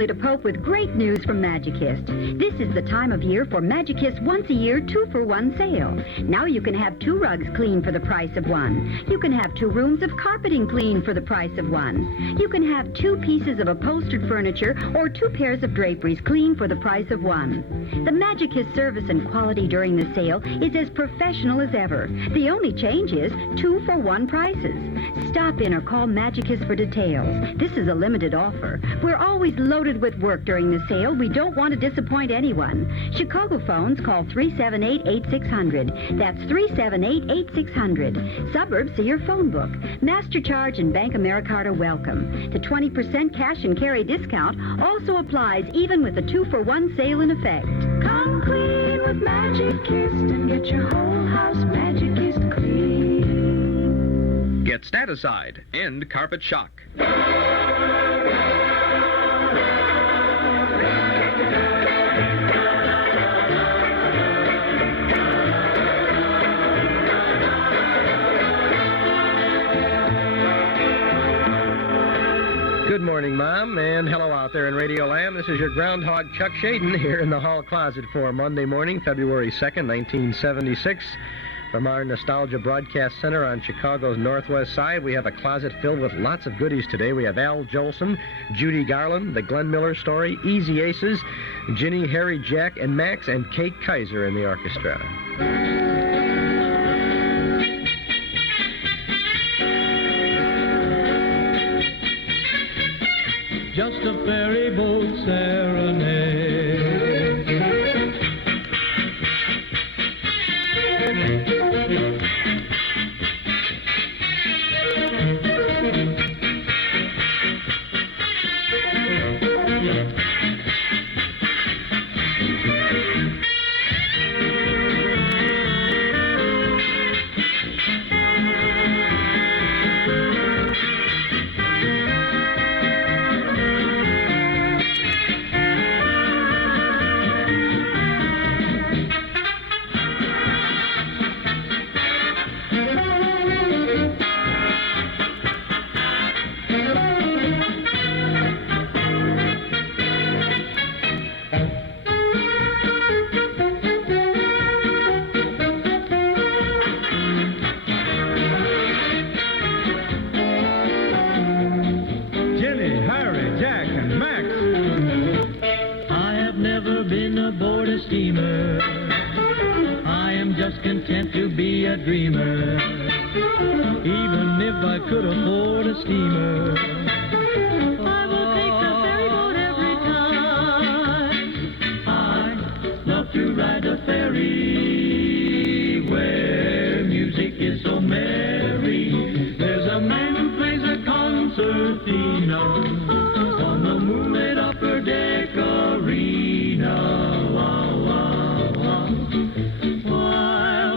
finally to Pope with great news from Magicist. This is the time of year for Magicist once-a-year 2-for-1 sale. Now you can have 2 rugs clean for the price of 1. You can have 2 rooms of carpeting clean for the price of 1. You can have 2 pieces of upholstered furniture or 2 pairs of draperies clean for the price of 1. The Magicist service and quality during the sale is as professional as ever. The only change is 2-for-1 prices. Stop in or call Magicist for details. This is a limited offer. We're always loaded with work during the sale. We don't want to disappoint anyone. Chicago phones call 378-8600. That's 378-8600. Suburbs, see your phone book. MasterCharge and Bank Americard are welcome. The 20% cash and carry discount also applies even with the 2-for-1 sale in effect. Come clean with Magicist and get your whole house Magicist clean. Get Staticide. End carpet shock. Good morning, Mom, and hello out there in Radio Land. This is your groundhog, Chuck Shaden, here in the hall closet for Monday morning, February 2nd, 1976. From our Nostalgia Broadcast Center on Chicago's northwest side, we have a closet filled with lots of goodies today. We have Al Jolson, Judy Garland, The Glenn Miller Story, Easy Aces, Ginny, Harry, Jack, and Max, and Kate Kaiser in the orchestra. Just a ferry boat serenade. Content to be a dreamer, even if I could afford a steamer. I will take the ferry boat every time. I love to ride a ferry where music is so merry. There's a man who plays a concertina on the moonlit upper deck arena.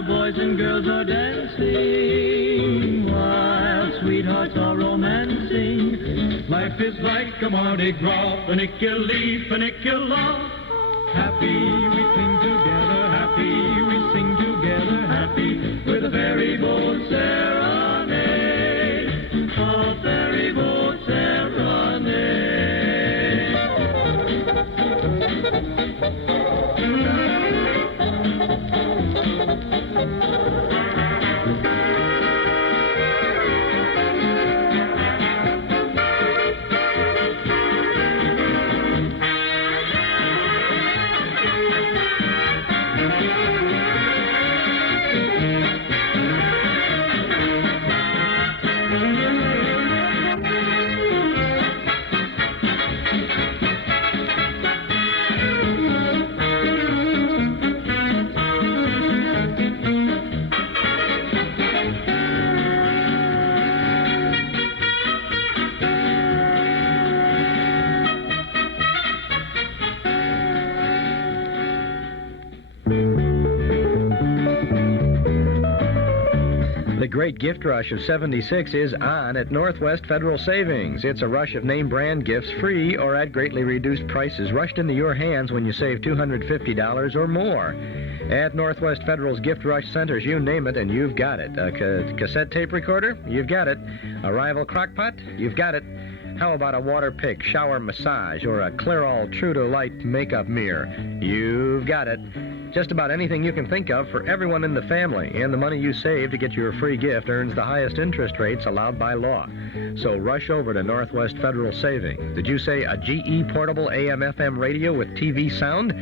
Boys and girls are dancing, while sweethearts are romancing. Life is like a Mardi Gras, funicular, funicular. Happy we sing together, happy we sing together, happy with a ferry boat serenade, a ferry boat serenade. The great gift rush of 76 is on at Northwest Federal Savings. It's a rush of name brand gifts free or at greatly reduced prices rushed into your hands when you save $250 or more. At Northwest Federal's gift rush centers, you name it and you've got it. A cassette tape recorder? You've got it. A rival crock pot? You've got it. How about a water pick, shower massage, or a Clairol True to Light makeup mirror? You've got it. Just about anything you can think of for everyone in the family, and the money you save to get your free gift earns the highest interest rates allowed by law. So rush over to Northwest Federal Savings. Did you say a GE portable AM/FM radio with TV sound?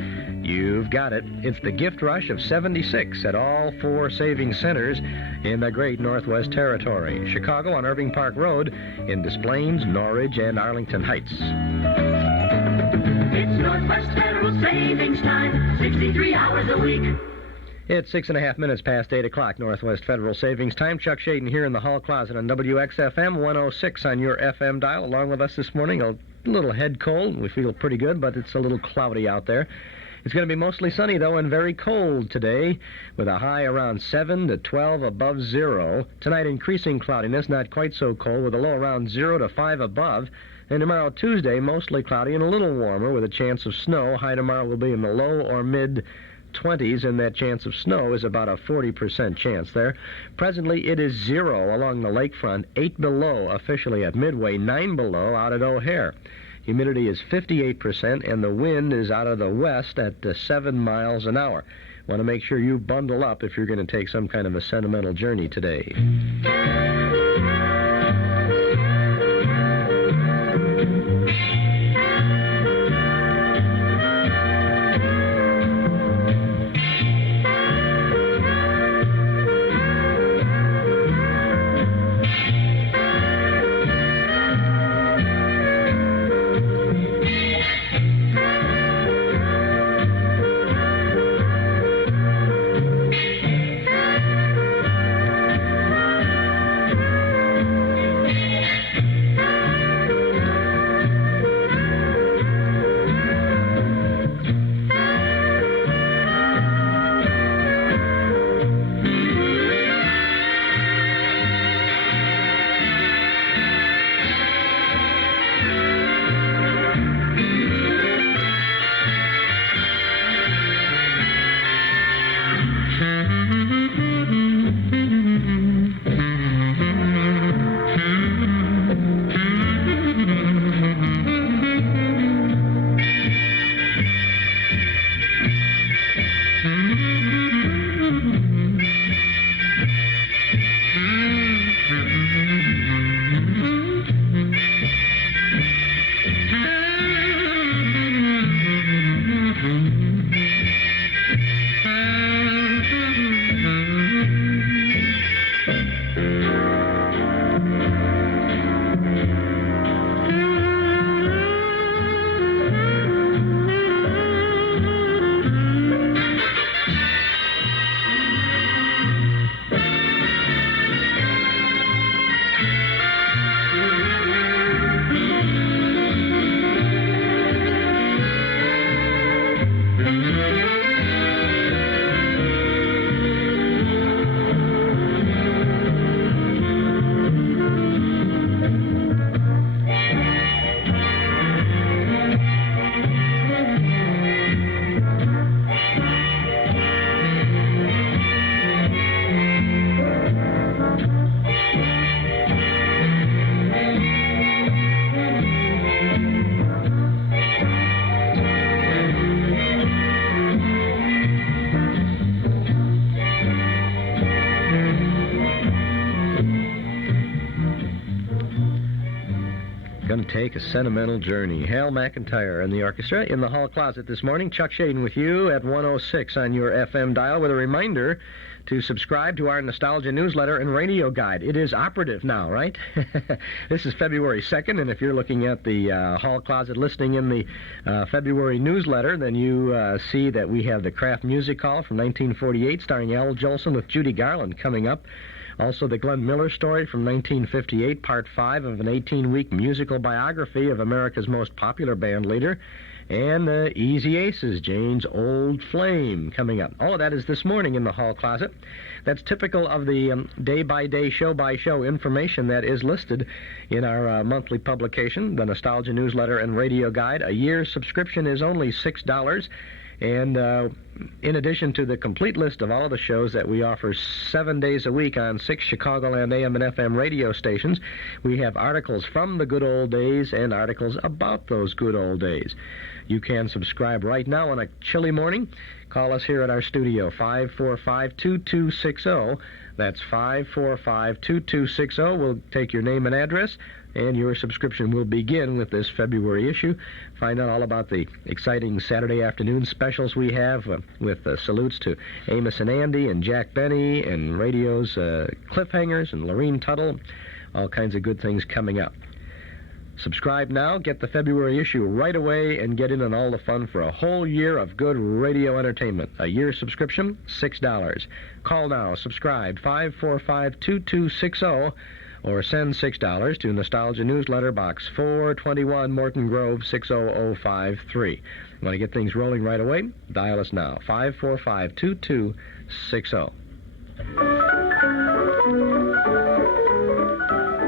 You've got it. It's the gift rush of 76 at all 4 savings centers in the great Northwest Territory. Chicago on Irving Park Road, in Des Plaines, Norridge, and Arlington Heights. It's Northwest Federal Savings Time, 63 hours a week. It's 6.5 minutes past 8 o'clock, Northwest Federal Savings Time. Chuck Shaden here in the hall closet on WXFM 106 on your FM dial. Along with us this morning, a little head cold. We feel pretty good, but it's a little cloudy out there. It's going to be mostly sunny, though, and very cold today, with a high around 7 to 12 above zero. Tonight, increasing cloudiness, not quite so cold, with a low around 0 to 5 above. And tomorrow, Tuesday, mostly cloudy and a little warmer, with a chance of snow. High tomorrow will be in the low or mid-20s, and that chance of snow is about a 40% chance there. Presently, it is 0 along the lakefront, 8 below officially at Midway, 9 below out at O'Hare. Humidity is 58%, and the wind is out of the west at 7 miles an hour. Want to make sure you bundle up if you're going to take some kind of a sentimental journey today. Going to take a sentimental journey. Hal McIntyre and the orchestra in the hall closet this morning. Chuck Shaden with you at 106 on your FM dial with a reminder to subscribe to our Nostalgia newsletter and radio guide. It is operative now, right? This is February 2nd, and if you're looking at the hall closet listing in the February newsletter, then you see that we have the KRAFT Music Hall from 1948 starring Al Jolson with Judy Garland coming up. Also, the Glenn Miller story from 1958, Part 5 of an 18-week musical biography of America's most popular band leader. And Easy Aces, Jane's Old Flame, coming up. All of that is this morning in the hall closet. That's typical of the day-by-day, show-by-show information that is listed in our monthly publication, the Nostalgia Newsletter and Radio Guide. A year's subscription is only $6. And in addition to the complete list of all of the shows that we offer 7 days a week on 6 Chicagoland AM and FM radio stations, we have articles from the good old days and articles about those good old days. You can subscribe right now on a chilly morning. Call us here at our studio, 545-2260. That's 545-2260. We'll take your name and address, and your subscription will begin with this February issue. Find out all about the exciting Saturday afternoon specials we have with salutes to Amos and Andy and Jack Benny and radio's Cliffhangers and Lorene Tuttle. All kinds of good things coming up. Subscribe now, get the February issue right away, and get in on all the fun for a whole year of good radio entertainment. A year's subscription, $6. Call now, subscribe, 545-2260, or send $6 to Nostalgia Newsletter, Box 421, Morton Grove, 60053. Want to get things rolling right away? Dial us now, 545-2260.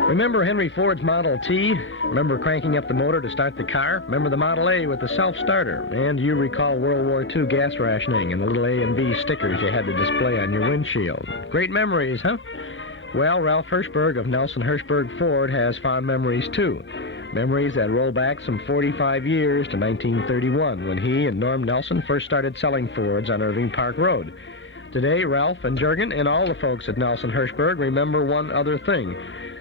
Remember Henry Ford's Model T? Remember cranking up the motor to start the car? Remember the Model A with the self-starter? And you recall World War II gas rationing and the little A and B stickers you had to display on your windshield. Great memories, huh? Well, Ralph Hirschberg of Nelson Hirschberg Ford has fond memories, too. Memories that roll back some 45 years to 1931, when he and Norm Nelson first started selling Fords on Irving Park Road. Today, Ralph and Jurgen and all the folks at Nelson Hirschberg remember one other thing,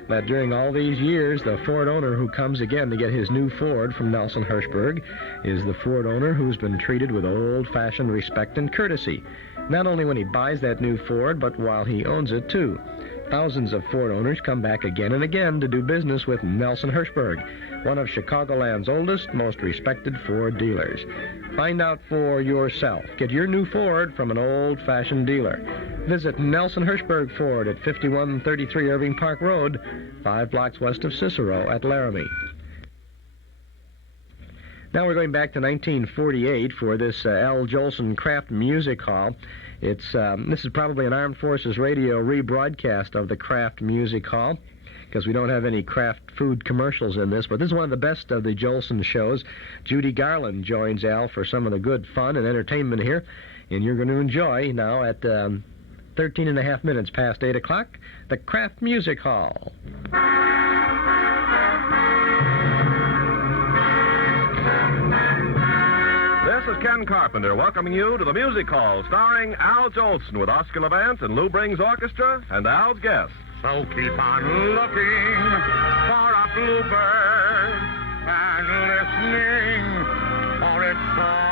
that during all these years, the Ford owner who comes again to get his new Ford from Nelson Hirschberg is the Ford owner who's been treated with old-fashioned respect and courtesy, not only when he buys that new Ford, but while he owns it, too. Thousands of Ford owners come back again and again to do business with Nelson Hirschberg, one of Chicagoland's oldest, most respected Ford dealers. Find out for yourself. Get your new Ford from an old-fashioned dealer. Visit Nelson Hirschberg Ford at 5133 Irving Park Road, 5 blocks west of Cicero at Laramie. Now we're going back to 1948 for this Al Jolson KRAFT Music Hall. This is probably an Armed Forces Radio rebroadcast of the KRAFT Music Hall, because we don't have any KRAFT food commercials in this, but this is one of the best of the Jolson shows. Judy Garland joins Al for some of the good fun and entertainment here, and you're going to enjoy now at 13 and a half minutes past 8 o'clock, the KRAFT Music Hall. This is Ken Carpenter welcoming you to the Music Hall, starring Al Jolson with Oscar Levant and Lou Brings Orchestra and Al's guests. So keep on looking for a bluebird and listening for its song.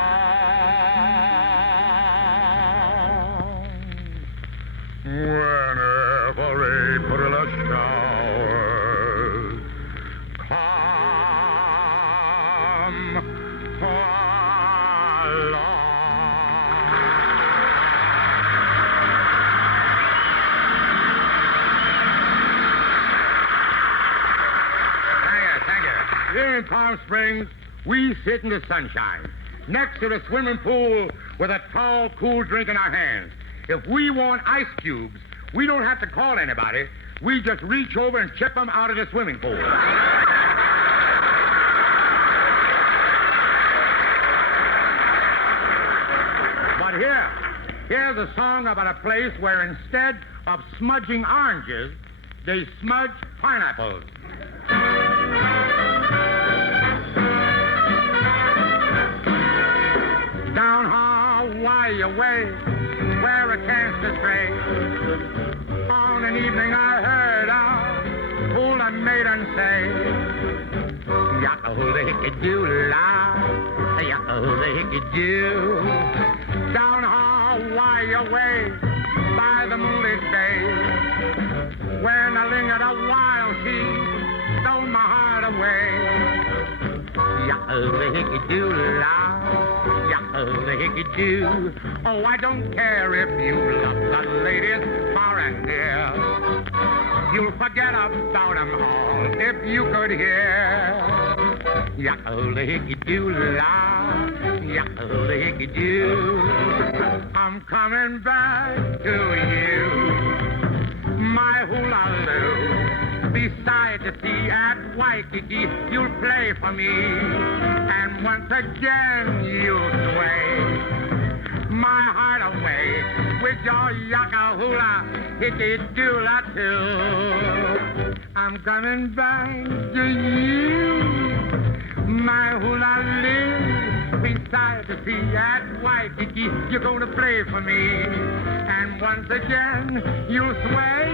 Whenever April showers come along. Here in Palm Springs, we sit in the sunshine, next to the swimming pool with a tall, cool drink in our hands. If we want ice cubes, we don't have to call anybody. We just reach over and chip them out of the swimming pool. But here's a song about a place where instead of smudging oranges, they smudge pineapples. Down Hawaii way, where a chance to stray. On an evening I heard a old maiden say, Yaka-hoo-the-hickey-doo-la, Yaka-hoo-the-hickey-doo. Down Hawaii way, by the moonlit day, when I lingered a while, she stole my heart away. Yaka-hoo-the-hickey-doo-la, Yaka-hoo-the-hickey-doo. Oh, I don't care if you love the ladies far and near. You'll forget about them all if you could hear. Yaka-hoo-the-hickey-doo-la, Yaka-hoo-the-hickey-doo. I'm coming back to you, my hula-loo. Beside the sea at Waikiki, you'll play for me, and once again you'll sway my heart away with your yaka hula, hickey doola too. I'm coming back to you, my hula live beside the sea at Waikiki. You're gonna play for me, and once again you'll sway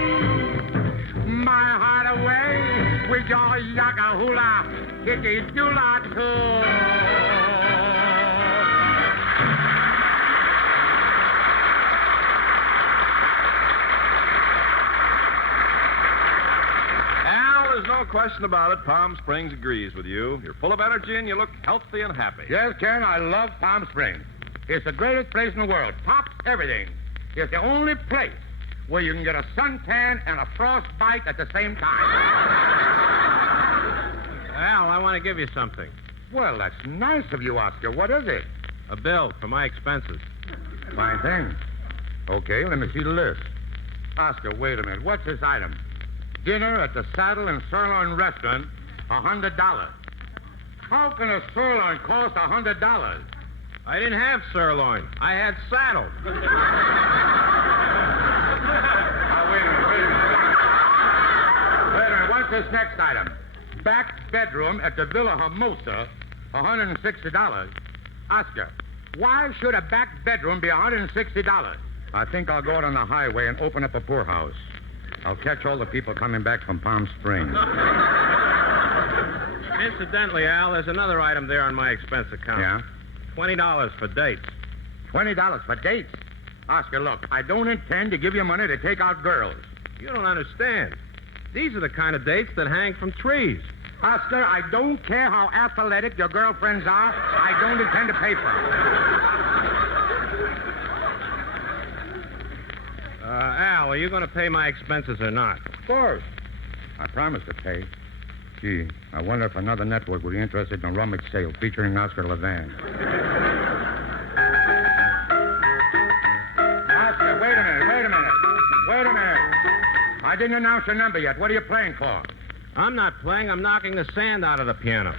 my heart away with your yaka hula, hickey doola too. There's no question about it. Palm Springs agrees with you. You're full of energy and you look healthy and happy. Yes, Ken, I love Palm Springs. It's the greatest place in the world. Tops everything. It's the only place where you can get a suntan and a frostbite at the same time. Al, I want to give you something. Well, that's nice of you, Oscar. What is it? A bill for my expenses. Fine thing. Okay, let me see the list. Oscar, wait a minute. What's this item? Dinner at the Saddle and Sirloin Restaurant, $100. How can a sirloin cost $100? I didn't have sirloin. I had saddle. Wait a minute. What's this next item? Back bedroom at the Villa Hermosa, $160. Oscar, why should a back bedroom be $160? I think I'll go out on the highway and open up a poorhouse. I'll catch all the people coming back from Palm Springs. Incidentally, Al, there's another item there on my expense account. Yeah? $20 for dates. $20 for dates? Oscar, look, I don't intend to give you money to take out girls. You don't understand. These are the kind of dates that hang from trees. Oscar, I don't care how athletic your girlfriends are. I don't intend to pay for them. Al, are you going to pay my expenses or not? Of course. I promise to pay. Gee, I wonder if another network would be interested in a rummage sale featuring Oscar Levan. Oscar, wait a minute. I didn't announce your number yet. What are you playing for? I'm not playing. I'm knocking the sand out of the piano.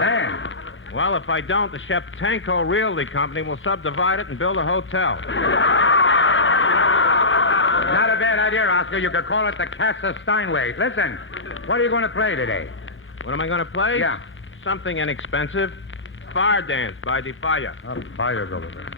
Sand? Well, if I don't, the Sheptenko Realty Company will subdivide it and build a hotel. Not a bad idea, Oscar. You could call it the Casa Steinway. Listen, what are you going to play today? What am I going to play? Yeah. Something inexpensive. Fire Dance by Defia. Oh, fire's over there.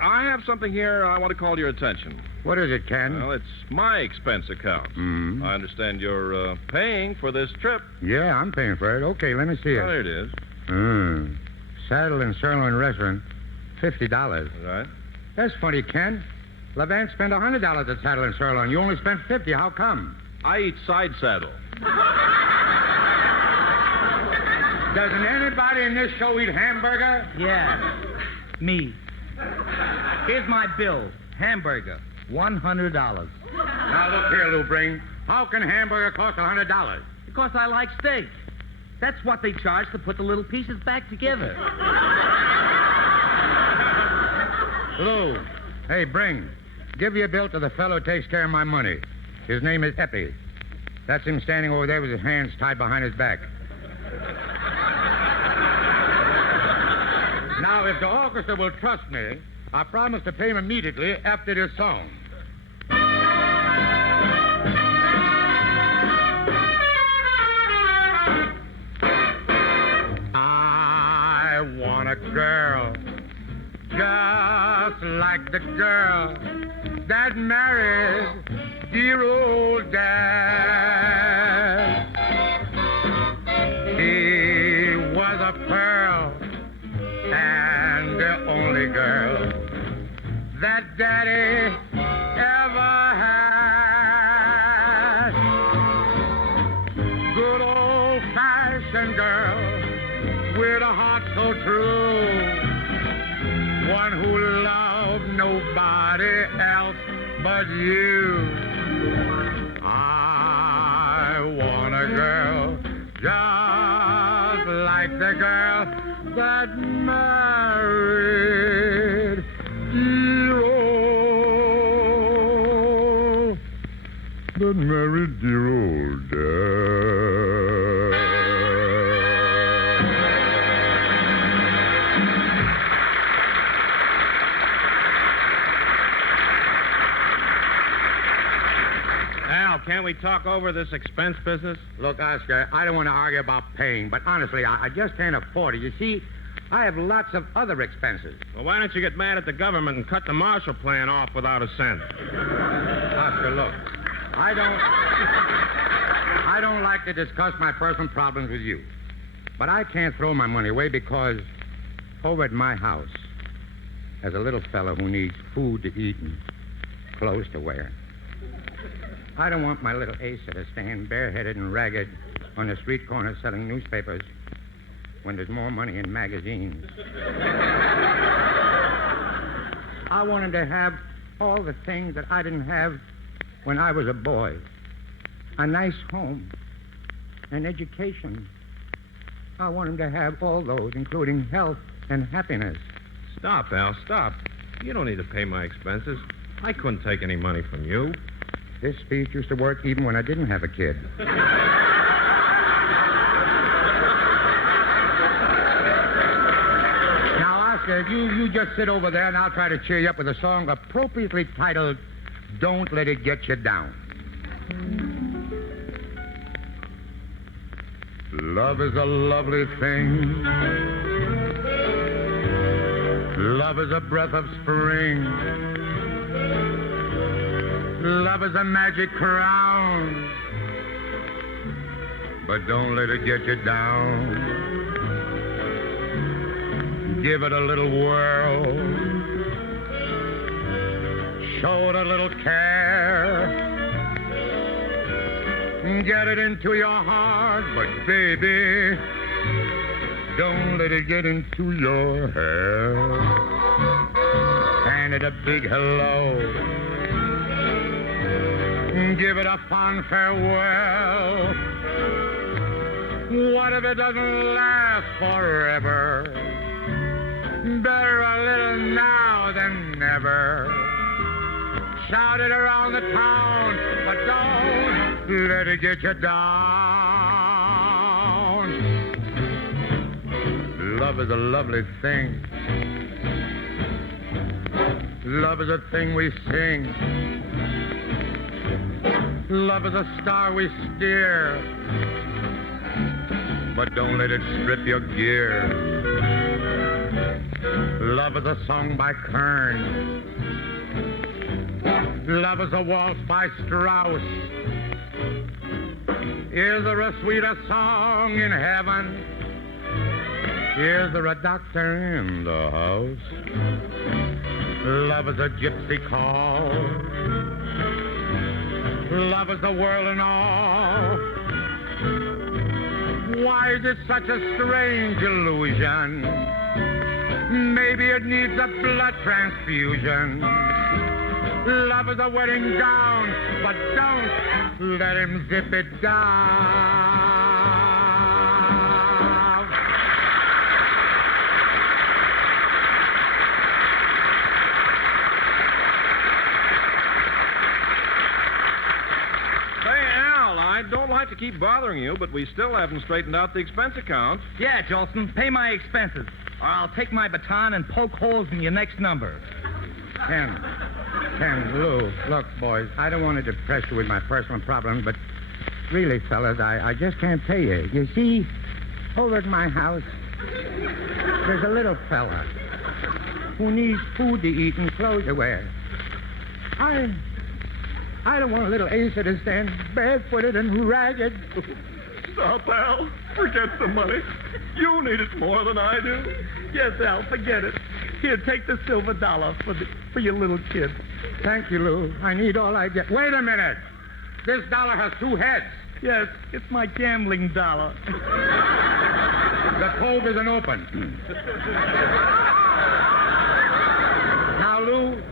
I have something here I want to call to your attention. What is it, Ken? Well, it's my expense account. Mm-hmm. I understand you're paying for this trip. Yeah, I'm paying for it. Okay, let me see Oh, it. there it is. Saddle and Sirloin Restaurant, $50. Right. That's funny, Ken. Levant spent $100 at Saddle and Sirloin. You only spent $50. How come? I eat side saddle. Doesn't anybody in this show eat hamburger? Yeah, me. Here's my bill. Hamburger, $100. Now, look here, Lou Bring. How can hamburger cost $100? Because I like steak. That's what they charge to put the little pieces back together. Lou, hey, Bring. Give your bill to the fellow who takes care of my money. His name is Eppie. That's him standing over there with his hands tied behind his back. Now, if the orchestra will trust me, I promise to pay him immediately after this song. I want a girl just like the girl that married dear old Dad. He was a pearl and the only girl that Daddy ever had. Good old-fashioned girl with a heart so true, one who loved nobody else but you. I want a girl just like the girl that married dear old Dad. Al, can't we talk over this expense business? Look, Oscar, I don't want to argue about paying, but honestly, I just can't afford it. You see, I have lots of other expenses. Well, why don't you get mad at the government and cut the Marshall Plan off without a cent? Oscar, look, I don't like to discuss my personal problems with you. But I can't throw my money away because over at my house, there's a little fellow who needs food to eat and clothes to wear. I don't want my little Asa to stand bareheaded and ragged on the street corner selling newspapers when there's more money in magazines. I want him to have all the things that I didn't have when I was a boy. A nice home, an education. I want him to have all those, including health and happiness. Stop, Al, stop. You don't need to pay my expenses. I couldn't take any money from you. This speech used to work even when I didn't have a kid. Now, Oscar, you just sit over there and I'll try to cheer you up with a song appropriately titled, Don't Let It Get You Down. Love is a lovely thing. Love is a breath of spring. Love is a magic crown. But don't let it get you down. Give it a little whirl. Show it a little care. Get it into your heart, but baby, don't let it get into your hair. Hand it a big hello. Give it a fond farewell. What if it doesn't last forever? Better a little now than never. Shout it around the town, but don't let it get you down. Love is a lovely thing. Love is a thing we sing. Love is a star we steer. But don't let it strip your gear. Love Love is a song by Kern. Love is a waltz by Strauss. Is there a sweeter song in heaven? Is there a doctor in the house? Love is a gypsy call. Love is the world and all. Why is it such a strange illusion? Maybe it needs a blood transfusion. Love is a wedding gown, but don't let him zip it down. Say, Al, I don't like to keep bothering you, but we still haven't straightened out the expense account. Yeah, Jolson, pay my expenses, or I'll take my baton and poke holes in your next number. Ken, Lou, look, boys, I don't want to depress you with my personal problems, but really, fellas, I just can't pay you. You see, over at my house, there's a little fella who needs food to eat and clothes to wear. I don't want a little ace to stand barefooted and ragged. Stop, Al. Forget the money. You need it more than I do. Yes, Al, forget it. Here, take the silver dollar for your little kid. Thank you, Lou. I need all I get. Wait a minute. This dollar has two heads. Yes, it's my gambling dollar. The cove isn't open. Now, Lou,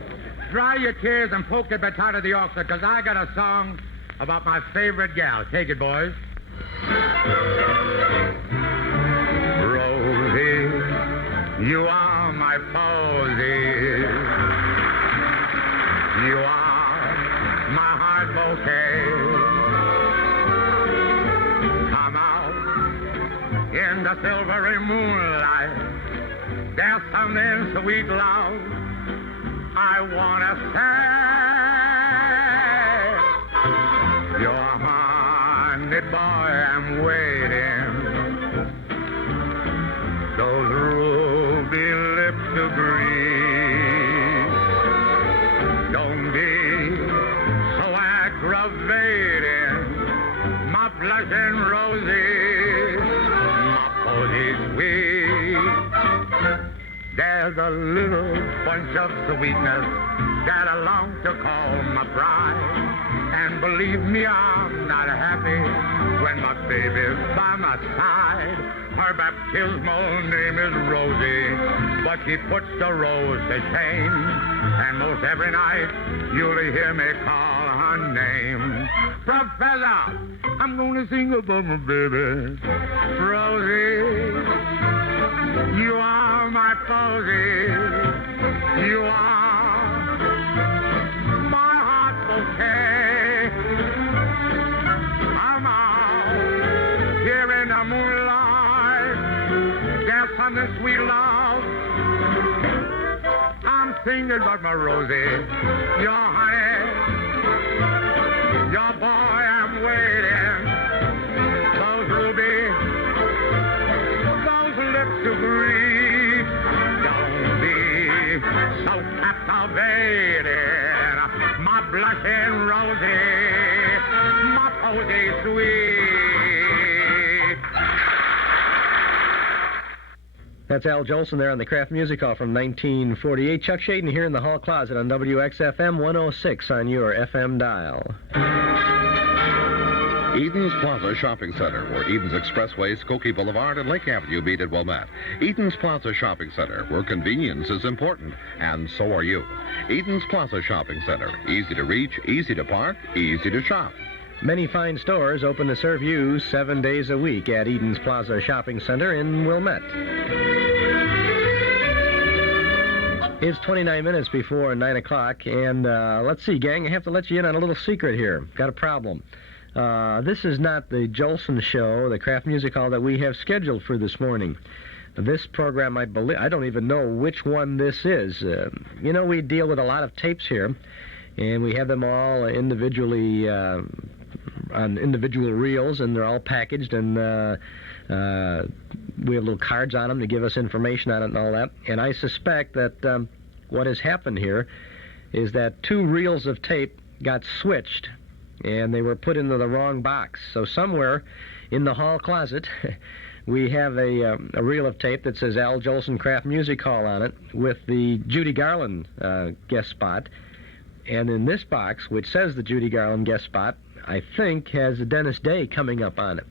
dry your tears and poke the baton to the officer, because I got a song about my favorite gal. Take it, boys. Rosie, you are my posy. You are my heart bouquet. Come out in the silvery moonlight. There's something sweet, love, I wanna say. Your honey boy, I'm waiting. Those ruby lips to breathe. Don't be so aggravating, my blushing Rosie, my posy sweet. There's a little bunch of sweetness that I long to call my bride. And believe me, I'm not happy when my baby's by my side. Her baptismal name is Rosie, but she puts the rose to shame. And most every night, you'll hear me call her name. Professor, I'm gonna sing about my baby. Rosie, you are my posy. You are my heart bouquet. I'm out here in the moonlight. There's something sweet, love, I'm singing about my Rosie. Your honey, your boy, I'm waiting. Those ruby, those lips to breathe. Don't be so captivating, my blushing Rosie, my posy sweet. That's Al Jolson there on the KRAFT Music Hall from 1948. Chuck Shaden here in the hall closet on WXFM 106 on your FM dial. Eden's Plaza Shopping Center, where Eden's Expressway, Skokie Boulevard, and Lake Avenue meet at Wilmette. Eden's Plaza Shopping Center, where convenience is important, and so are you. Eden's Plaza Shopping Center, easy to reach, easy to park, easy to shop. Many fine stores open to serve you 7 days a week at Eden's Plaza Shopping Center in Wilmette. It's 29 minutes before 9 o'clock, and let's see, gang, I have to let you in on a little secret here. Got a problem. This is not the Jolson show, the KRAFT Music Hall that we have scheduled for this morning. This program, I don't even know which one this is. You know, we deal with a lot of tapes here, and we have them all individually on individual reels, and they're all packaged and we have little cards on them to give us information on it and all that. And I suspect that what has happened here is that 2 reels of tape got switched, and they were put into the wrong box. So somewhere in the hall closet, we have a reel of tape that says Al Jolson KRAFT Music Hall on it with the Judy Garland guest spot. And in this box, which says the Judy Garland guest spot, I think has a Dennis Day coming up on it.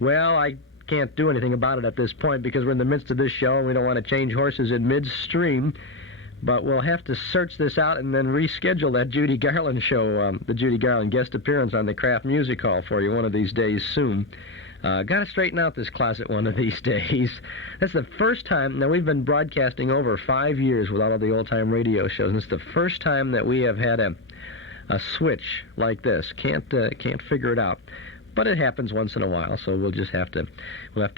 Well, I can't do anything about it at this point because we're in the midst of this show and we don't want to change horses in midstream. But we'll have to search this out and then reschedule that Judy Garland show, the Judy Garland guest appearance on the KRAFT Music Hall for you one of these days soon. Got to straighten out this closet one of these days. That's the first time. Now, we've been broadcasting over 5 years with all of the old-time radio shows, and it's the first time that we have had a switch like this. Can't figure it out. But it happens once in a while, so we'll have to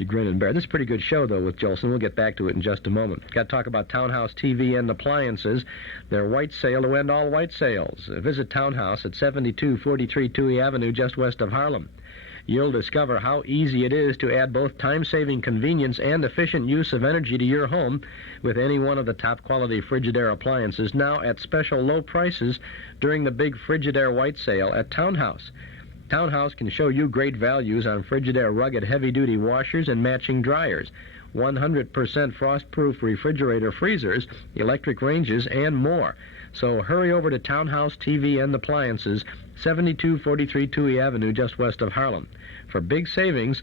grin and bear. This is a pretty good show, though, with Jolson. We'll get back to it in just a moment. Got to talk about Townhouse TV and Appliances. Their white sale to end all white sales. Visit Townhouse at 7243 Touhy Avenue, just west of Harlem. You'll discover how easy it is to add both time-saving convenience and efficient use of energy to your home with any one of the top-quality Frigidaire appliances now at special low prices during the big Frigidaire white sale at Townhouse. Townhouse can show you great values on Frigidaire rugged heavy-duty washers and matching dryers, 100% frost-proof refrigerator freezers, electric ranges, and more. So hurry over to Townhouse TV and Appliances, 7243 Touhy Avenue, just west of Harlem, for big savings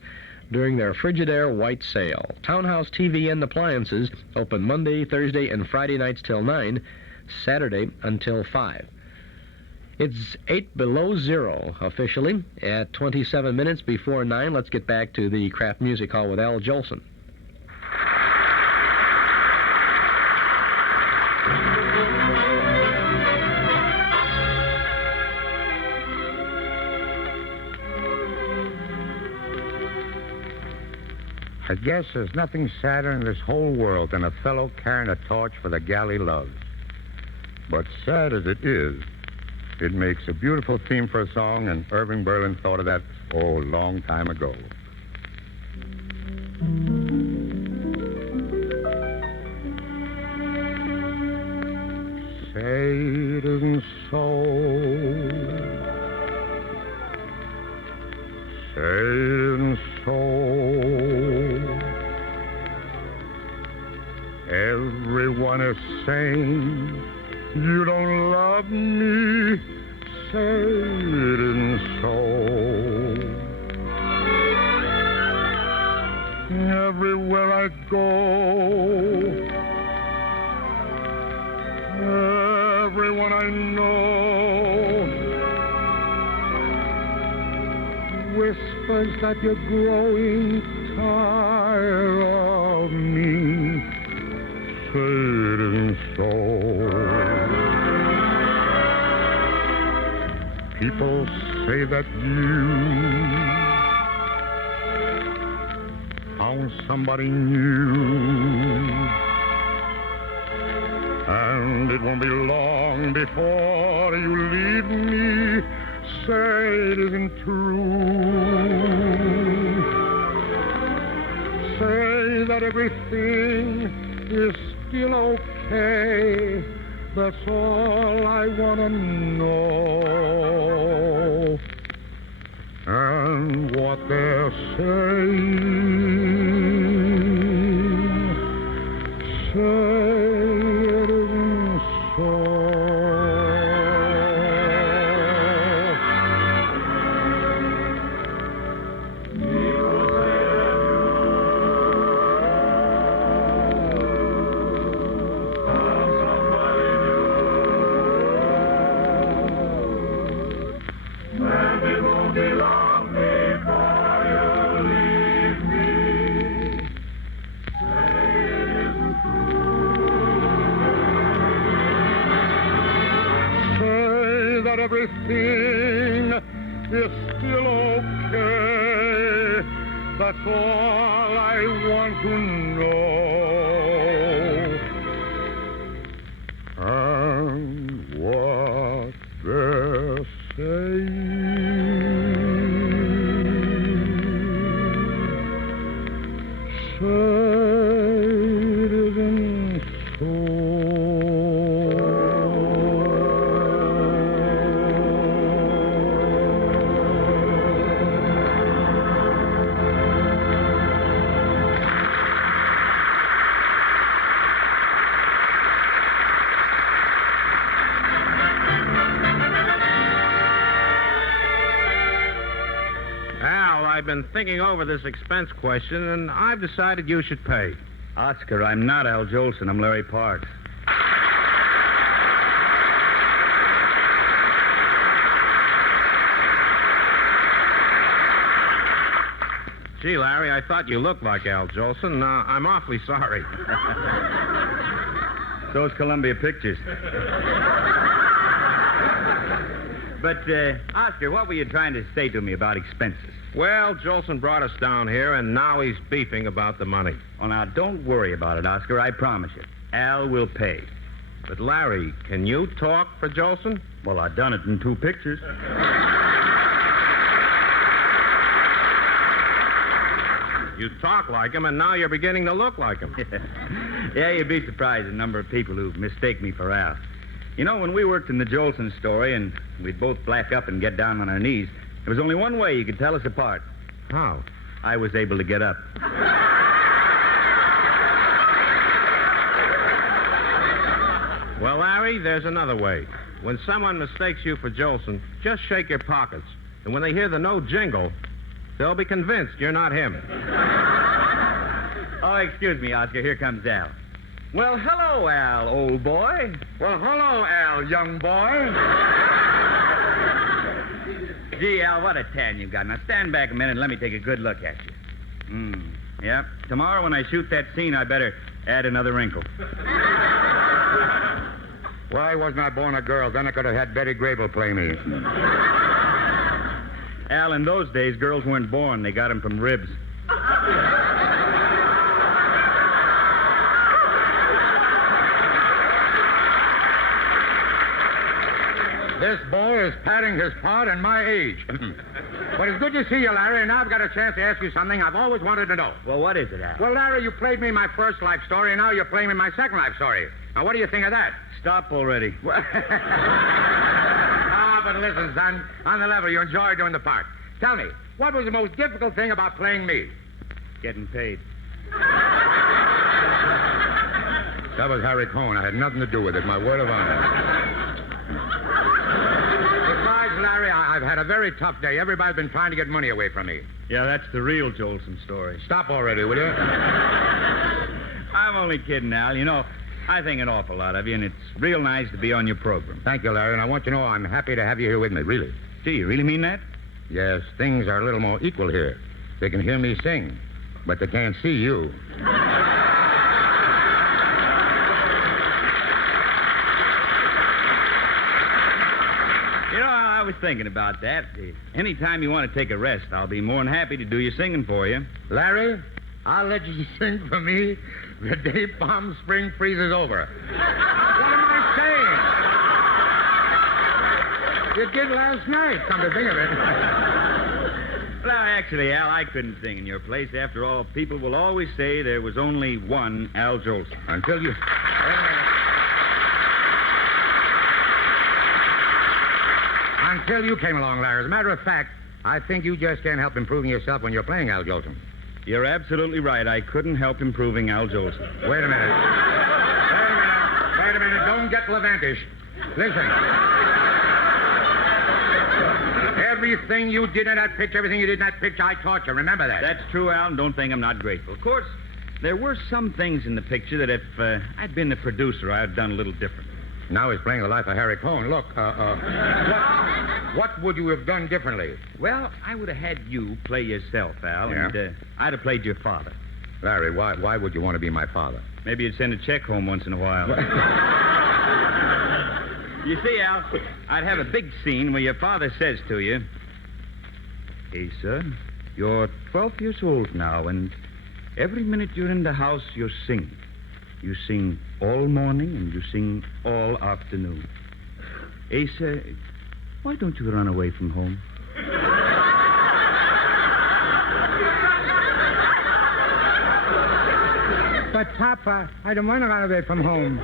during their Frigidaire white sale. Townhouse TV and Appliances open Monday, Thursday, and Friday nights till 9, Saturday until 5. It's 8 below zero officially at 27 minutes before 9. Let's get back to the KRAFT Music Hall with Al Jolson. I guess there's nothing sadder in this whole world than a fellow carrying a torch for the gal he loves. But sad as it is, it makes a beautiful theme for a song, and Irving Berlin thought of that, a long time ago. Say it isn't so. Say it isn't so. Everyone is saying you don't love me. Say it isn't so. Everywhere I go, everyone I know whispers that you're growing tired of me. Say it isn't so. People say that you found somebody new, and it won't be long before you leave me. Say it isn't true. Say that everything is still okay. That's all I want to know. And what they're saying, say it isn't so. Everything is still okay. That's all I want to know. And what they're saying, say I've been thinking over this expense question, and I've decided you should pay. Oscar, I'm not Al Jolson. I'm Larry Parks. Gee, Larry, I thought you looked like Al Jolson. I'm awfully sorry. So's Columbia Pictures. But, Oscar, what were you trying to say to me about expenses? Well, Jolson brought us down here, and now he's beefing about the money. Well, now, don't worry about it, Oscar. I promise you. Al will pay. But, Larry, can you talk for Jolson? Well, I've done it in 2 pictures. You talk like him, and now you're beginning to look like him. Yeah, you'd be surprised at the number of people who mistake me for Al. You know, when we worked in the Jolson story and we'd both black up and get down on our knees, there was only one way you could tell us apart. How? I was able to get up. Well, Larry, there's another way. When someone mistakes you for Jolson, just shake your pockets. And when they hear the no jingle, they'll be convinced you're not him. Oh, excuse me, Oscar. Here comes Al. Well, hello, Al, old boy. Well, hello, Al, young boy. Gee, Al, what a tan you got. Now, stand back a minute and let me take a good look at you. Yep. Tomorrow when I shoot that scene, I better add another wrinkle. Why wasn't I born a girl? Then I could have had Betty Grable play me. Al, in those days, girls weren't born. They got them from ribs. This boy is padding his part and my age. But it's good to see you, Larry, and now I've got a chance to ask you something I've always wanted to know. Well, what is it, Al? Well, Larry, you played me my first life story, and now you're playing me my second life story. Now, what do you think of that? Stop already. But listen, son, on the level, you enjoy doing the part. Tell me, what was the most difficult thing about playing me? Getting paid. That was Harry Cohn. I had nothing to do with it, my word of honor. Besides, Larry, I've had a very tough day. Everybody's been trying to get money away from me. Yeah, that's the real Jolson story. Stop already, will you? I'm only kidding, Al. You know, I think an awful lot of you, and it's real nice to be on your program. Thank you, Larry, and I want you to know I'm happy to have you here with me, really. Do you really mean that? Yes, things are a little more equal here. They can hear me sing, but they can't see you. You know, I was thinking about that. Anytime you want to take a rest, I'll be more than happy to do your singing for you. Larry, I'll let you sing for me the day Palm Spring freezes over. What am I saying? You did last night, come to think of it. Well, actually, Al, I couldn't sing in your place. After all, people will always say there was only one Al Jolson. Until you... Until you came along, Larry. As a matter of fact, I think you just can't help improving yourself when you're playing Al Jolson. You're absolutely right. I couldn't help improving Al Jolson. Wait a minute. Wait a minute. Don't get levantish. Listen. Everything you did in that picture, everything you did in that picture, I taught you. Remember that. That's true, Al, and don't think I'm not grateful. Of course, there were some things in the picture that if I'd been the producer, I'd have done a little different. Now he's playing the life of Harry Cohn. Look, what would you have done differently? Well, I would have had you play yourself, Al, Yeah? and I'd have played your father. Larry, why would you want to be my father? Maybe you'd send a check home once in a while. You see, Al, I'd have a big scene where your father says to you, "Hey, sir, you're 12 years old now, and every minute you're in the house, you're singing. You sing all morning and you sing all afternoon. Asa, why don't you run away from home?" But, Papa, I don't want to run away from home.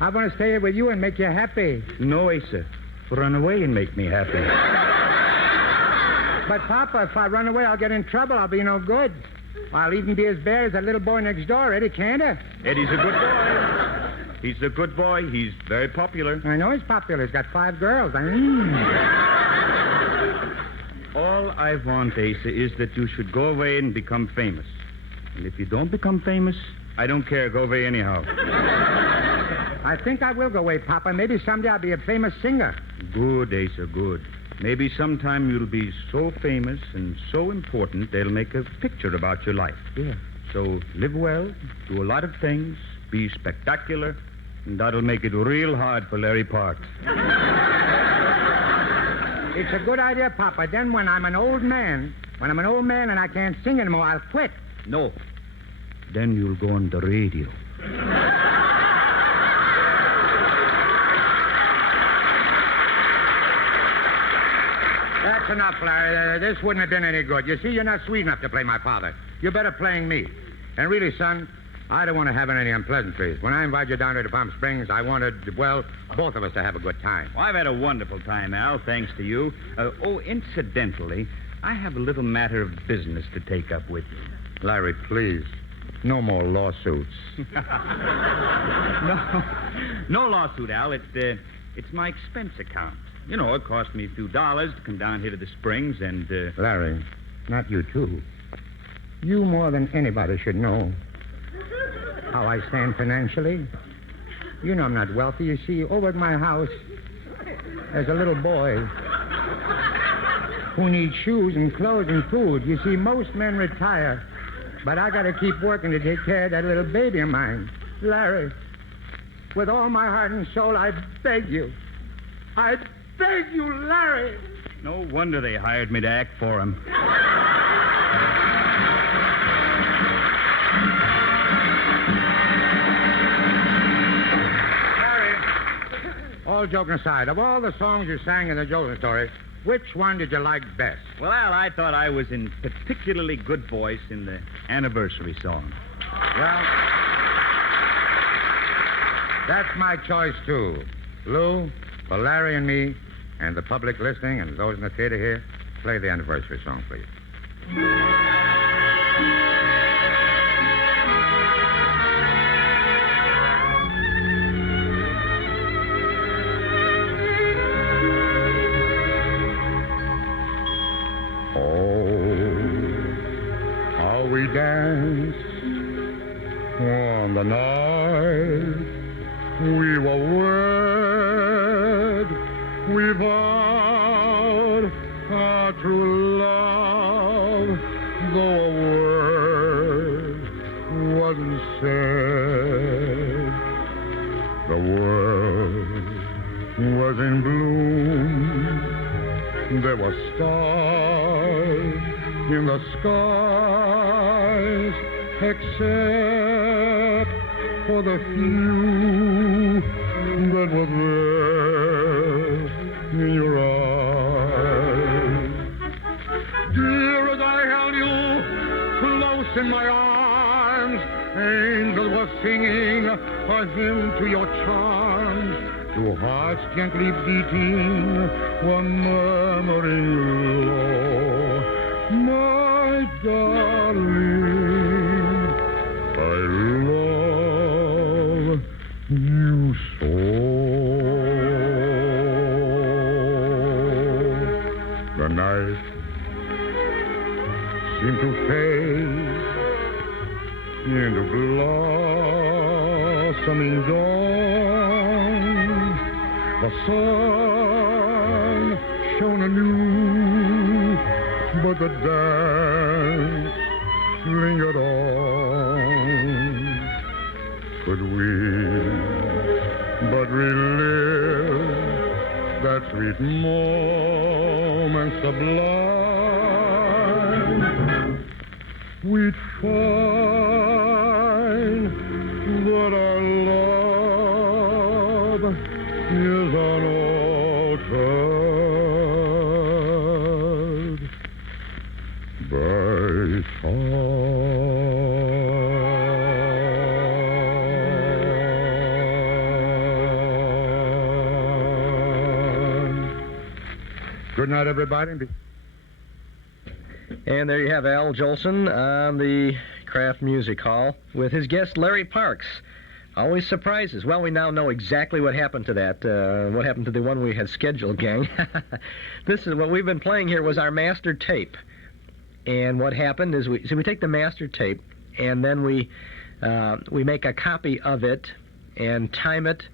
I want to stay here with you and make you happy. No, Asa. Run away and make me happy. But, Papa, if I run away, I'll get in trouble. I'll be no good. I'll even be as bad as that little boy next door, Eddie Cantor. Eddie's a good boy. He's a good boy. He's very popular. I know he's popular. He's got 5 girls. Oh, All I want, Asa, is that you should go away and become famous. And if you don't become famous, I don't care. Go away anyhow. I think I will go away, Papa. Maybe someday I'll be a famous singer. Good, Asa, good. Maybe sometime you'll be so famous and so important they'll make a picture about your life. Yeah. So live well, do a lot of things, be spectacular, and that'll make it real hard for Larry Parks. It's a good idea, Papa. Then when I'm an old man and I can't sing anymore, I'll quit. No. Then you'll go on the radio. That's enough, Larry. This wouldn't have been any good. You see, you're not sweet enough to play my father. You're better playing me. And really, son, I don't want to have any unpleasantries. When I invite you down to Palm Springs, I wanted, well, both of us to have a good time. Well, I've had a wonderful time, Al, thanks to you. Incidentally, I have a little matter of business to take up with you. Larry, please. No more lawsuits. No lawsuit, Al. It's my expense account. You know, it cost me a few dollars to come down here to the Springs and... Larry, not you, too. You more than anybody should know how I stand financially. You know I'm not wealthy. You see, over at my house, there's a little boy who needs shoes and clothes and food. You see, most men retire, but I got to keep working to take care of that little baby of mine. Larry, with all my heart and soul, I beg you. I beg you, Larry. No wonder they hired me to act for him. All joking aside, of all the songs you sang in the Jolson story, which one did you like best? Well, Al, I thought I was in particularly good voice in the anniversary song. Well, that's my choice, too. Lou, for Larry and me, and the public listening, and those in the theater here, play the anniversary song, please. We danced on the night we were wed. We vowed our true love, though a word wasn't said. The world was in bloom. There were stars in the skies, except for the few that were there in your eyes. Dear, as I held you close in my arms, angels were singing a hymn to your charms. Two hearts gently beating were murmuring low, my darling, I love you so. The night seemed to fade into blossoming dawn. The sun shone anew, but the dance lingered on. Could we but relive that sweet moment sublime, we'd find that our love is unaltered by time. Good night, everybody. And there you have Al Jolson on the KRAFT Music Hall with his guest Larry Parks Always surprises. Well, we now know exactly what happened to that. What happened to the one we had scheduled, gang. This is what we've been playing here was our master tape. And what happened is we take the master tape and then we make a copy of it and time it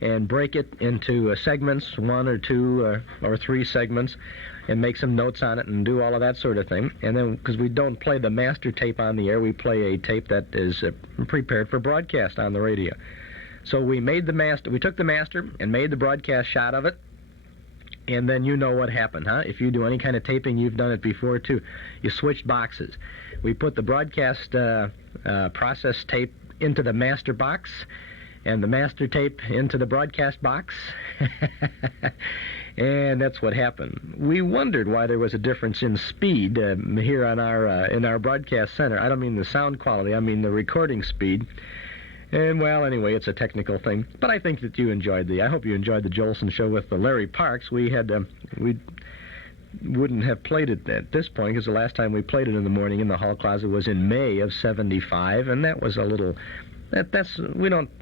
and break it into segments, 1 or 2 or 3 segments, and make some notes on it and do all of that sort of thing. And then, because we don't play the master tape on the air, we play a tape that is prepared for broadcast on the radio. So we made the master, we took the master and made the broadcast shot of it, and then you know what happened, huh? If you do any kind of taping, you've done it before too. You switched boxes. We put the broadcast process tape into the master box, and the master tape into the broadcast box. And that's what happened. We wondered why there was a difference in speed here on in our broadcast center. I don't mean the sound quality, I mean the recording speed. And, well, anyway, it's a technical thing. But I think that you enjoyed I hope you enjoyed the Jolson show with Larry Parks. We wouldn't have played it at this point, because the last time we played it in the morning in the hall closet was in May of '75, and that was a little...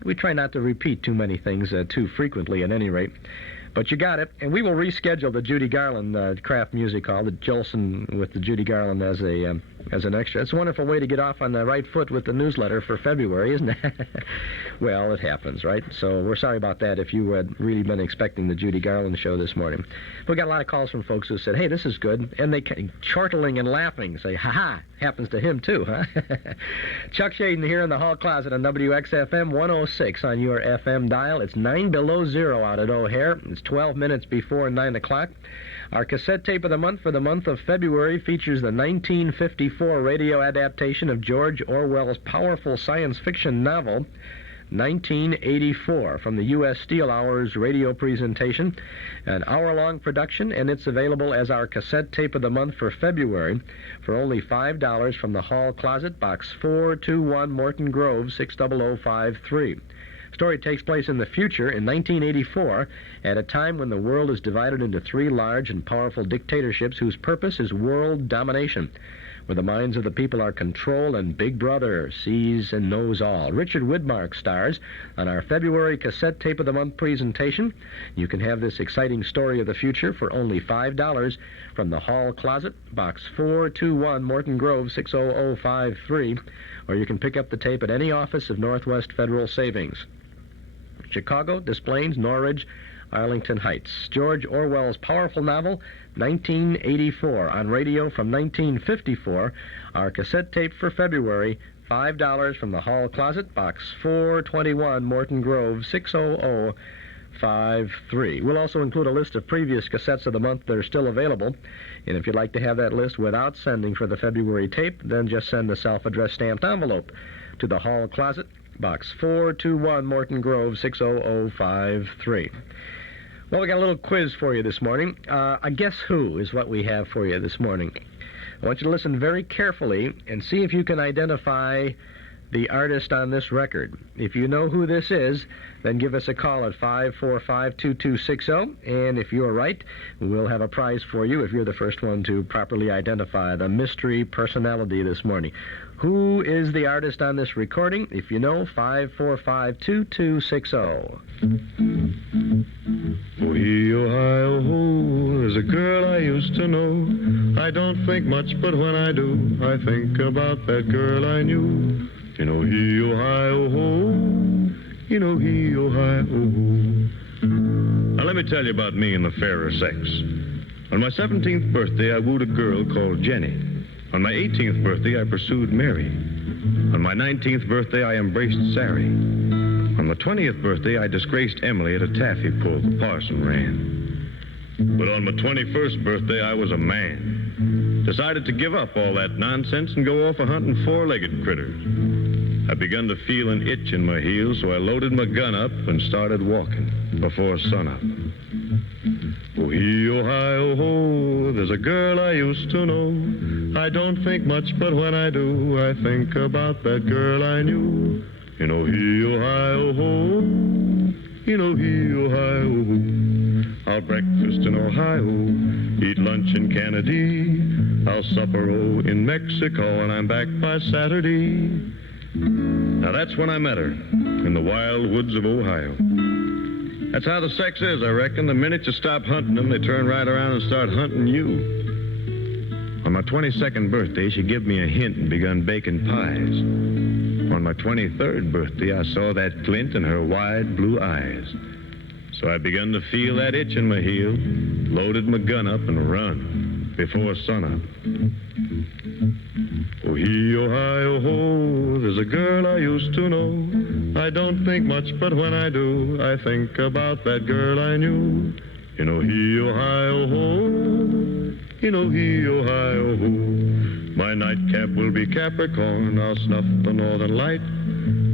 we try not to repeat too many things too frequently at any rate. But you got it, and we will reschedule the Judy Garland KRAFT Music Hall, the Jolson with the Judy Garland as an extra. It's a wonderful way to get off on the right foot with the newsletter for February, isn't it? Well, it happens, right? So we're sorry about that if you had really been expecting the Judy Garland show this morning. We got a lot of calls from folks who said, hey, this is good, and they chortling and laughing, say, ha-ha, happens to him too, huh? Chuck Shaden here in the hall closet on WXFM 106 on your FM dial. It's 9 below 0 out at O'Hare. It's 12 minutes before 9 o'clock. Our cassette tape of the month for the month of February features the 1954 radio adaptation of George Orwell's powerful science fiction novel, 1984, from the U.S. Steel Hours radio presentation, an hour-long production, and it's available as our cassette tape of the month for February for only $5 from the Hall Closet, Box 421, Morton Grove, 60053. Story takes place in the future in 1984, at a time when the world is divided into 3 large and powerful dictatorships whose purpose is world domination, where the minds of the people are controlled and Big Brother sees and knows all. Richard Widmark stars on our February cassette tape of the month presentation. You can have this exciting story of the future for only $5 from the Hall Closet, Box 421, Morton Grove, 60053, or you can pick up the tape at any office of Northwest Federal Savings. Chicago, Des Plaines, Norridge, Arlington Heights. George Orwell's powerful novel, 1984, on radio from 1954. Our cassette tape for February, $5 from the Hall Closet, Box 421, Morton Grove, 60053. We'll also include a list of previous cassettes of the month that are still available. And if you'd like to have that list without sending for the February tape, then just send the self-addressed stamped envelope to the Hall Closet, Box 421, Morton Grove, 60053. Well, we got a little quiz for you this morning. A Guess Who is what we have for you this morning. I want you to listen very carefully and see if you can identify the artist on this record. If you know who this is, then give us a call at 545-2260, and if you're right, we'll have a prize for you if you're the first one to properly identify the mystery personality this morning. Who is the artist on this recording? If you know, 545-2260. Oh-hee-oh-hi-oh-ho, there's a girl I used to know. I don't think much, but when I do, I think about that girl I knew. You know, hee-oh-hi-oh-ho, you know, hee-oh-hi-oh-ho. Now, let me tell you about me and the fairer sex. On my 17th birthday, I wooed a girl called Jenny. On my 18th birthday, I pursued Mary. On my 19th birthday, I embraced Sari. On the 20th birthday, I disgraced Emily at a taffy pull the parson ran. But on my 21st birthday, I was a man. Decided to give up all that nonsense and go off a-hunting 4-legged critters. I begun to feel an itch in my heels, so I loaded my gun up and started walking before sunup. Oh-hee-oh-hi-oh-ho, there's a girl I used to know. I don't think much, but when I do, I think about that girl I knew. You know, hee-oh-hi-oh-ho, you know, hee-oh-hi-oh-ho. I'll breakfast in Ohio, eat lunch in Kennedy. I'll supper-o in Mexico, and I'm back by Saturday. Now, that's when I met her. in the wild woods of Ohio. That's how the sex is, I reckon. The minute you stop hunting them, they turn right around and start hunting you. On my 22nd birthday, she gave me a hint and begun baking pies. On my 23rd birthday, I saw that glint in her wide blue eyes. So I begun to feel that itch in my heel, loaded my gun up and run before sunup. Oh, hee, oh, hi, oh, ho, there's a girl I used to know. I don't think much, but when I do, I think about that girl I knew. You know, hee, oh, hi, oh, ho, you know, hee, oh, hi, oh, ho. My nightcap will be Capricorn, I'll snuff the northern light.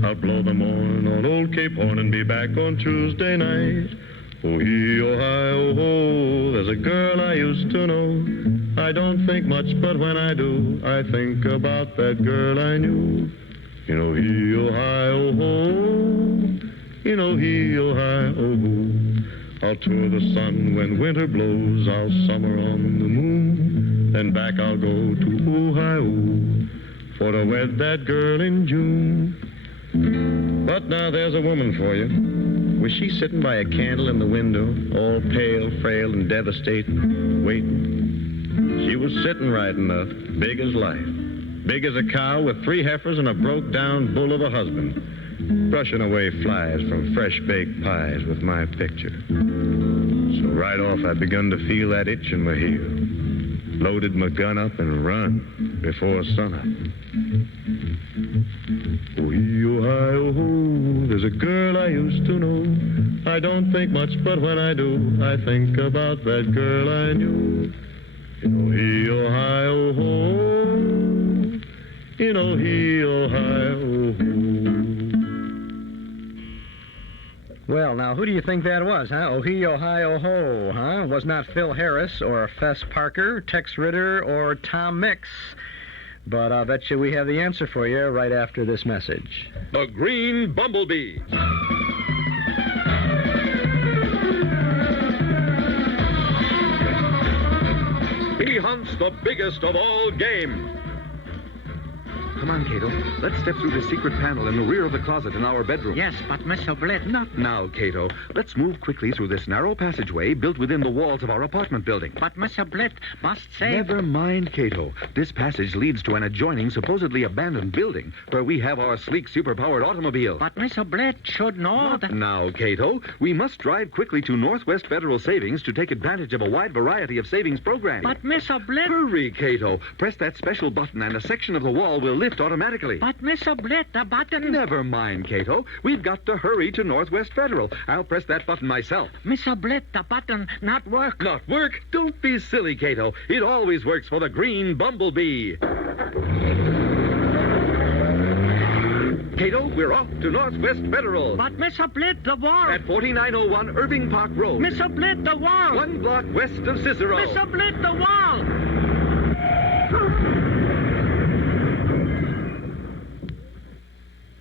I'll blow the morn on old Cape Horn and be back on Tuesday night. Oh, hee, oh, hi, oh, ho, there's a girl I used to know. I don't think much, but when I do, I think about that girl I knew. You know, hee, oh, hi, oh, ho, you know, hee, oh, hi, oh, ho. I'll tour the sun when winter blows, I'll summer on the moon, then back I'll go to Ohio for to wed that girl in June. But now there's a woman for you. Was she sitting by a candle in the window, all pale, frail, and devastating, waiting? She was sitting right enough, big as life, big as a cow with 3 heifers and a broke-down bull of a husband, brushing away flies from fresh-baked pies with my picture. So right off, I begun to feel that itch in my heel, loaded my gun up and run before sunup. Oh, hi, oh, ho, there's a girl I used to know. I don't think much, but when I do, I think about that girl I knew. You know, he, oh, hi, oh, ho, you know, he, oh, hi, oh, ho. Well, now, who do you think that was, huh? Oh, hi, oh, ho, huh? Was not Phil Harris or Fess Parker, Tex Ritter, or Tom Mix. But I'll bet you we have the answer for you right after this message. The Green Bumblebee. He hunts the biggest of all game. Come on, Cato. Let's step through the secret panel in the rear of the closet in our bedroom. Yes, but Mr. Blett... Not now, Cato. Let's move quickly through this narrow passageway built within the walls of our apartment building. But Mr. Blett must say... Never mind, Cato. This passage leads to an adjoining, supposedly abandoned building where we have our sleek, super-powered automobile. But Mr. Blett should know that... Now, Cato, we must drive quickly to Northwest Federal Savings to take advantage of a wide variety of savings programs. But Mr. Blett... Hurry, Cato. Press that special button and a section of the wall will lift automatically. But, Mr. Blett, the button... Never mind, Cato. We've got to hurry to Northwest Federal. I'll press that button myself. Mr. Blett, the button not work. Not work? Don't be silly, Cato. It always works for the Green Bumblebee. Cato, we're off to Northwest Federal. But, Mr. Blett, the wall... At 4901 Irving Park Road. Mr. Blett, the wall... 1 block west of Cicero. Mr. Blett, the wall...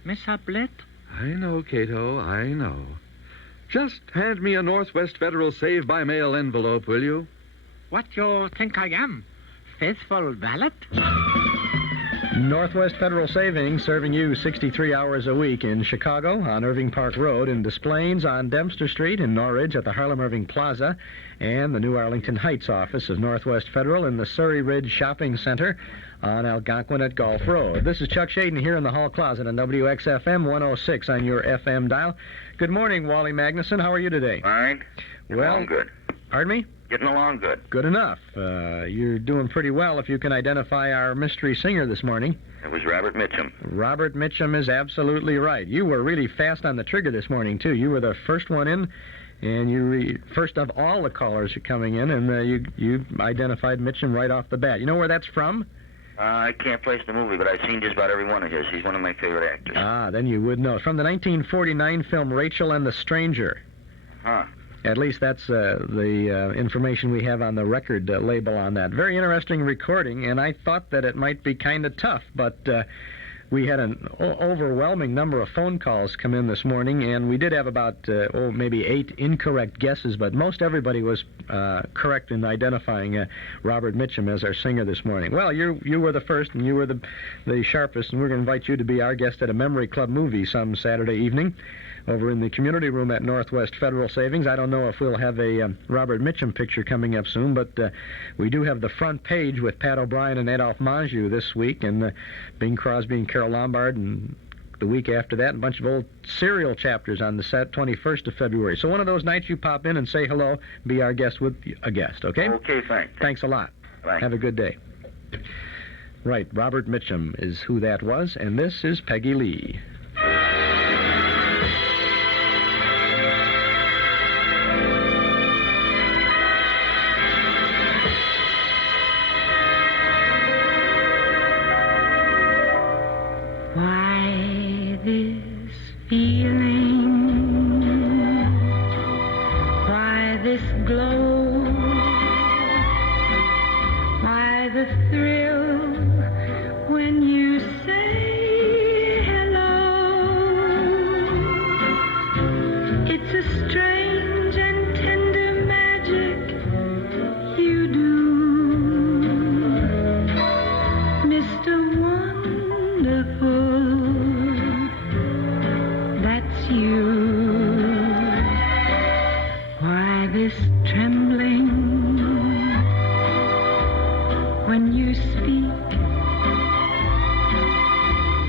Mr. Blett? I know, Cato, I know. Just hand me a Northwest Federal Save-by-Mail envelope, will you? What you think I am? Faithful valet? Northwest Federal Savings serving you 63 hours a week in Chicago on Irving Park Road, in Des Plaines on Dempster Street, in Norridge at the Harlem Irving Plaza, and the new Arlington Heights office of Northwest Federal in the Surrey Ridge Shopping Center on Algonquin at Gulf Road. This is Chuck Shaden here in the hall closet on WXFM 106 on your FM dial. Good morning, Wally Magnuson. How are you today? Fine. Well, good. Pardon me? Getting along good. Good enough. You're doing pretty well if you can identify our mystery singer this morning. It was Robert Mitchum. Robert Mitchum is absolutely right. You were really fast on the trigger this morning, too. You were the first one in, and you first of all the callers coming in, and you identified Mitchum right off the bat. You know where that's from? I can't place the movie, but I've seen just about every one of his. He's one of my favorite actors. Ah, then you would know. It's from the 1949 film Rachel and the Stranger. Huh. At least that's the information we have on the record label on that. Very interesting recording, and I thought that it might be kind of tough, but We had an overwhelming number of phone calls come in this morning, and we did have about, maybe 8 incorrect guesses, but most everybody was correct in identifying Robert Mitchum as our singer this morning. Well, you were the first, and you were the sharpest, and we're going to invite you to be our guest at a Memory Club movie some Saturday evening over in the community room at Northwest Federal Savings. I don't know if we'll have a Robert Mitchum picture coming up soon, but we do have the front page with Pat O'Brien and Adolphe Manjou this week, and Bing Crosby and Carol Lombard, and the week after that, a bunch of old serial chapters on the 21st of February. So one of those nights you pop in and say hello, be our guest with a guest, okay? Okay, thanks. Thanks a lot. Bye. Have a good day. Right, Robert Mitchum is who that was, and this is Peggy Lee. Why this feeling? Why this glow? Why the thrill when you say hello? It's a strange and tender magic you do, Mr. Wonderful. That's you. Why this trembling when you speak?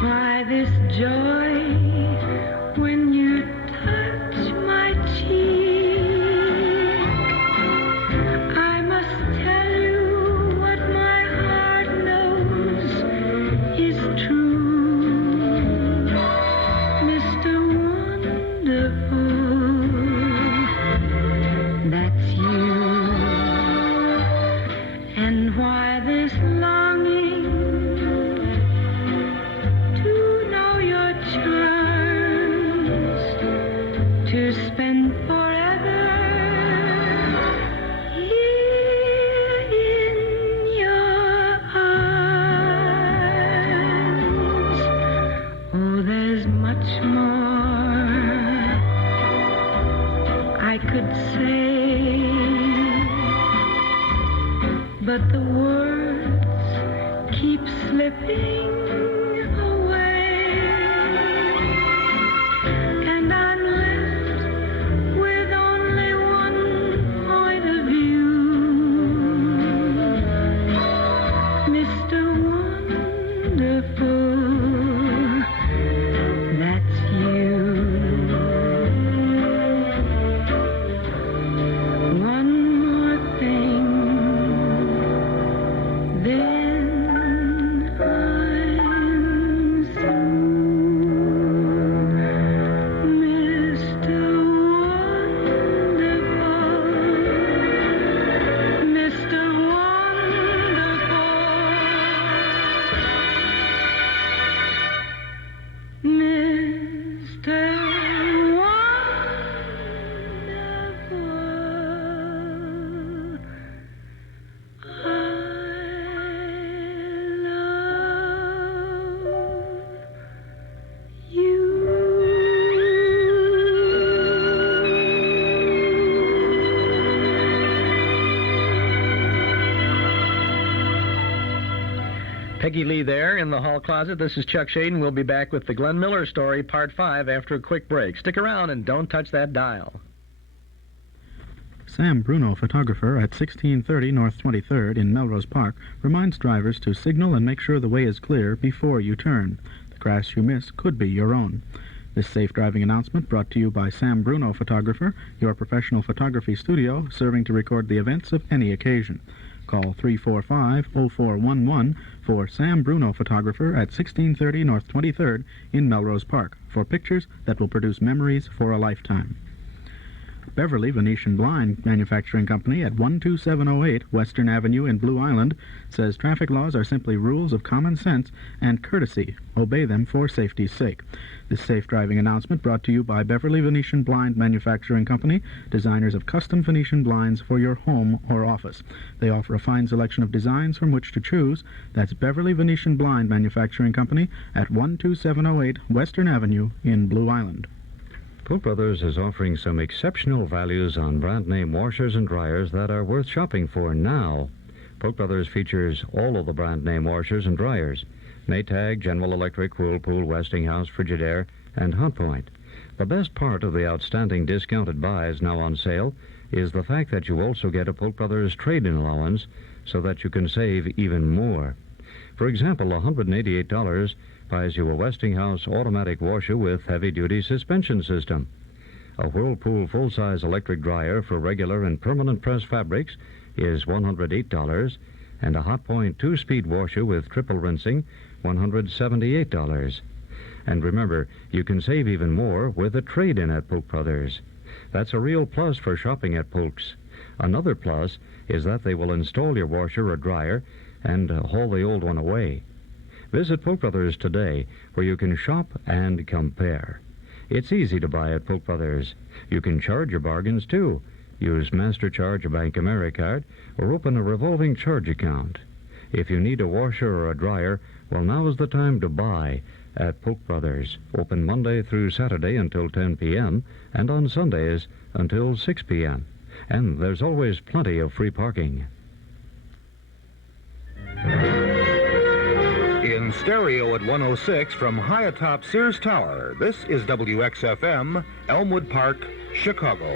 Why this joy when you touch my cheek? I must tell you what my heart knows is true, Mr. Wonderful. That's you. And why this longing to know your charms, to spend forever here in your arms. Oh, there's much more I could say, but the words keep slipping away, and I'm left with only one point of view, Mr. Wonderful. That's you. One more thing, then I'm through, Mr. Wonderful, Mr. Wonderful, Mr. Peggy Lee there in the hall closet. This is Chuck Shaden. We'll be back with the Glenn Miller story, Part 5, after a quick break. Stick around and don't touch that dial. Sam Bruno, photographer at 1630 North 23rd in Melrose Park, reminds drivers to signal and make sure the way is clear before you turn. The crash you miss could be your own. This safe driving announcement brought to you by Sam Bruno, photographer, your professional photography studio serving to record the events of any occasion. Call 345-0411 for Sam Bruno, photographer at 1630 North 23rd in Melrose Park for pictures that will produce memories for a lifetime. Beverly Venetian Blind Manufacturing Company at 12708 Western Avenue in Blue Island says traffic laws are simply rules of common sense and courtesy. Obey them for safety's sake. This safe driving announcement brought to you by Beverly Venetian Blind Manufacturing Company, designers of custom Venetian blinds for your home or office. They offer a fine selection of designs from which to choose. That's Beverly Venetian Blind Manufacturing Company at 12708 Western Avenue in Blue Island. Polk Brothers is offering some exceptional values on brand name washers and dryers that are worth shopping for now. Polk Brothers features all of the brand name washers and dryers: Maytag, General Electric, Whirlpool, Westinghouse, Frigidaire, and Hotpoint. The best part of the outstanding discounted buys now on sale is the fact that you also get a Polk Brothers trade-in allowance so that you can save even more. For example, $188 buys you a Westinghouse automatic washer with heavy-duty suspension system. A Whirlpool full-size electric dryer for regular and permanent press fabrics is $108, and a Hotpoint 2-speed washer with triple rinsing, $178. And remember, you can save even more with a trade-in at Polk Brothers. That's a real plus for shopping at Polk's. Another plus is that they will install your washer or dryer and haul the old one away. Visit Polk Brothers today, where you can shop and compare. It's easy to buy at Polk Brothers. You can charge your bargains, too. Use MasterCharge or Bank AmeriCard, or open a revolving charge account. If you need a washer or a dryer, well, now is the time to buy at Polk Brothers. Open Monday through Saturday until 10 p.m., and on Sundays until 6 p.m. And there's always plenty of free parking. In stereo at 106 from high atop Sears Tower, this is WXFM, Elmwood Park, Chicago.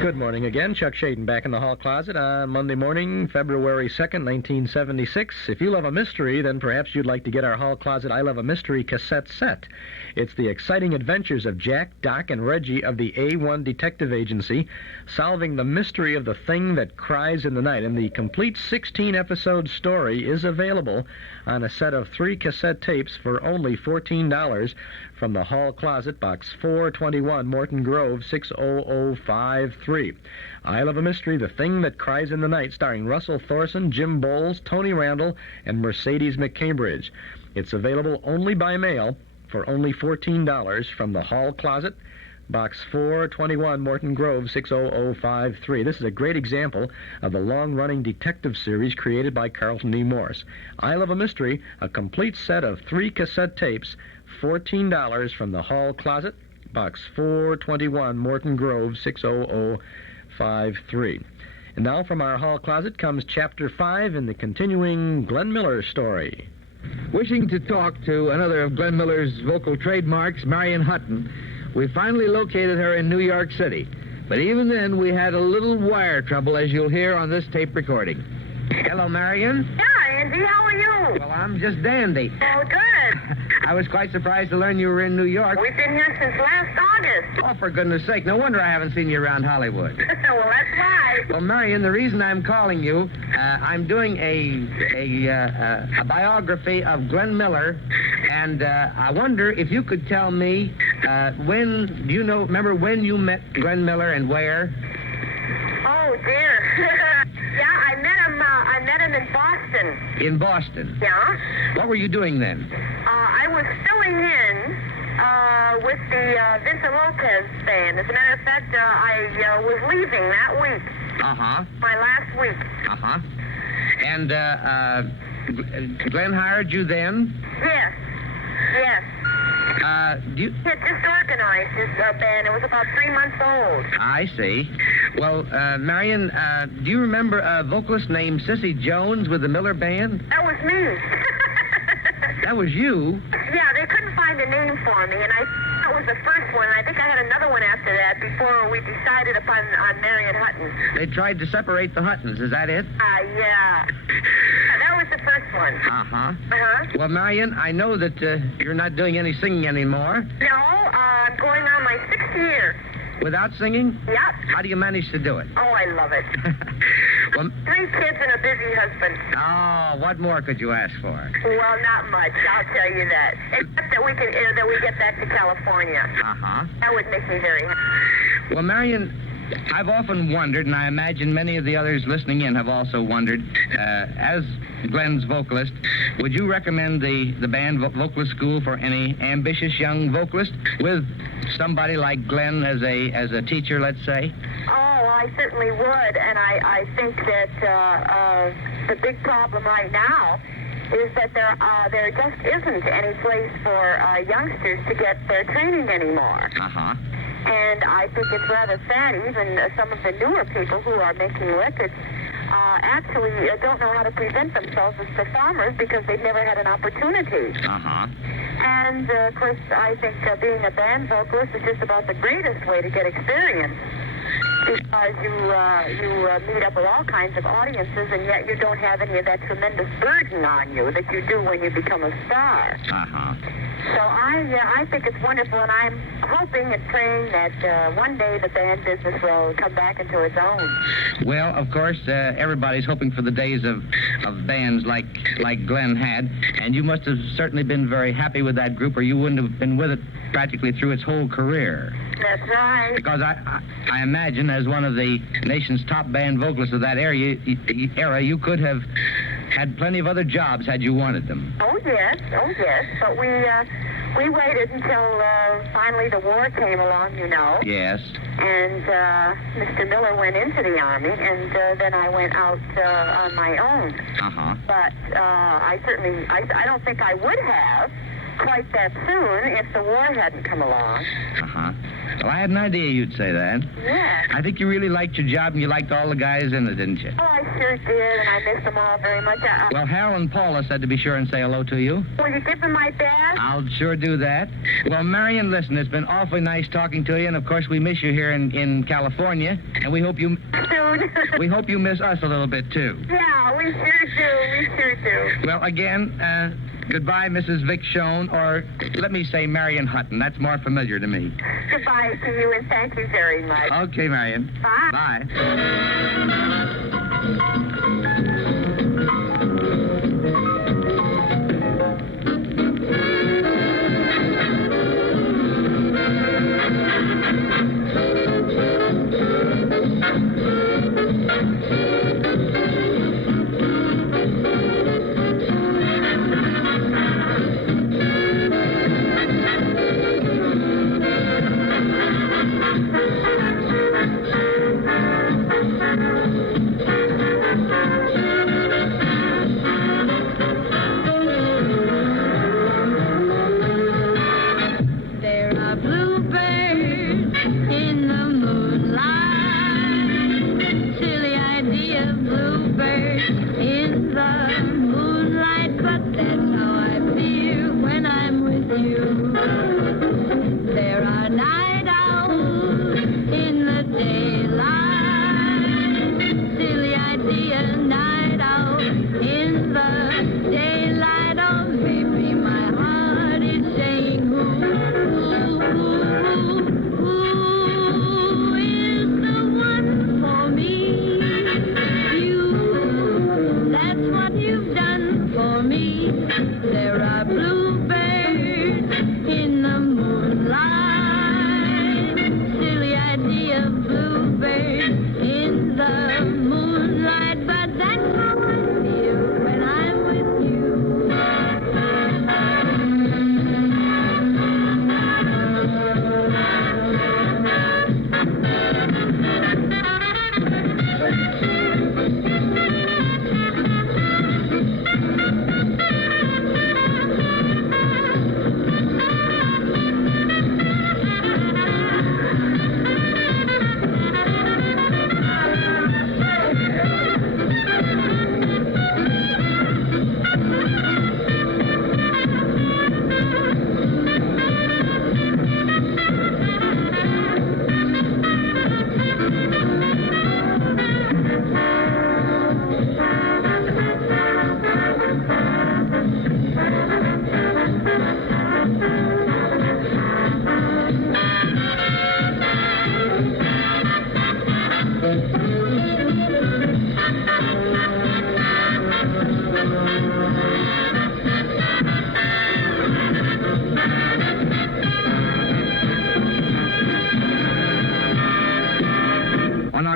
Good morning again. Chuck Shaden back in the hall closet on Monday morning, February 2nd, 1976. If you love a mystery, then perhaps you'd like to get our hall closet I Love a Mystery cassette set. It's the exciting adventures of Jack, Doc, and Reggie of the A1 Detective Agency, solving the mystery of the thing that cries in the night. And the complete 16-episode story is available on a set of 3 cassette tapes for only $14 from the hall closet, Box 421, Morton Grove, 60053. I Love a Mystery, The Thing That Cries in the Night, starring Russell Thorson, Jim Bowles, Tony Randall, and Mercedes McCambridge. It's available only by mail for only $14 from the hall closet, Box 421, Morton Grove, 60053. This is a great example of the long-running detective series created by Carlton E. Morse. I Love a Mystery, a complete set of 3 cassette tapes, $14 from the hall closet, Box 421, Morton Grove, 60053. And now from our hall closet comes Chapter 5 in the continuing Glenn Miller story. Wishing to talk to another of Glenn Miller's vocal trademarks, Marion Hutton, we finally located her in New York City. But even then, we had a little wire trouble, as you'll hear on this tape recording. Hello, Marion. Yeah, Andy, how are you? Well, I'm just dandy. Oh, good. I was quite surprised to learn you were in New York. We've been here since last August. Oh, for goodness sake. No wonder I haven't seen you around Hollywood. Well, that's why. Well, Marion, the reason I'm calling you, I'm doing a biography of Glenn Miller, and I wonder if you could tell me remember when you met Glenn Miller and where? Oh, dear. Yeah, I met him in Boston. In Boston? Yeah. What were you doing then? I was filling in with the Vincent Lopez band. As a matter of fact, I was leaving that week. Uh-huh. My last week. Uh-huh. And Glenn hired you then? Yes. Yes. He had just organized his band. It was about 3 months old. I see. Well, Marion, do you remember a vocalist named Sissy Jones with the Miller Band? That was me. That was you? Yeah, they couldn't find a name for me, and that was the first one. I think I had another one after that before we decided on Marion Hutton. They tried to separate the Huttons, is that it? Yeah. That was the first one. Uh-huh. Uh-huh. Well, Marion, I know that you're not doing any singing anymore. No, I'm going on my 6th year. Without singing? Yep. How do you manage to do it? Oh, I love it. Well, 3 kids and a busy husband. oh, what more could you ask for? Well, not much, I'll tell you that. Except that we get back to California. Uh-huh. That would make me very happy. Well, Marion, I've often wondered, and I imagine many of the others listening in have also wondered, as Glenn's vocalist, would you recommend the band vocalist school for any ambitious young vocalist with somebody like Glenn as a teacher, let's say? Oh, I certainly would, and I think that the big problem right now is that there just isn't any place for youngsters to get their training anymore. Uh-huh. And I think it's rather sad. Even some of the newer people who are making records actually don't know how to present themselves as performers because they've never had an opportunity. Uh-huh. And, of course, I think being a band vocalist is just about the greatest way to get experience. Because you meet up with all kinds of audiences, and yet you don't have any of that tremendous burden on you that you do when you become a star. Uh-huh. So I think it's wonderful, and I'm hoping and praying that one day the band business will come back into its own. Well, of course, everybody's hoping for the days of bands like Glenn had, and you must have certainly been very happy with that group, or you wouldn't have been with it practically through its whole career. That's right. Because I imagine, as one of the nation's top band vocalists of that era, you could have had plenty of other jobs had you wanted them. Oh yes. But we waited until finally the war came along, you know. Yes. And Mr. Miller went into the Army, and then I went out on my own. Uh-huh. But I don't think I would have quite that soon if the war hadn't come along. Uh-huh. Well, I had an idea you'd say that. Yeah. I think you really liked your job and you liked all the guys in it, didn't you? Oh, I sure did, and I miss them all very much. Well, Hal and Paula said to be sure and say hello to you. Will you give them my best? I'll sure do that. Well, Marion, listen, it's been awfully nice talking to you, and of course we miss you here in California, and we hope you... Soon. We hope you miss us a little bit, too. Yeah, we sure do. Well, again, goodbye, Mrs. Vic Schoen, or let me say Marion Hutton. That's more familiar to me. Goodbye to you, and thank you very much. Okay, Marion. Bye. Bye.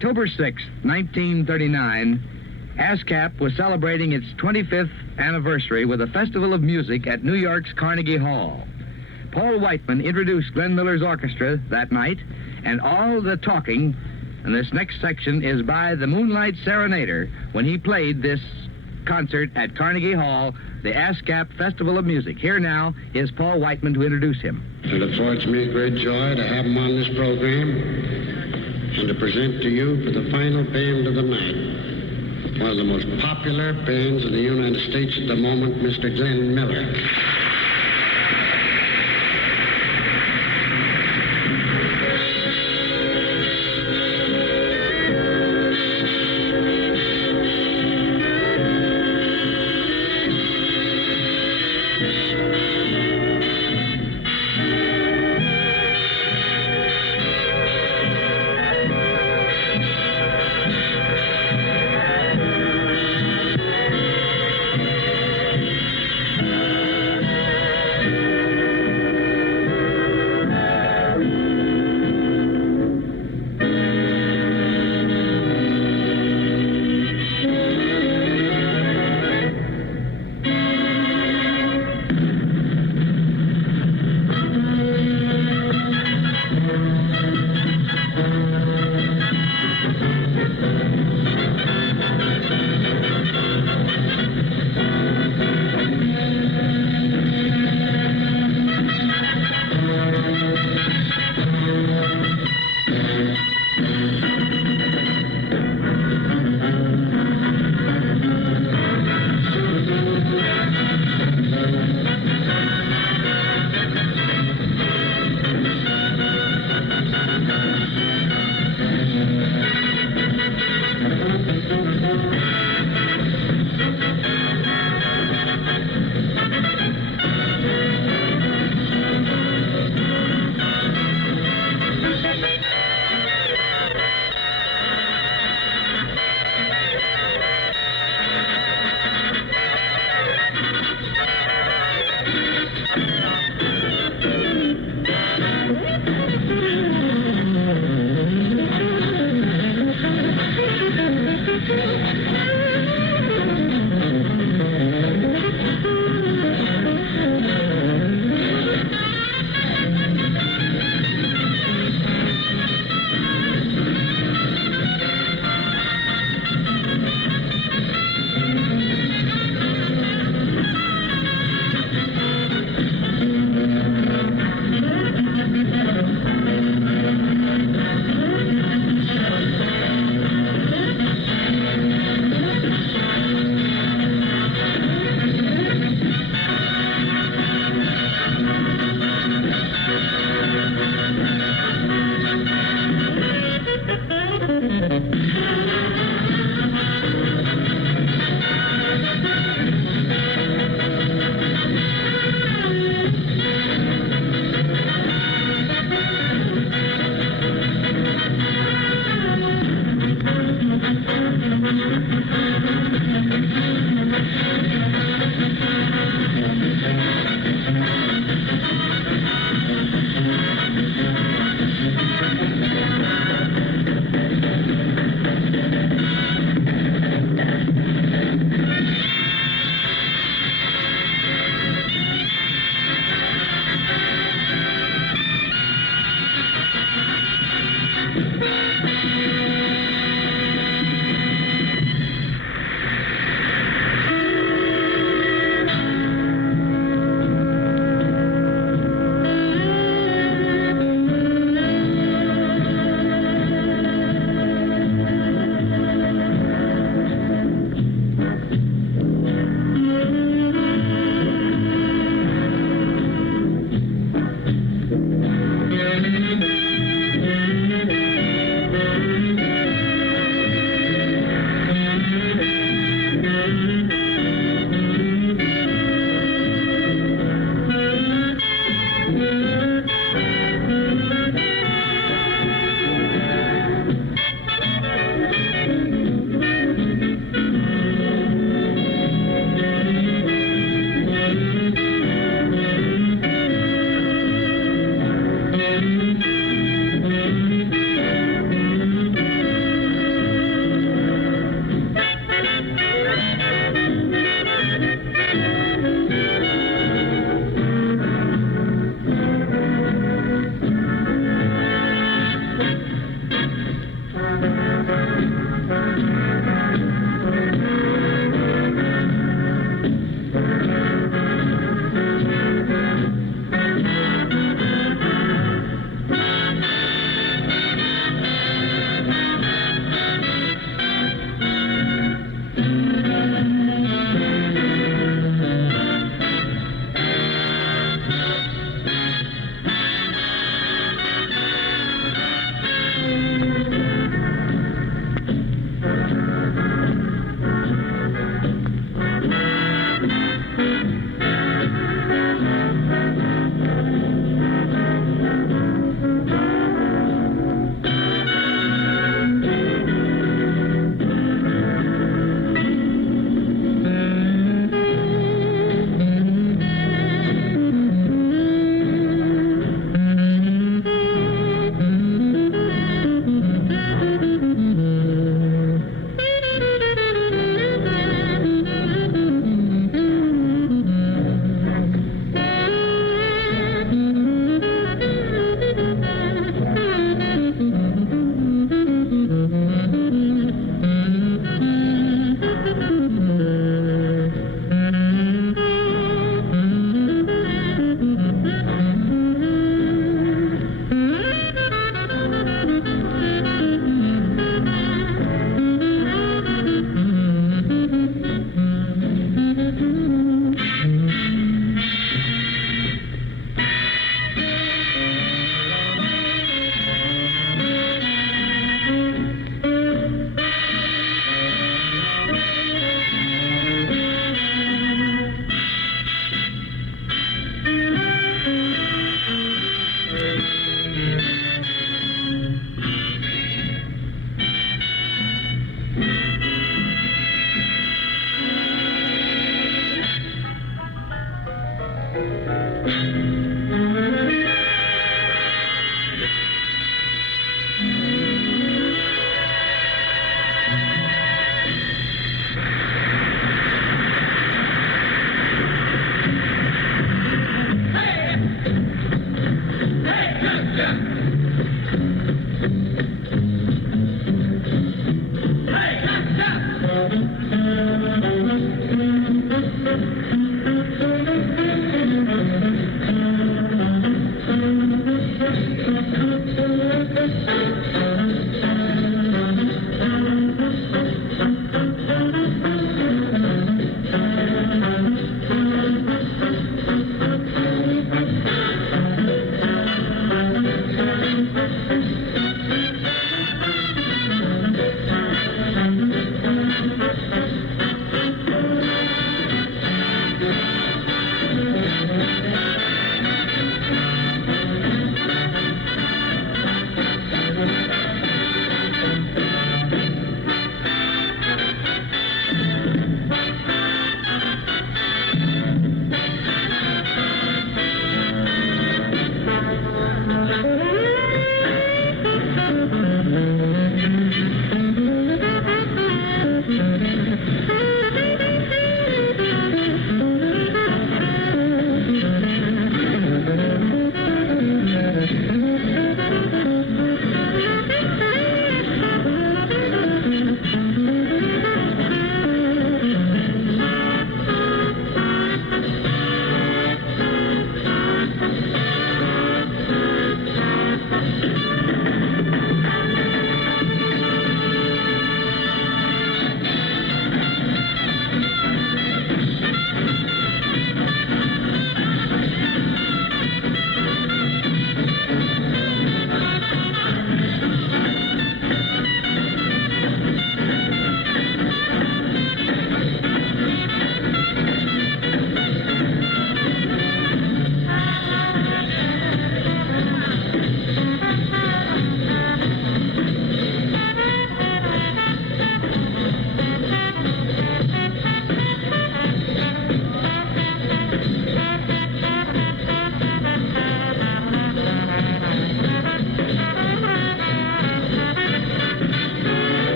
October 6, 1939, ASCAP was celebrating its 25th anniversary with a festival of music at New York's Carnegie Hall. Paul Whiteman introduced Glenn Miller's orchestra that night, and all the talking in this next section is by the Moonlight Serenader when he played this concert at Carnegie Hall, the ASCAP Festival of Music. Here now is Paul Whiteman to introduce him. And it affords me great joy to have him on this program and to present to you for the final band of the night, one of the most popular bands in the United States at the moment, Mr. Glenn Miller.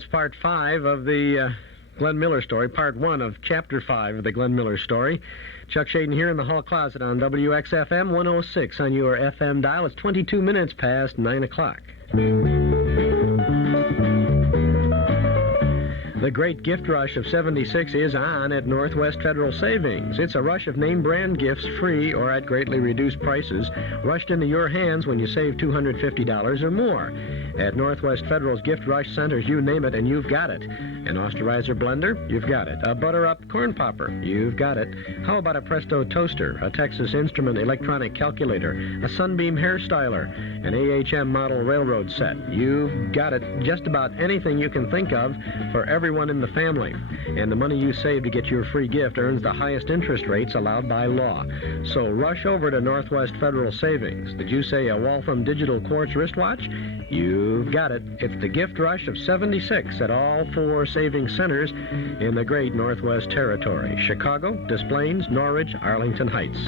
That's part 5 of the Glenn Miller story, part 1 of chapter 5 of the Glenn Miller story. Chuck Shaden here in the hall closet on WXFM 106 on your FM dial. It's 22 minutes past 9 o'clock. The great gift rush of 76 is on at Northwest Federal Savings. It's a rush of name brand gifts free or at greatly reduced prices, rushed into your hands when you save $250 or more. At Northwest Federal's gift rush centers, you name it and you've got it. An Osterizer blender? You've got it. A butter-up corn popper? You've got it. How about a Presto toaster, a Texas Instrument electronic calculator, a Sunbeam hair styler, an AHM model railroad set? You've got it. Just about anything you can think of for everyone in the family. And the money you save to get your free gift earns the highest interest rates allowed by law. So rush over to Northwest Federal Savings. Did you say a Waltham digital quartz wristwatch? You've got it. It's the gift rush of 76 at all 4 savings centers in the great Northwest Territory: Chicago, Des Plaines, Norridge, Arlington Heights.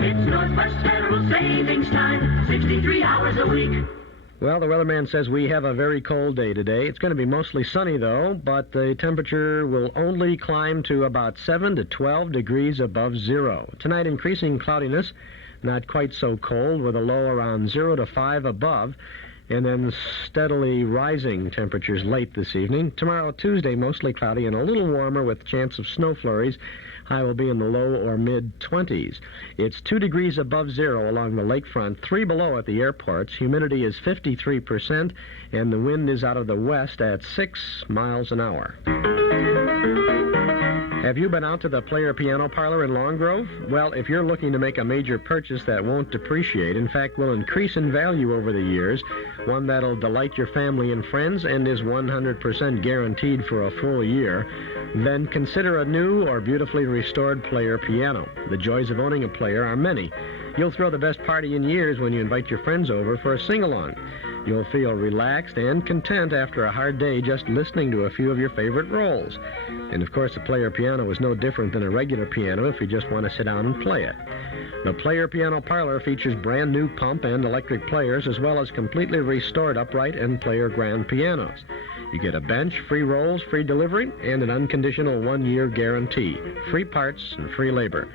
It's Northwest Federal Savings Time, 63 hours a week. Well, the weatherman says we have a very cold day today. It's going to be mostly sunny, though, but the temperature will only climb to about 7 to 12 degrees above zero. Tonight, increasing cloudiness, not quite so cold, with a low around 0 to 5 above, and then steadily rising temperatures late this evening. Tomorrow, Tuesday, mostly cloudy and a little warmer with chance of snow flurries. High will be in the low or mid-20s. It's 2 degrees above zero along the lakefront, 3 below at the airports. Humidity is 53%, and the wind is out of the west at 6 miles an hour. Have you been out to the Player Piano Parlor in Long Grove? Well, if you're looking to make a major purchase that won't depreciate, in fact will increase in value over the years, one that'll delight your family and friends and is 100% guaranteed for a full year, then consider a new or beautifully restored Player piano. The joys of owning a Player are many. You'll throw the best party in years when you invite your friends over for a sing-along. You'll feel relaxed and content after a hard day just listening to a few of your favorite rolls. And of course, a Player piano is no different than a regular piano if you just want to sit down and play it. The Player Piano Parlor features brand new pump and electric players, as well as completely restored upright and player grand pianos. You get a bench, free rolls, free delivery, and an unconditional 1-year guarantee. Free parts and free labor.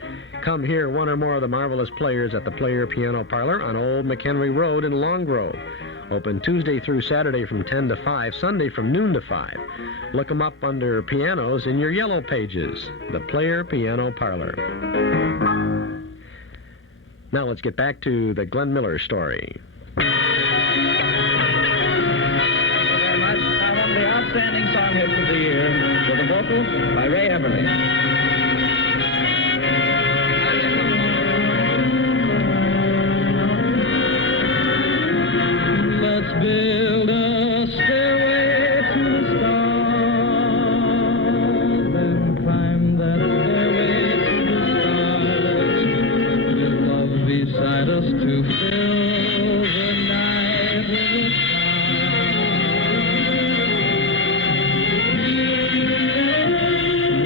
Come hear one or more of the marvelous players at the Player Piano Parlor on Old McHenry Road in Long Grove. Open Tuesday through Saturday from 10 to 5, Sunday from noon to 5. Look them up under pianos in your yellow pages. The Player Piano Parlor. Now let's get back to the Glenn Miller story. The outstanding song hit of the year with a vocal by Ray Everly. Let's build a stairway to the stars, then climb that stairway to the stars, with love beside us to fill the night with a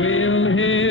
we'll hear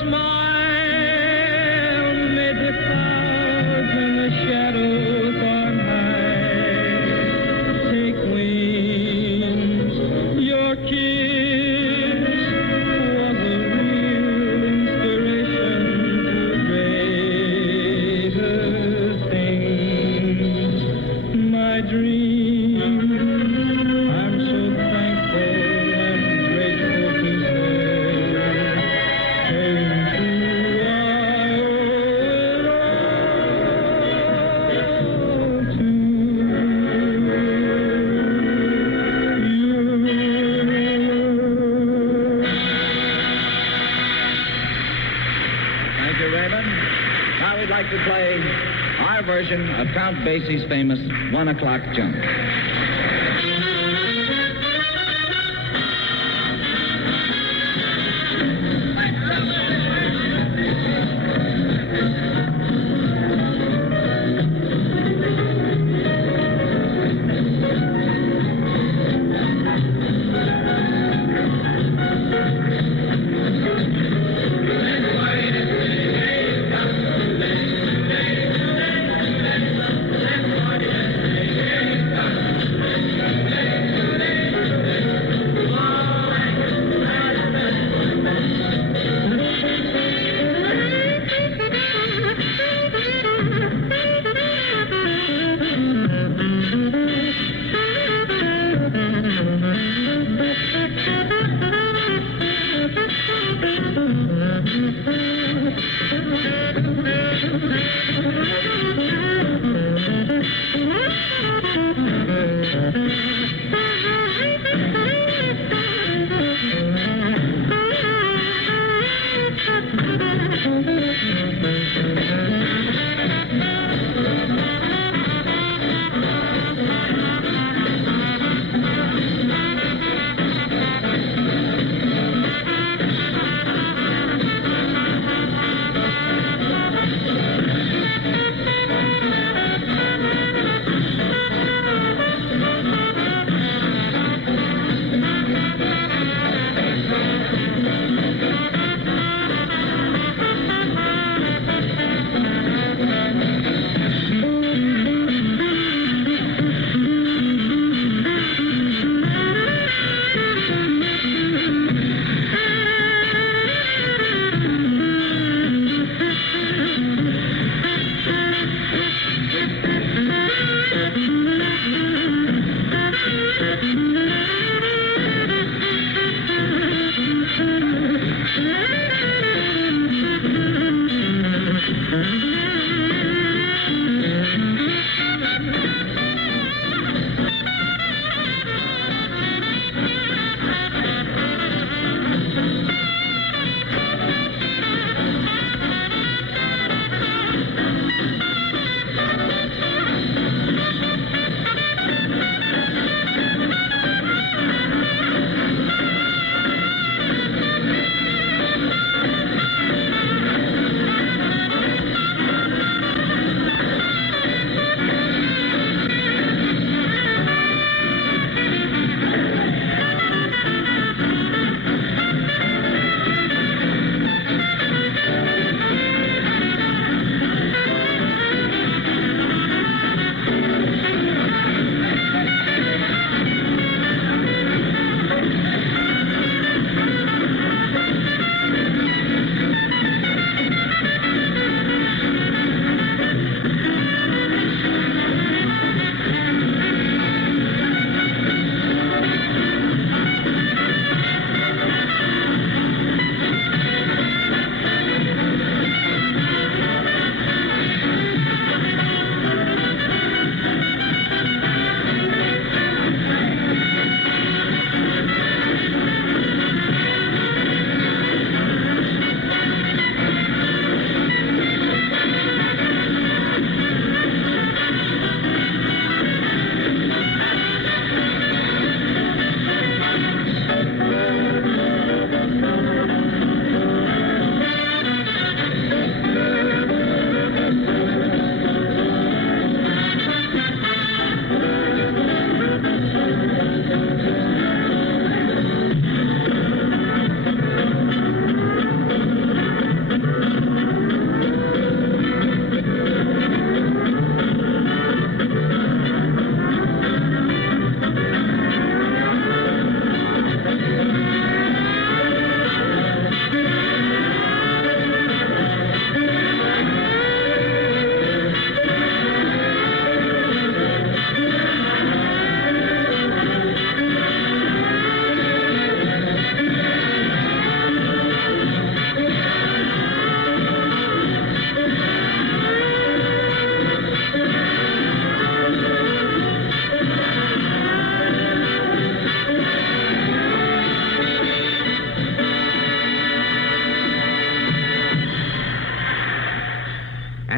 smile mid the clouds and the shadows on high. Take wings, your kiss was a real inspiration to greater things. My dream, I'm so thankful and grateful to say, came true. I Thank you, Raymond. Now we'd like to play our version of Count Basie's famous 1 o'clock jump.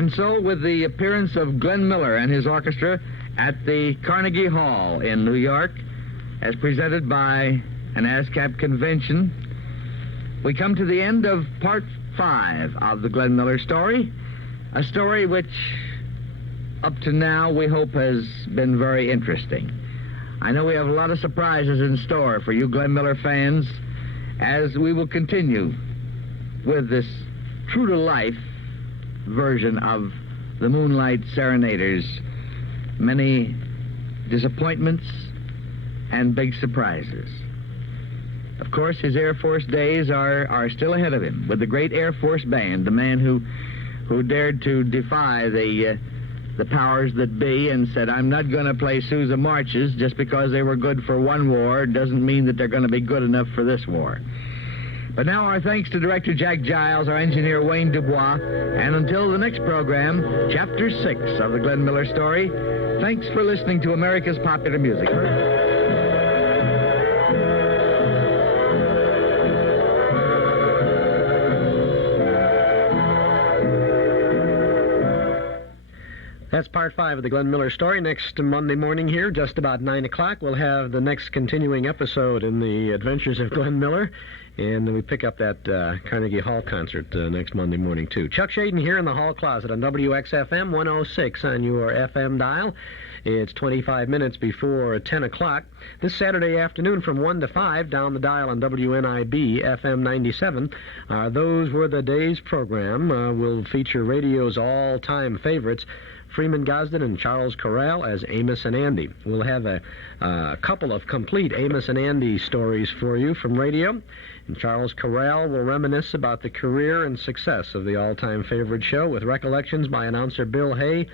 And so, with the appearance of Glenn Miller and his orchestra at the Carnegie Hall in New York, as presented by an ASCAP convention, we come to the end of Part 5 of the Glenn Miller story, a story which, up to now, we hope has been very interesting. I know we have a lot of surprises in store for you Glenn Miller fans as we will continue with this true-to-life version of the Moonlight Serenaders. Many disappointments and big surprises. Of course, his Air Force days are still ahead of him with the great Air Force Band, the man who dared to defy the powers that be and said, I'm not going to play Sousa marches just because they were good for one war. Doesn't mean that they're going to be good enough for this war. But now our thanks to Director Jack Giles, our engineer Wayne Dubois, and until the next program, Chapter 6 of the Glenn Miller story, thanks for listening to America's Popular Music. That's Part 5 of the Glenn Miller story. Next Monday morning here, just about 9 o'clock, we'll have the next continuing episode in the Adventures of Glenn Miller. And we pick up that Carnegie Hall concert next Monday morning, too. Chuck Shaden here in the hall closet on WXFM 106 on your FM dial. It's 25 minutes before 10 o'clock. This Saturday afternoon from 1 to 5, down the dial on WNIB FM 97. Those Were the Days program will feature radio's all-time favorites, Freeman Gosden and Charles Corral as Amos and Andy. We'll have a couple of complete Amos and Andy stories for you from radio. And Charles Corral will reminisce about the career and success of the all-time favorite show with recollections by announcer Bill Hay,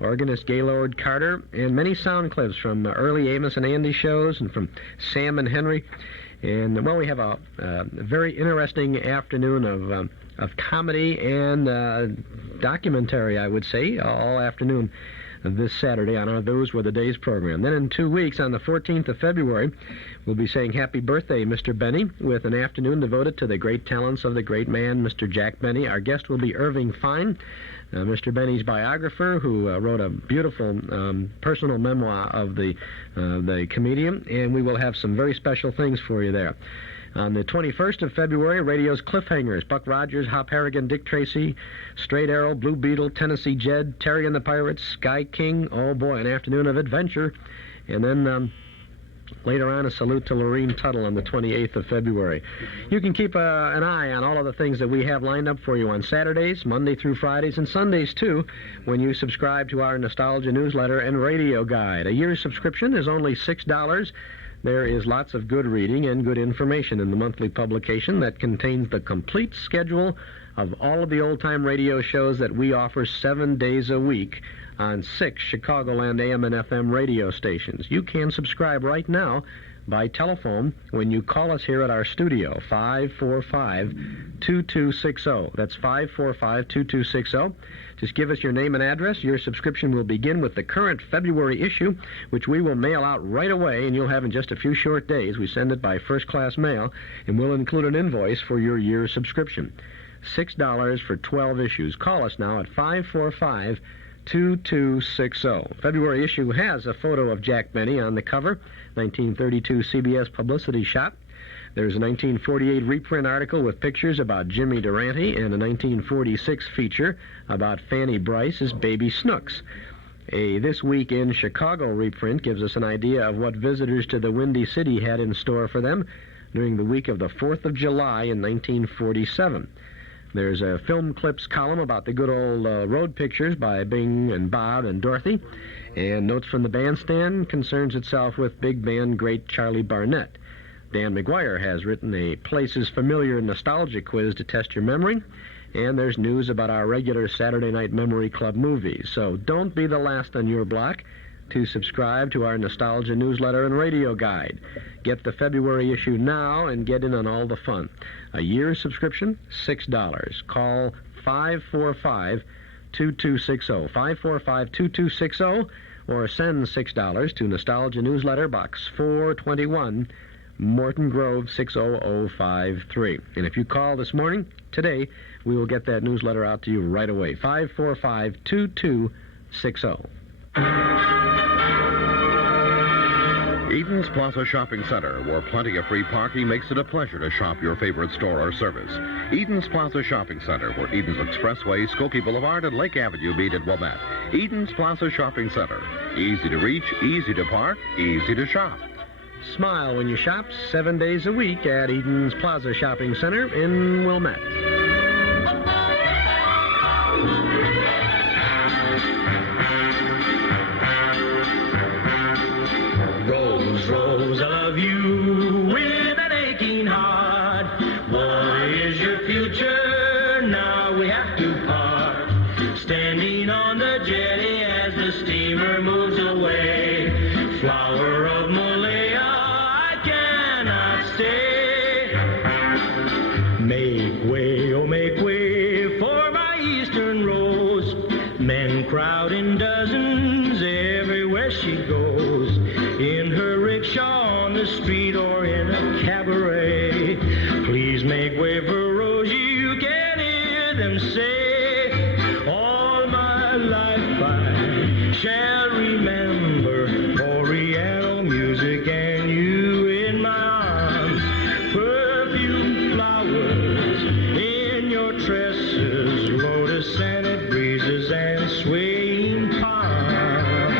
organist Gaylord Carter, and many sound clips from early Amos and Andy shows and from Sam and Henry. And, well, we have a very interesting afternoon of comedy and documentary, I would say, all afternoon this Saturday on our Those Were the Days program. Then in 2 weeks, on the 14th of February, we'll be saying happy birthday, Mr. Benny, with an afternoon devoted to the great talents of the great man, Mr. Jack Benny. Our guest will be Irving Fine, Mr. Benny's biographer, who wrote a beautiful personal memoir of the comedian, and we will have some very special things for you there. On the 21st of February, radio's cliffhangers, Buck Rogers, Hop Harrigan, Dick Tracy, Straight Arrow, Blue Beetle, Tennessee Jed, Terry and the Pirates, Sky King, oh boy, an afternoon of adventure. And then later on, a salute to Lorene Tuttle on the 28th of February. You can keep an eye on all of the things that we have lined up for you on Saturdays, Monday through Fridays, and Sundays, too, when you subscribe to our Nostalgia newsletter and radio guide. A year's subscription is only $6. There is lots of good reading and good information in the monthly publication that contains the complete schedule of all of the old-time radio shows that we offer 7 days a week on 6 Chicagoland AM and FM radio stations. You can subscribe right now by telephone when you call us here at our studio, 545-2260. That's 545-2260. Just give us your name and address. Your subscription will begin with the current February issue, which we will mail out right away, and you'll have in just a few short days. We send it by first-class mail, and we'll include an invoice for your year's subscription. $6 for 12 issues. Call us now at 545-2260. February issue has a photo of Jack Benny on the cover, 1932 CBS publicity shot. There's a 1948 reprint article with pictures about Jimmy Durante and a 1946 feature about Fanny Bryce's baby Snooks. A This Week in Chicago reprint gives us an idea of what visitors to the Windy City had in store for them during the week of the 4th of July in 1947. There's a film clips column about the good old road pictures by Bing and Bob and Dorothy. And Notes from the Bandstand concerns itself with big band great Charlie Barnett. Dan McGuire has written a Places Familiar Nostalgia quiz to test your memory. And there's news about our regular Saturday Night Memory Club movies. So don't be the last on your block to subscribe to our Nostalgia newsletter and radio guide. Get the February issue now and get in on all the fun. A year's subscription, $6. Call 545-2260. 545-2260, or send $6 to Nostalgia Newsletter, Box 421, Morton Grove 60053. And if you call this morning, today, we will get that newsletter out to you right away. 545-2260. Eden's Plaza Shopping Center, where plenty of free parking makes it a pleasure to shop your favorite store or service. Eden's Plaza Shopping Center, where Eden's Expressway, Skokie Boulevard, and Lake Avenue meet at Wilmette. Eden's Plaza Shopping Center. Easy to reach, easy to park, easy to shop. Smile when you shop 7 days a week at Eden's Plaza Shopping Center in Wilmette. Rose, I love you with an aching heart. What is your future? Now we have to part. Standing on the jetty as the steamer moves away. Flower of Malaya, I cannot stay. Make way, oh make way for my eastern rose. Men crowd in dozens everywhere she goes. In her rickshaw on the street or in a cabaret. Please make way for Rose, you can hear them say. All my life I shall remember Oriental music and you in my arms. Perfume flowers in your tresses, lotus scented breezes and swaying palms.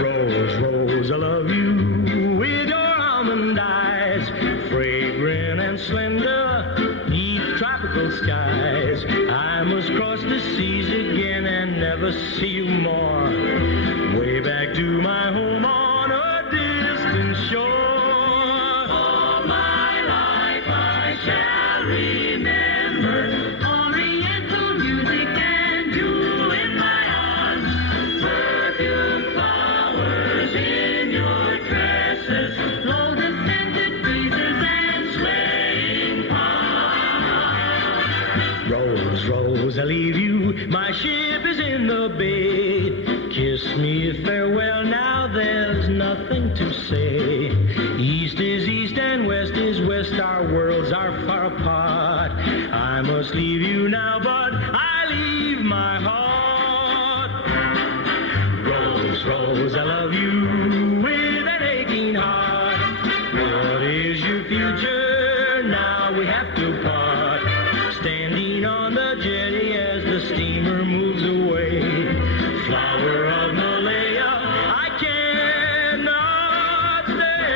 Rose, I love you with your almond eyes, fragrant and slender, deep tropical skies. I must cross the seas again and never see you more. Way back to my home on a distant shore. All my life I shall remember Oriental music and you in my arms. Perfume flowers in your tresses, lotus scented breezes and swaying palms. Rose, I leave you. My ship is in the bay. Kiss me farewell now, there's nothing to say. East is east and west is west, our worlds are far apart. I must leave you now, but I leave my heart. Rose, I love you with an aching heart. What is your future? Now we have to part. Standing on the jetty as the steamer moves away. Flower of Malaya, I cannot stay.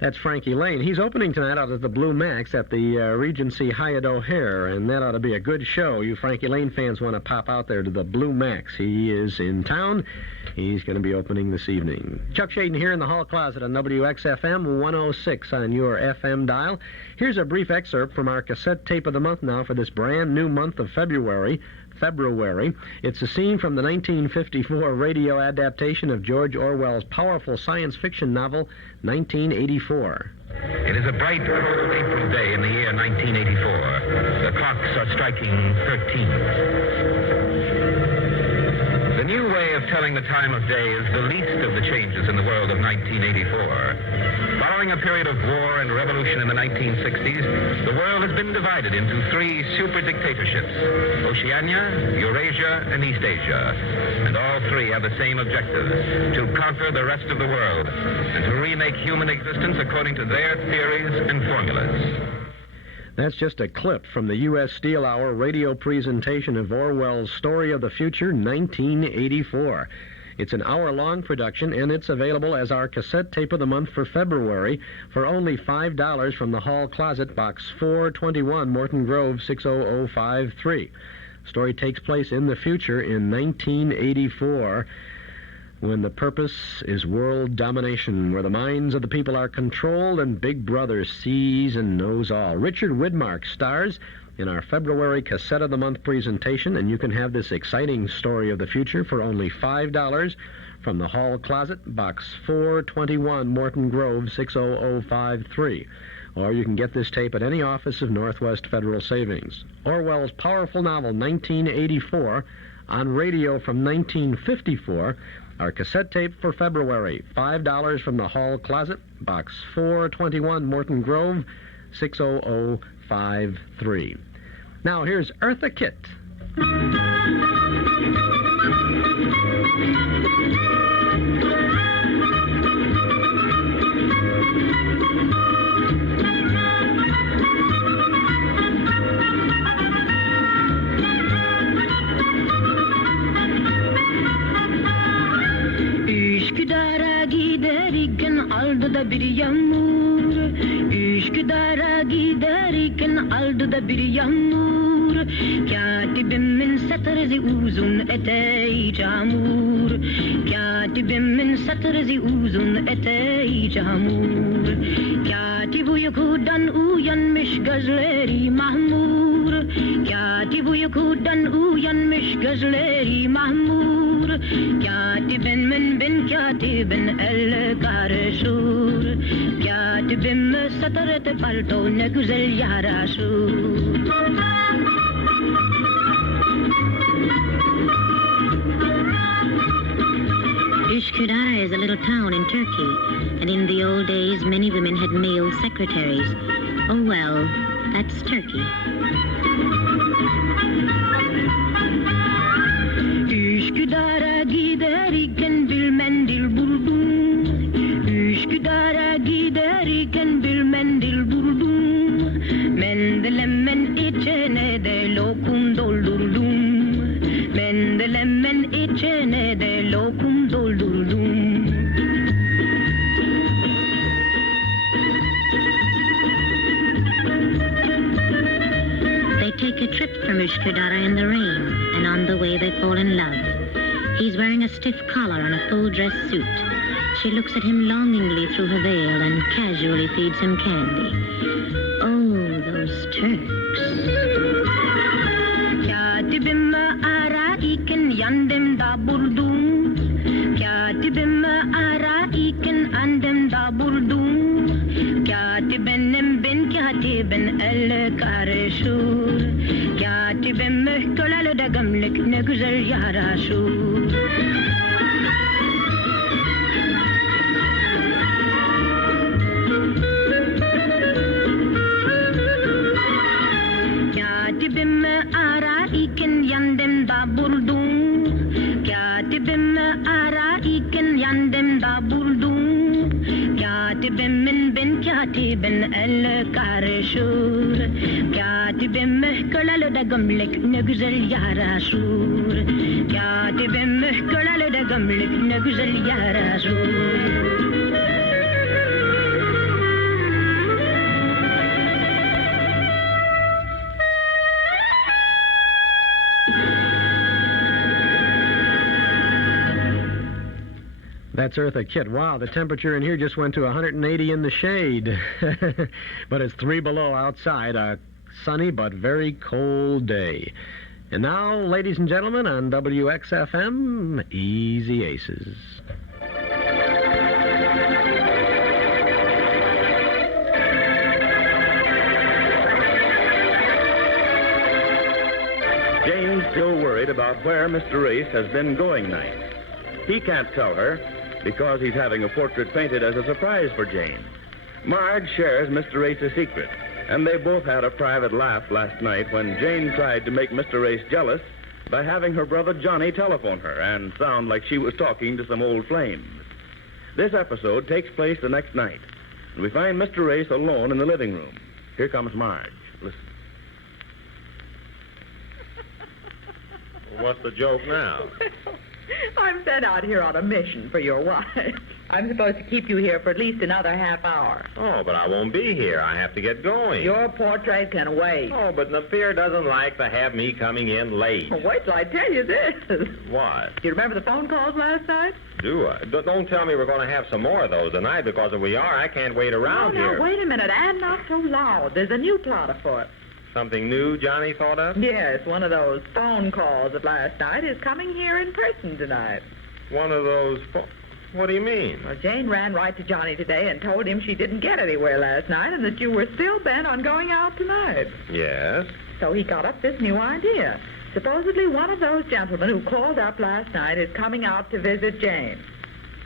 That's Frankie Lane. He's opening tonight out at the Blue Max at the Regency Hyatt O'Hare, and that ought to be a good show. You Frankie Lane fans want to pop out there to the Blue Max. He is in town. He's going to be opening this evening. Chuck Shaden here in the hall closet on WXFM 106 on your FM dial. Here's a brief excerpt from our cassette tape of the month now for this brand new month of February. It's a scene from the 1954 radio adaptation of George Orwell's powerful science fiction novel, 1984. It is a bright, cold April day in the year 1984. The clocks are striking 13. The new way of telling the time of day is the least of the changes in the world of 1984. Following a period of war and revolution in the 1960s, the world has been divided into three super dictatorships: Oceania, Eurasia, and East Asia. And all three have the same objective: to conquer the rest of the world and to remake human existence according to their theories and formulas. That's just a clip from the U.S. Steel Hour radio presentation of Orwell's Story of the Future, 1984. It's an hour-long production, and it's available as our cassette tape of the month for February for only $5 from the Hall Closet, Box 421, Morton Grove, 60053. Story takes place in the future in 1984, when the purpose is world domination, where the minds of the people are controlled and Big Brother sees and knows all. Richard Widmark stars in our February Cassette of the Month presentation, and you can have this exciting story of the future for only $5 from the Hall Closet, Box 421, Morton Grove, 60053. Or you can get this tape at any office of Northwest Federal Savings. Orwell's powerful novel, 1984, on radio from 1954. Our cassette tape for February, $5 from the Hall Closet, Box 421, Morton Grove, 60053. Now here's Eartha Kitt. Üsküdar'a giderken aldı da bir yağmur. Üsküdar'a giderken aldı da bir yağmur. Katibimin satırı uzun eteği çamur. Katibimin satırı uzun eteği çamur. Katip uykudan uyanmış gözleri mahmur. Katip uykudan uyanmış gözleri mahmur. Katibin bin katibin el karışır. Katibim satırı palto ne güzel yaraşır. Üsküdar is a little town in Turkey, and in the old days many women had male secretaries. Oh well, that's Turkey. Üsküdar'a giderken bir mendil buldum. Üsküdar'a giderken bir mendil buldum. Mendelemen içine de lokum doldurdum. Mendelemen içine de lokum doldurdum. They take a trip from Üsküdar in the rain, and on the way they fall in love. He's wearing a stiff collar and a full dress suit. She looks at him longingly through her veil and casually feeds him candy. Oh, those Turks. Katibim ararken yanımda buldum. Katibim ararken andımda buldum. Katibenim bin katibin el karışır. Katibim kölalı da gömlek ne güzel yaraşır. Katibim ararken yanımda buldum. Katibim ararken yanımda buldum. Katibimin bin katibin el karışır. Katibim kölalı da gömlek ne güzel yaraşır. Katibim kölalı da gömlek ne güzel yaraşır. That's Eartha Kitt. Wow, the temperature in here just went to 180 in the shade. But it's 3 below outside. A sunny but very cold day. And now, ladies and gentlemen, on WXFM, Easy Aces. Jane's still worried about where Mr. Race has been going night. He can't tell her because he's having a portrait painted as a surprise for Jane. Marge shares Mr. Race's secret, and they both had a private laugh last night when Jane tried to make Mr. Race jealous by having her brother Johnny telephone her and sound like she was talking to some old flames. This episode takes place the next night, and we find Mr. Race alone in the living room. Here comes Marge. Listen. What's the joke now? I'm sent out here on a mission for your wife. I'm supposed to keep you here for at least another half hour. Oh, but I won't be here. I have to get going. Your portrait can wait. Oh, but Napier doesn't like to have me coming in late. Well, wait till I tell you this. What? Do you remember the phone calls last night? Do I? Don't tell me we're going to have some more of those tonight, because if we are, I can't wait around here. No, wait a minute, and not so loud. There's a new plot afoot. Something new Johnny thought of? Yes, one of those phone calls of last night is coming here in person tonight. One of those... What do you mean? Well, Jane ran right to Johnny today and told him she didn't get anywhere last night and that you were still bent on going out tonight. Yes? So he got up this new idea. Supposedly one of those gentlemen who called up last night is coming out to visit Jane.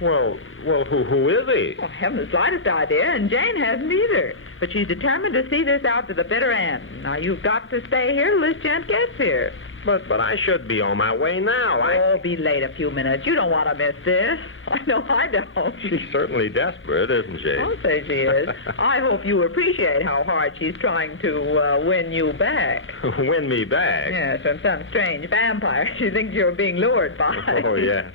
Well, who is he? I haven't the slightest idea, and Jane hasn't either. But she's determined to see this out to the bitter end. Now, you've got to stay here till this gent gets here. But I should be on my way now. Oh, be late a few minutes. You don't want to miss this. I know I don't. She's certainly desperate, isn't she? I'll say she is. I hope you appreciate how hard she's trying to win you back. Win me back? Yes, from some strange vampire she thinks you're being lured by. Oh, yeah.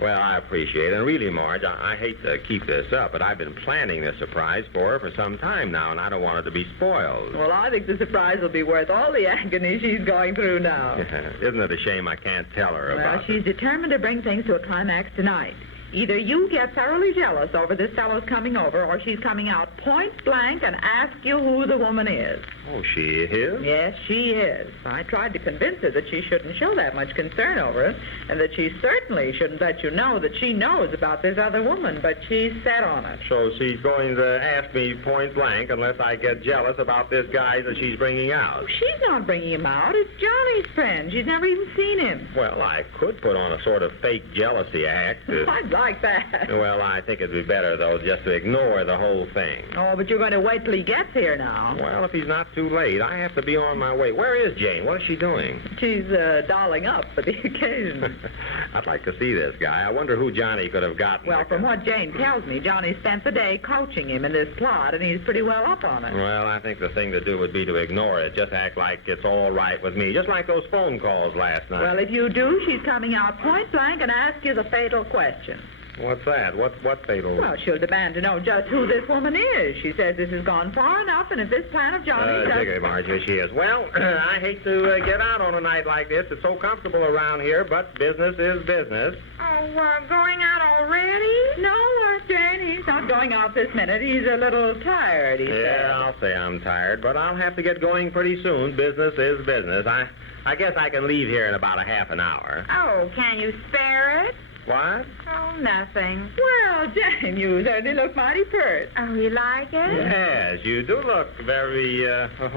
Well, I appreciate it. And really, Marge, I hate to keep this up, but I've been planning this surprise for her for some time now, and I don't want it to be spoiled. Well, I think the surprise will be worth all the agony she's going through now. Isn't it a shame I can't tell her about Well, she's determined to bring things to a climax tonight. Either you get thoroughly jealous over this fellow's coming over, or she's coming out point blank and ask you who the woman is. Oh, she is? Yes, she is. I tried to convince her that she shouldn't show that much concern over it, and that she certainly shouldn't let you know that she knows about this other woman, but she's set on it. So she's going to ask me point blank unless I get jealous about this guy that she's bringing out. She's not bringing him out. It's Johnny's friend. She's never even seen him. Well, I could put on a sort of fake jealousy act. I'd like that. Well, I think it'd be better, though, just to ignore the whole thing. Oh, but you're going to wait till he gets here now. Well, if he's not too late, I have to be on my way. Where is Jane? What is she doing? She's dolling up for the occasion. I'd like to see this guy. I wonder who Johnny could have gotten. Well, from what Jane tells me, Johnny spent the day coaching him in this plot, and he's pretty well up on it. Well, I think the thing to do would be to ignore it. Just act like it's all right with me. Just like those phone calls last night. Well, if you do, she's coming out point blank and ask you the fatal question. What's that? What fatal... Well, she'll demand to know just who this woman is. She says this has gone far enough, and if this plan of Johnny's... Diggity, Marge, here she is. Well, I hate to get out on a night like this. It's so comfortable around here, but business is business. Oh, going out already? No, Jane, he's not going out this minute. He's a little tired, he said. Yeah, I'll say I'm tired, but I'll have to get going pretty soon. Business is business. I guess I can leave here in about a half an hour. Oh, can you spare it? What? Oh, nothing. Well, Jane, you certainly look mighty pert. Oh, you like it? Yes, you do look very,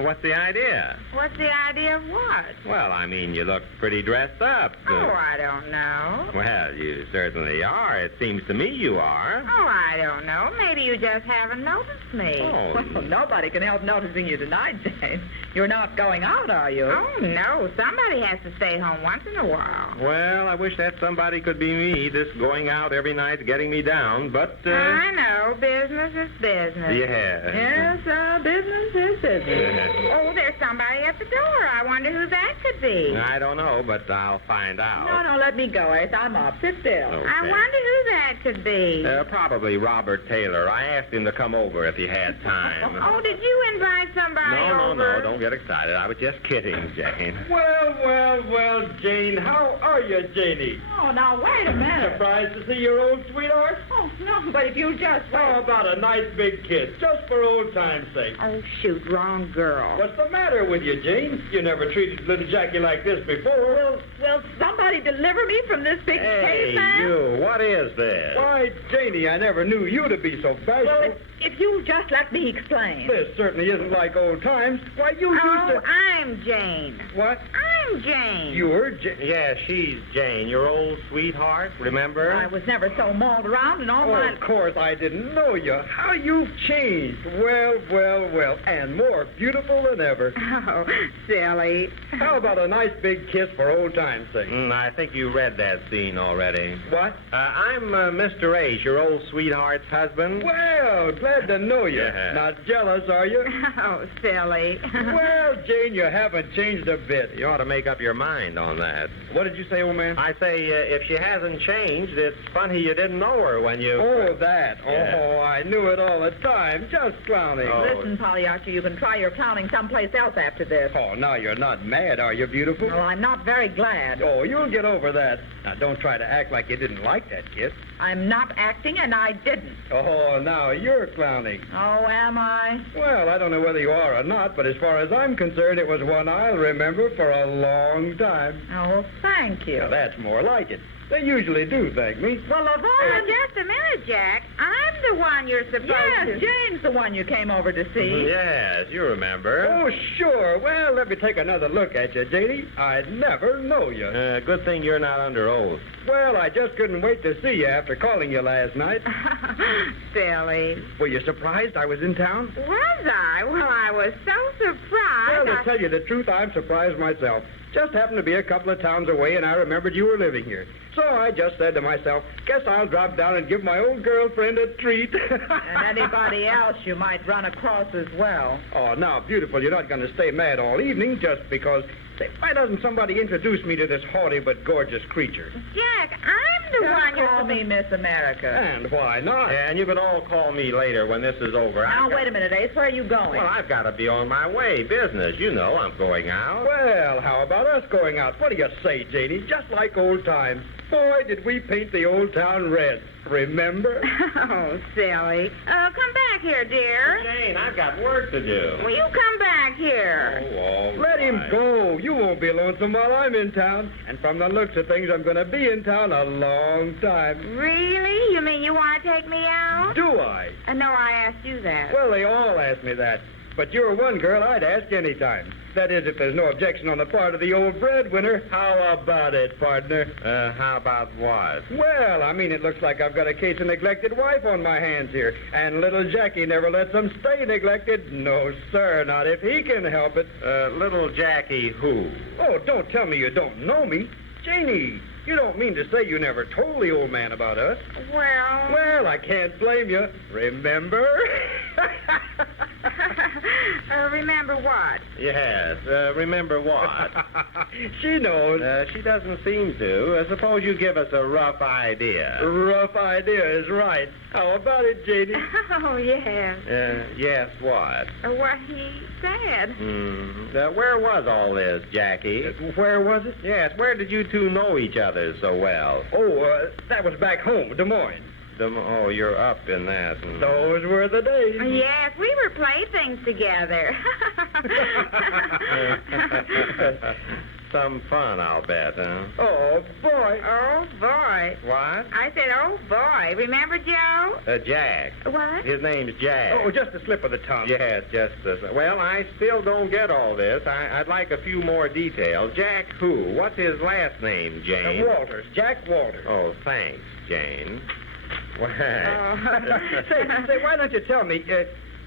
what's the idea? What's the idea of what? Well, I mean, you look pretty dressed up. Oh, I don't know. Well, you certainly are. It seems to me you are. Oh, I don't know. Maybe you just haven't noticed me. Oh. Well, nobody can help noticing you tonight, Jane. You're not going out, are you? Oh, no. Somebody has to stay home once in a while. Well, I wish that somebody could be me. This going out every night's getting me down, but... I know. Business is business. Yeah. Yes, business is business. Oh, there's somebody at the door. I wonder who that could be. I don't know, but I'll find out. No, let me go, Ace. I'm up. Sit still. Okay. I wonder who that could be. Probably Robert Taylor. I asked him to come over if he had time. Oh, did you invite somebody over? No, don't get excited. I was just kidding, Jane. Well, Jane. How are you, Janie? Oh, now, wait a minute. Surprised to see your old sweetheart? Oh, no, but if you just... How about a nice big kiss, just for old time's sake? Oh, shoot, wrong girl. What's the matter with you, Jane? You never treated little Jackie like this before. Will somebody deliver me from this big cave, man? You, what is this? Why, Janie, I never knew you to be so bashful. Well, if you just let me explain. This certainly isn't like old times. Why, you used to... I'm Jane. What? I'm Jane. You're Jane? Yeah, she's Jane, your old sweetheart, remember? I was never so mauled around in all my... Of course, I didn't know you. How you've changed. Well, and more beautiful than ever. Oh, silly. How about a nice big kiss for old time's sake? I think you read that scene already. What? I'm Mr. Ace, your old sweetheart's husband. Well, glad to know you. Yeah. Not jealous, are you? Oh, silly. Well, Jane, you haven't changed a bit. You ought to make up your mind on that. What did you say, old man? I say, if she hasn't changed, it's funny you didn't know her when you... Oh, that. Yeah. Oh, I knew it all the time. Just clowning. Oh. Listen, Polly Archer, you can try your clowning someplace else after this. Oh, now you're not mad, are you, beautiful? Well, I'm not very glad. Oh, you'll get over that. Now, don't try to act like you didn't like that kiss. I'm not acting, and I didn't. Oh, now you're clowning. Oh, am I? Well, I don't know whether you are or not, but as far as I'm concerned, it was one I'll remember for a long time. Oh, thank you. Now, that's more like it. They usually do thank me. Well, of all... Just a minute, Jack. I'm I'm the one you're supposed to... Yes, Jane's the one you came over to see. Yes, you remember. Oh, sure. Well, let me take another look at you, Janie. I'd never know you. Good thing you're not under oath. Well, I just couldn't wait to see you after calling you last night. Silly. Were you surprised I was in town? Was I? Well, I was so surprised. Well, to tell you the truth, I'm surprised myself. Just happened to be a couple of towns away, and I remembered you were living here. So I just said to myself, guess I'll drop down and give my old girlfriend a treat. And anybody else you might run across as well. Oh, now, beautiful, you're not going to stay mad all evening just because... Say, why doesn't somebody introduce me to this haughty but gorgeous creature? Jack, I'm the one you're... Call me Miss America. And why not? Yeah, and you can all call me later when this is over. Now, wait a minute, Ace. Where are you going? Well, I've got to be on my way. Business. You know I'm going out. Well, how about us going out? What do you say, Janie? Just like old times. Boy, did we paint the old town red. Remember? Oh, silly. Come back here, dear. Jane, I've got work to do. Will you come back here? Oh, all Let him go. You won't be lonesome while I'm in town. And from the looks of things, I'm going to be in town a long time. Really? You mean you want to take me out? Do I? No, I asked you that. Well, they all ask me that. But you're one girl I'd ask any time. That is, if there's no objection on the part of the old breadwinner. How about it, partner? How about what? Well, I mean, it looks like I've got a case of neglected wife on my hands here. And little Jackie never lets them stay neglected. No, sir, not if he can help it. Little Jackie who? Oh, don't tell me you don't know me. Janie, you don't mean to say you never told the old man about us? Well, I can't blame you. Remember? Remember what? Yes, remember what? She knows. She doesn't seem to. Suppose you give us a rough idea. Rough idea is right. How about it, Janie? Oh, yes. Yes, what? What he said. Where was all this, Jackie? Where was it? Yes, where did you two know each other so well? Oh, that was back home, Des Moines. Oh, you're up in that. Those were the days. Yes, we were playthings together. Some fun, I'll bet, huh? Oh, boy. Oh, boy. What? I said, oh, boy. Remember Joe? Jack. What? His name's Jack. Oh, just a slip of the tongue. Yes, well, I still don't get all this. I'd like a few more details. Jack who? What's his last name, Jane? Walters. Jack Walters. Oh, thanks, Jane. Why? Say, why don't you tell me,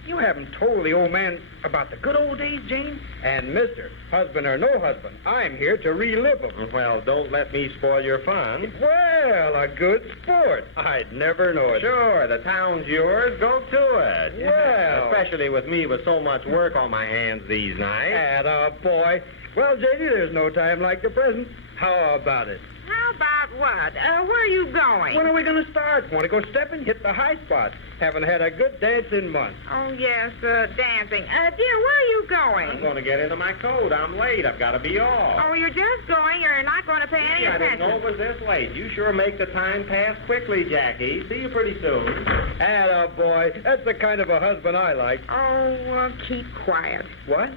you haven't told the old man about the good old days, Jane? And, mister, husband or no husband, I'm here to relive them. Well, don't let me spoil your fun. Well, a good sport. I'd never know it. Sure, the town's yours. Go to it. Well. Especially with me with so much work on my hands these nights. Atta boy. Well, Janie, there's no time like the present. How about it? How about what? Where are you going? When are we going to start? Want to go stepping? Hit the high spots. Haven't had a good dance in months. Oh, yes, dancing. Dear, where are you going? I'm going to get into my coat. I'm late. I've got to be off. Oh, you're just going. You're not going to pay any I attention. didn't know it was this late. You sure make the time pass quickly, Jackie. See you pretty soon. Atta boy. That's the kind of a husband I like. Oh, keep quiet. What?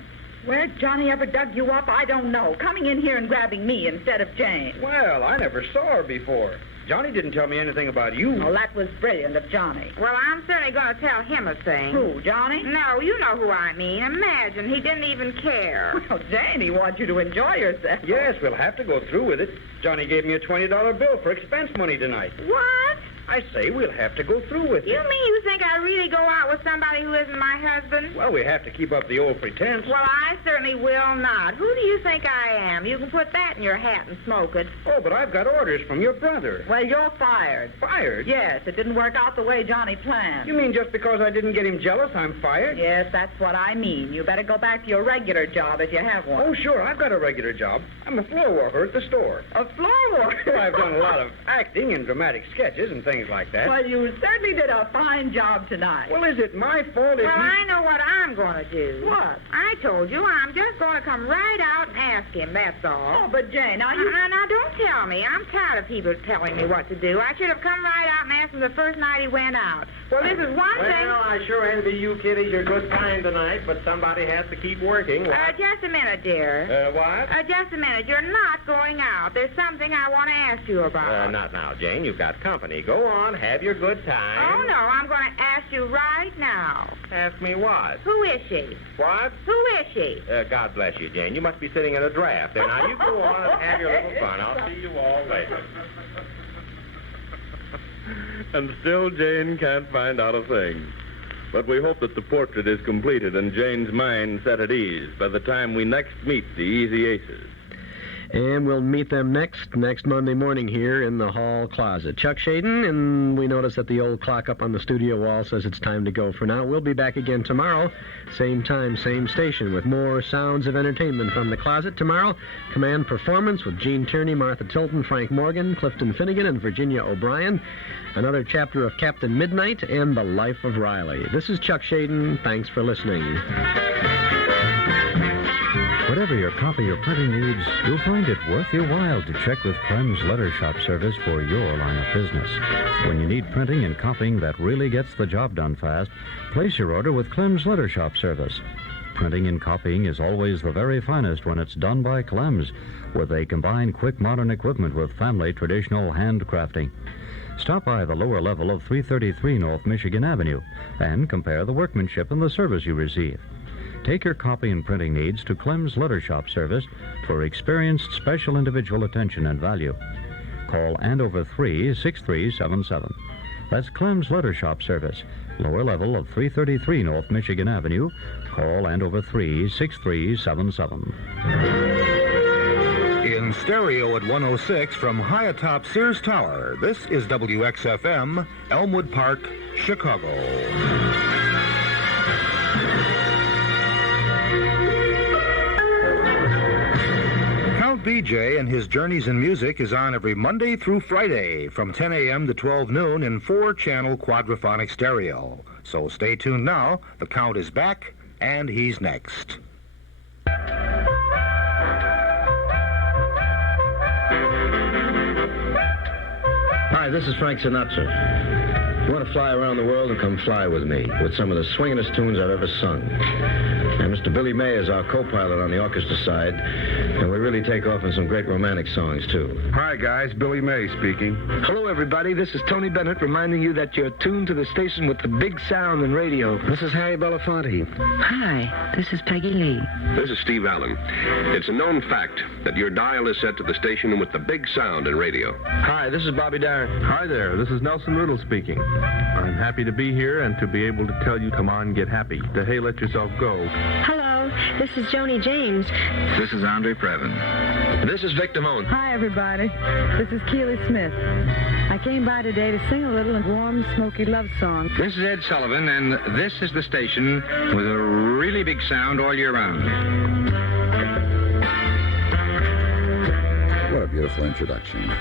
Where Johnny ever dug you up, I don't know. Coming in here and grabbing me instead of Jane. Well, I never saw her before. Johnny didn't tell me anything about you. Well, that was brilliant of Johnny. Well, I'm certainly going to tell him a thing. Who, Johnny? No, you know who I mean. Imagine, he didn't even care. Well, Jane, he wants you to enjoy yourself. Yes, we'll have to go through with it. Johnny gave me a $20 bill for expense money tonight. What? I say we'll have to go through with it. You mean you think I really go out with somebody who isn't my husband? Well, we have to keep up the old pretense. Well, I certainly will not. Who do you think I am? You can put that in your hat and smoke it. Oh, but I've got orders from your brother. Well, you're fired. Fired? Yes, it didn't work out the way Johnny planned. You mean just because I didn't get him jealous, I'm fired? Yes, that's what I mean. You better go back to your regular job if you have one. Oh, sure, I've got a regular job. I'm a floor walker at the store. A floor walker? Well, I've done a lot of acting and dramatic sketches and things like that. Well, you certainly did a fine job tonight. Well, is it my fault if Well, I know what I'm going to do. What? I told you I'm just going to come right out and ask him, that's all. Oh, but Jane, now you... Now, don't tell me. I'm tired of people telling me what to do. I should have come right out and asked him the first night he went out. Well, this is one thing... Well, I sure envy you kiddies your good time tonight, but somebody has to keep working. Just a minute, dear. What? Just a minute. You're not going out. There's something I want to ask you about. Not now, Jane. You've got company. Go go on. Have your good time. Oh, no, I'm going to ask you right now. Ask me what? Who is she? What? Who is she? God bless you, Jane. You must be sitting in a draft there. Now, you go on and have your little fun. I'll see you all later. And still Jane can't find out a thing. But we hope that the portrait is completed and Jane's mind set at ease by the time we next meet the Easy Aces. And we'll meet them next Monday morning here in the hall closet. Chuck Shaden, and we notice that the old clock up on the studio wall says it's time to go for now. We'll be back again tomorrow, same time, same station, with more sounds of entertainment from the closet. Tomorrow, Command Performance with Gene Tierney, Martha Tilton, Frank Morgan, Clifton Finnegan, and Virginia O'Brien. Another chapter of Captain Midnight and The Life of Riley. This is Chuck Shaden. Thanks for listening. Whatever your copy or printing needs, you'll find it worth your while to check with Clem's Letter Shop Service for your line of business. When you need printing and copying that really gets the job done fast, place your order with Clem's Letter Shop Service. Printing and copying is always the very finest when it's done by Clem's, where they combine quick modern equipment with family traditional handcrafting. Stop by the lower level of 333 North Michigan Avenue and compare the workmanship and the service you receive. Take your copy and printing needs to Clem's Letter Shop Service for experienced special individual attention and value. Call Andover 3-6377. That's Clem's Letter Shop Service, lower level of 333 North Michigan Avenue. Call Andover 3-6377. In stereo at 106 from high atop Sears Tower, this is WXFM, Elmwood Park, Chicago. BJ and his Journeys in Music is on every Monday through Friday from 10 a.m. to 12 noon in 4-channel quadraphonic stereo. So stay tuned now. The Count is back, and he's next. Hi, this is Frank Sinatra. You want to fly around the world and come fly with me with some of the swingin'est tunes I've ever sung. And Mr. Billy May is our co-pilot on the orchestra side, and we really take off in some great romantic songs, too. Hi, guys. Billy May speaking. Hello, everybody. This is Tony Bennett reminding you that you're tuned to the station with the big sound and radio. This is Harry Belafonte. Hi, this is Peggy Lee. This is Steve Allen. It's a known fact that your dial is set to the station with the big sound and radio. Hi, this is Bobby Darin. Hi there. This is Nelson Riddle speaking. I'm happy to be here and to be able to tell you, come on, get happy. To hey, let yourself go. Hello, this is Joni James. This is Andre Previn. This is Vic Damone. Hi, everybody. This is Keely Smith. I came by today to sing a little warm, smoky love song. This is Ed Sullivan, and this is the station with a really big sound all year round. What a beautiful introduction.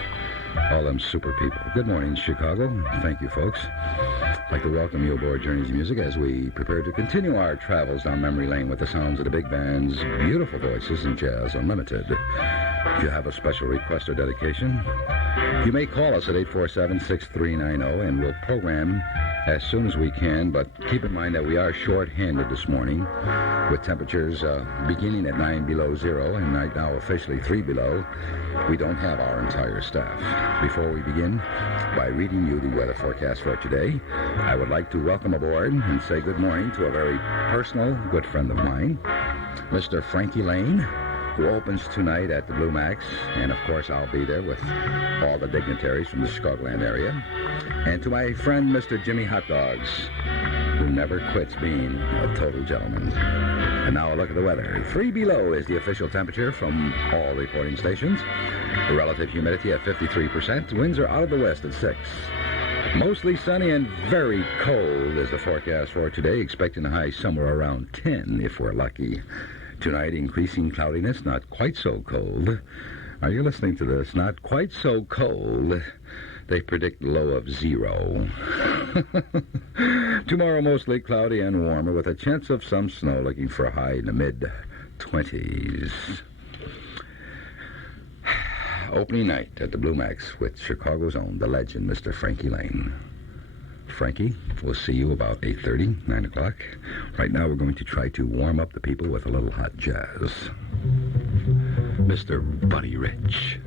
All them super people. Good morning, Chicago. Thank you, folks. I'd like to welcome you aboard Journeys in Music as we prepare to continue our travels down memory lane with the sounds of the big band's beautiful voices in Jazz Unlimited. If you have a special request or dedication, you may call us at 847-6390 and we'll program as soon as we can, but keep in mind that we are short-handed this morning with temperatures beginning at 9 below zero and right now officially 3 below. We don't have our entire staff. Before we begin by reading you the weather forecast for today, I would like to welcome aboard and say good morning to a very personal good friend of mine, Mr. Frankie Lane, who opens tonight at the Blue Max, and of course I'll be there with all the dignitaries from the Chicagoland area, and to my friend Mr. Jimmy Hot Dogs, who never quits being a total gentleman. And now a look at the weather. 3 below is the official temperature from all reporting stations. The relative humidity at 53%. Winds are out of the west at 6. Mostly sunny and very cold is the forecast for today, expecting a high somewhere around 10 if we're lucky. Tonight, increasing cloudiness, not quite so cold. Are you listening to this? Not quite so cold. They predict low of 0. Tomorrow, mostly cloudy and warmer with a chance of some snow, looking for a high in the mid-20s. Opening night at the Blue Max with Chicago's own, the legend, Mr. Frankie Lane. Frankie, we'll see you about 8:30, 9 o'clock. Right now, we're going to try to warm up the people with a little hot jazz. Mr. Buddy Rich.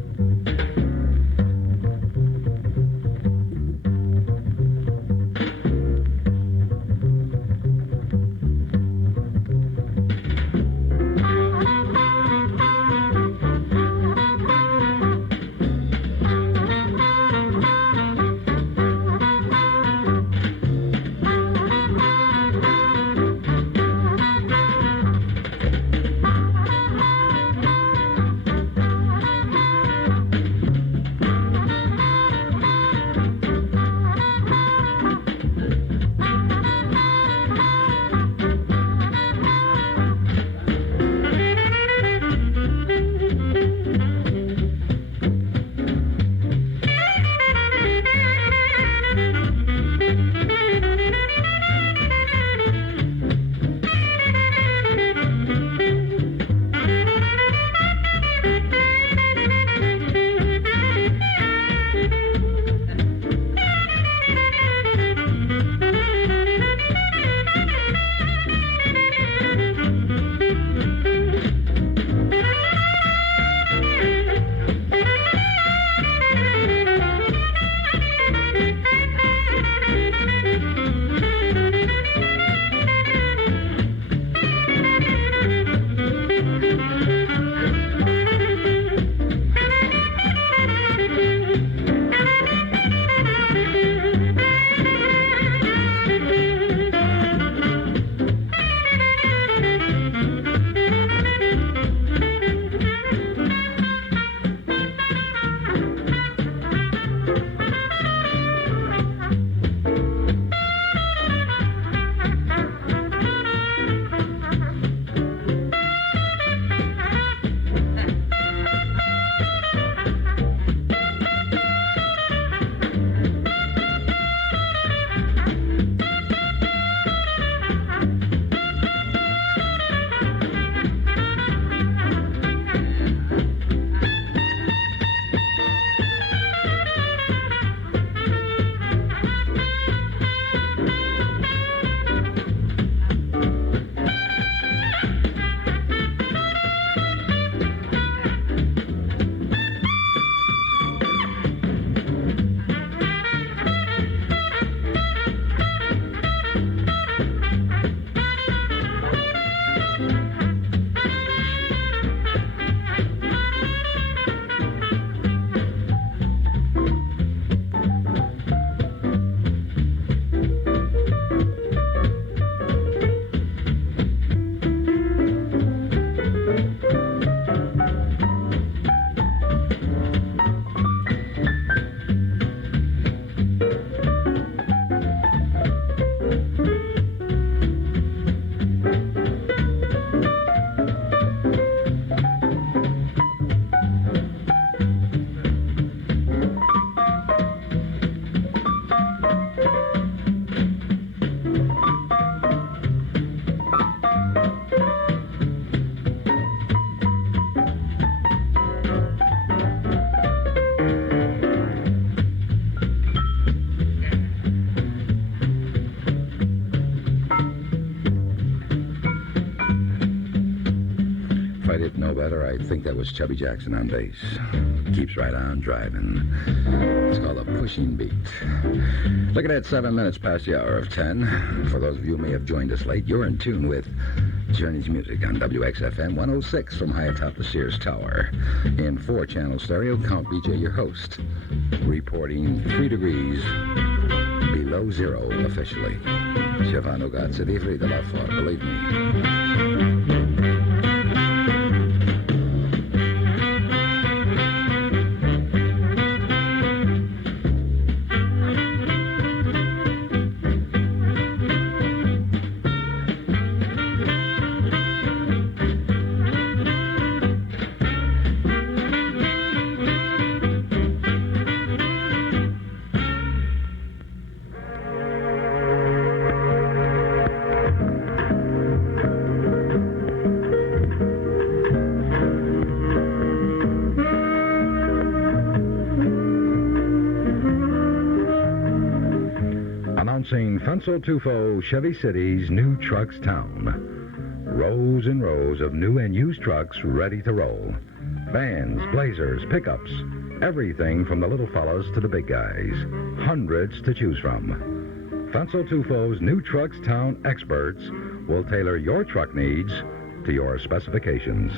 I didn't know better, I think that was Chubby Jackson on bass. Keeps right on driving. It's called a pushing beat. Looking at 7 minutes past the hour of 10. For those of you who may have joined us late, you're in tune with Journey's Music on WXFM 106 from high atop the Sears Tower. In 4-channel stereo, Count BJ, your host, reporting 3 degrees below zero officially. Giovanni Gazza di Frida La Flor, believe me. Announcing Fenso Tufo Chevy City's new trucks town. Rows and rows of new and used trucks ready to roll. Vans, blazers, pickups, everything from the little fellas to the big guys. Hundreds to choose from. Fenso Tufo's new trucks town experts will tailor your truck needs to your specifications.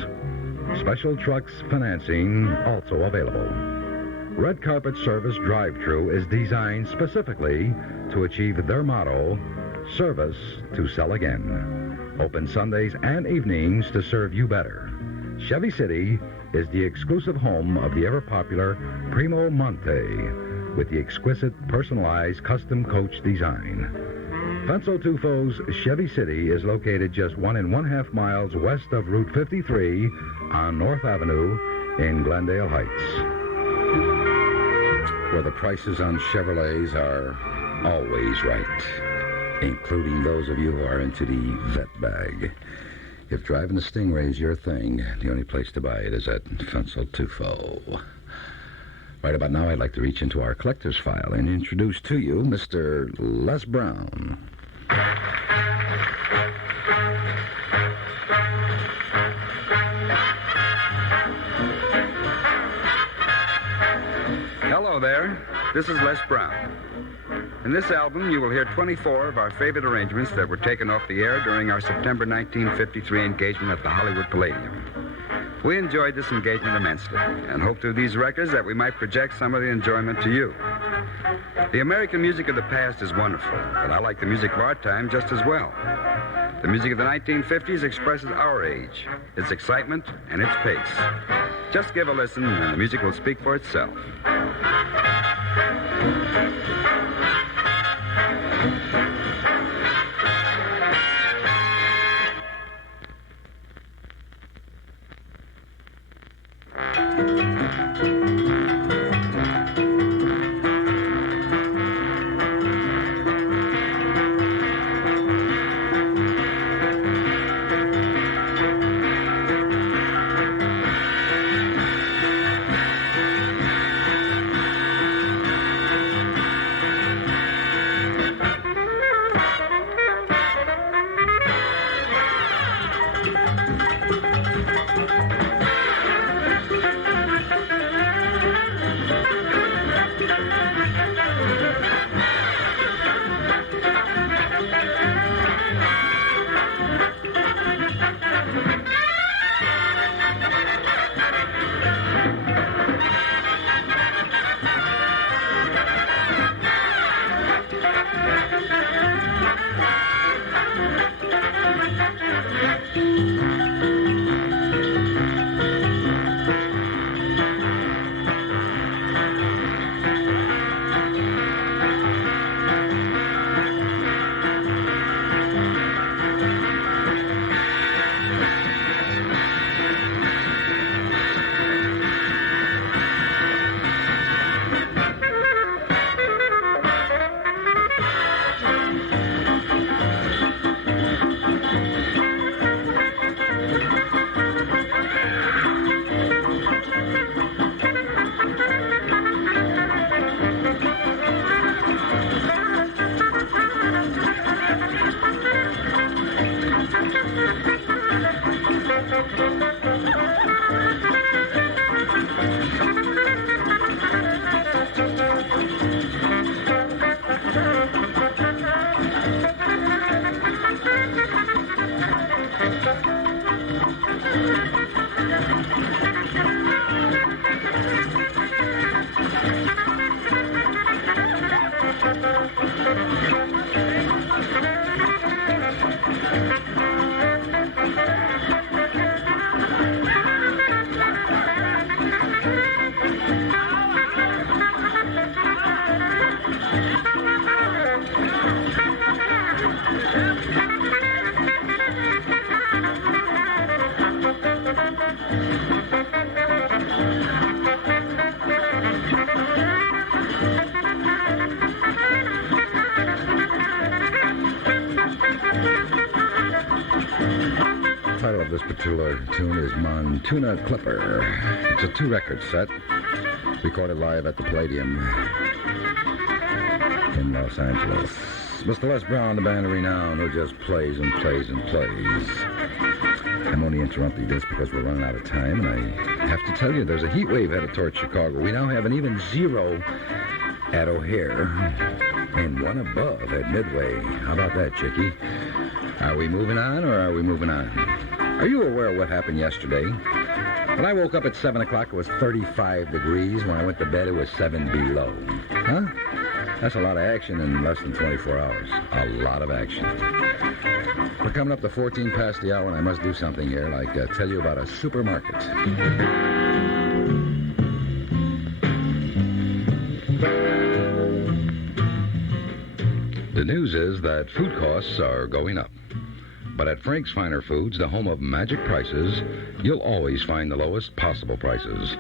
Special trucks financing also available. Red Carpet Service Drive-Thru is designed specifically to achieve their motto, service to sell again. Open Sundays and evenings to serve you better. Chevy City is the exclusive home of the ever-popular Primo Monte with the exquisite personalized custom coach design. Fenso Tufo's Chevy City is located just 1.5 miles west of Route 53 on North Avenue in Glendale Heights, where the prices on Chevrolets are always right, including those of you who are into the vet bag. If driving the Stingray is your thing, the only place to buy it is at Fenso Tufo. Right about now, I'd like to reach into our collector's file and introduce to you Mr. Les Brown. Hello there. This is Les Brown. In this album, you will hear 24 of our favorite arrangements that were taken off the air during our September 1953 engagement at the Hollywood Palladium. We enjoyed this engagement immensely and hope through these records that we might project some of the enjoyment to you. The American music of the past is wonderful, but I like the music of our time just as well. The music of the 1950s expresses our age, its excitement, and its pace. Just give a listen, and the music will speak for itself. The title of this particular tune is Montuna Clipper. It's a 2-record set, recorded live at the Palladium in Los Angeles. Mr. Les Brown, the band of renown, who just plays and plays and plays. I'm only interrupting this because we're running out of time, and I have to tell you, there's a heat wave headed towards Chicago. We now have an even 0 at O'Hare and 1 above at Midway. How about that, Chickie? Are we moving on, or are we moving on? Are you aware of what happened yesterday? When I woke up at 7 o'clock, it was 35 degrees. When I went to bed, it was 7 below. Huh? That's a lot of action in less than 24 hours. A lot of action. We're coming up to 14 past the hour, and I must do something here, like tell you about a supermarket. The news is that food costs are going up. But at Frank's Finer Foods, the home of magic prices, you'll always find the lowest possible prices.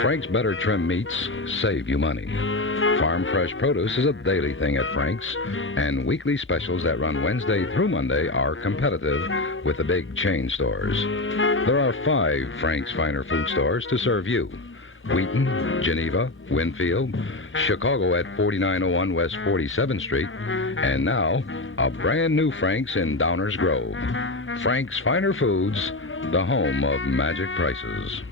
Frank's Better Trim Meats save you money. Farm fresh produce is a daily thing at Frank's, and weekly specials that run Wednesday through Monday are competitive with the big chain stores. There are 5 Frank's Finer Food stores to serve you. Wheaton, Geneva, Winfield, Chicago at 4901 West 47th Street, and now a brand new Frank's in Downers Grove. Frank's Finer Foods, the home of magic prices.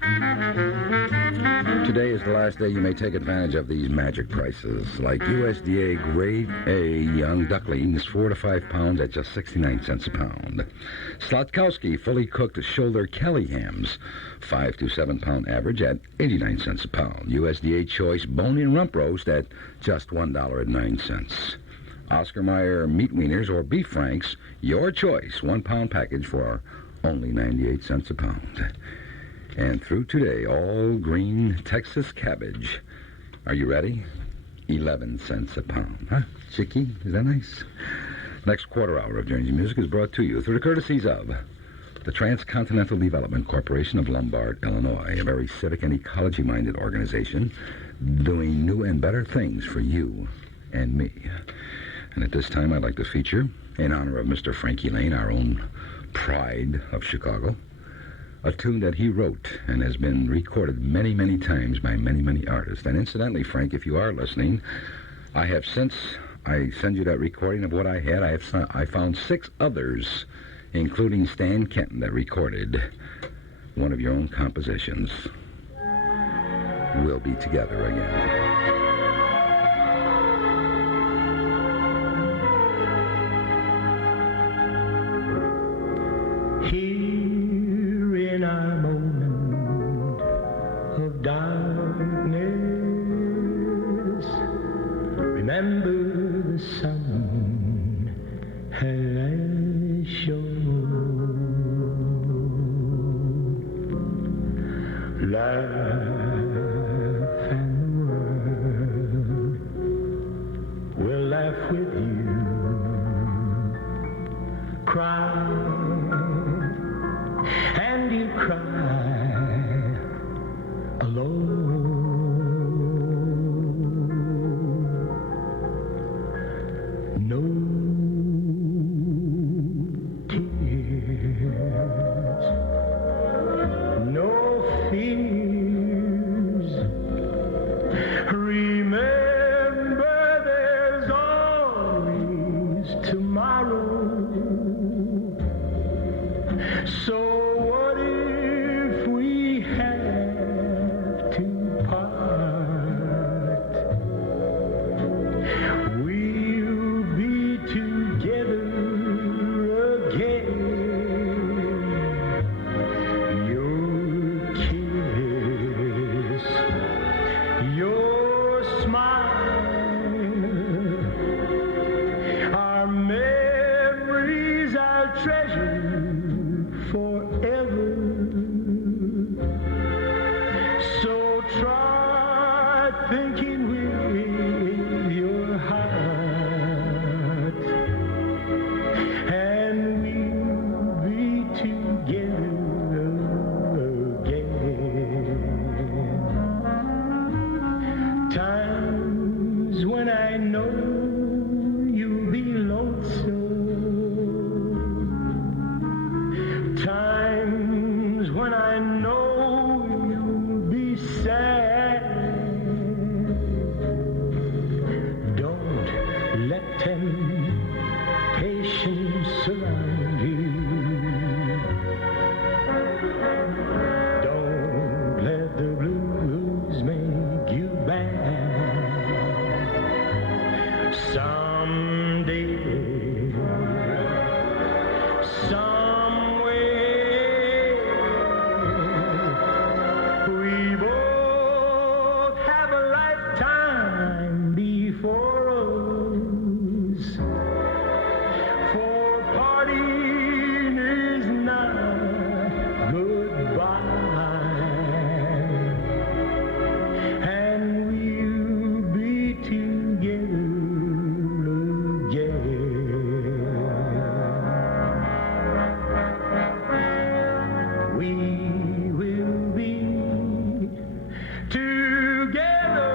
Today is the last day you may take advantage of these magic prices, like USDA Grade A young ducklings, 4 to 5 pounds at just 69 cents a pound. Slotkowski fully cooked shoulder Kelly hams, 5 to 7 pound average at 89 cents a pound. USDA Choice bone-in rump roast at just $1.09. Oscar Mayer meat wieners or beef franks, your choice, 1 pound package for only 98 cents a pound. And through today, all green Texas cabbage. Are you ready? 11 cents a pound. Huh? Chickie? Is that nice? Next quarter hour of Journey's Music is brought to you through the courtesies of the Transcontinental Development Corporation of Lombard, Illinois, a very civic and ecology-minded organization doing new and better things for you and me. And at this time, I'd like to feature, in honor of Mr. Frankie Lane, our own pride of Chicago, a tune that he wrote and has been recorded many, many times by many, many artists. And incidentally, Frank, if you are listening, I send you that recording of what I had. I found 6 others, including Stan Kenton, that recorded one of your own compositions. We'll be together again. Here in our moment of darkness, remember the sun has shone. Laugh and the world will laugh with you. Cry and you cry alone. No tears, no fears. Remember, there's always tomorrow. So what if we have to part? We'll be together again. Your kiss, your smile, our memories I'll treasure forever. So try thinking with your heart. temptations surround you. Don't let the blues make you bad. Someday, somewhere, we both have a lifetime before us. For parting is not goodbye, and we'll be together again. We will be together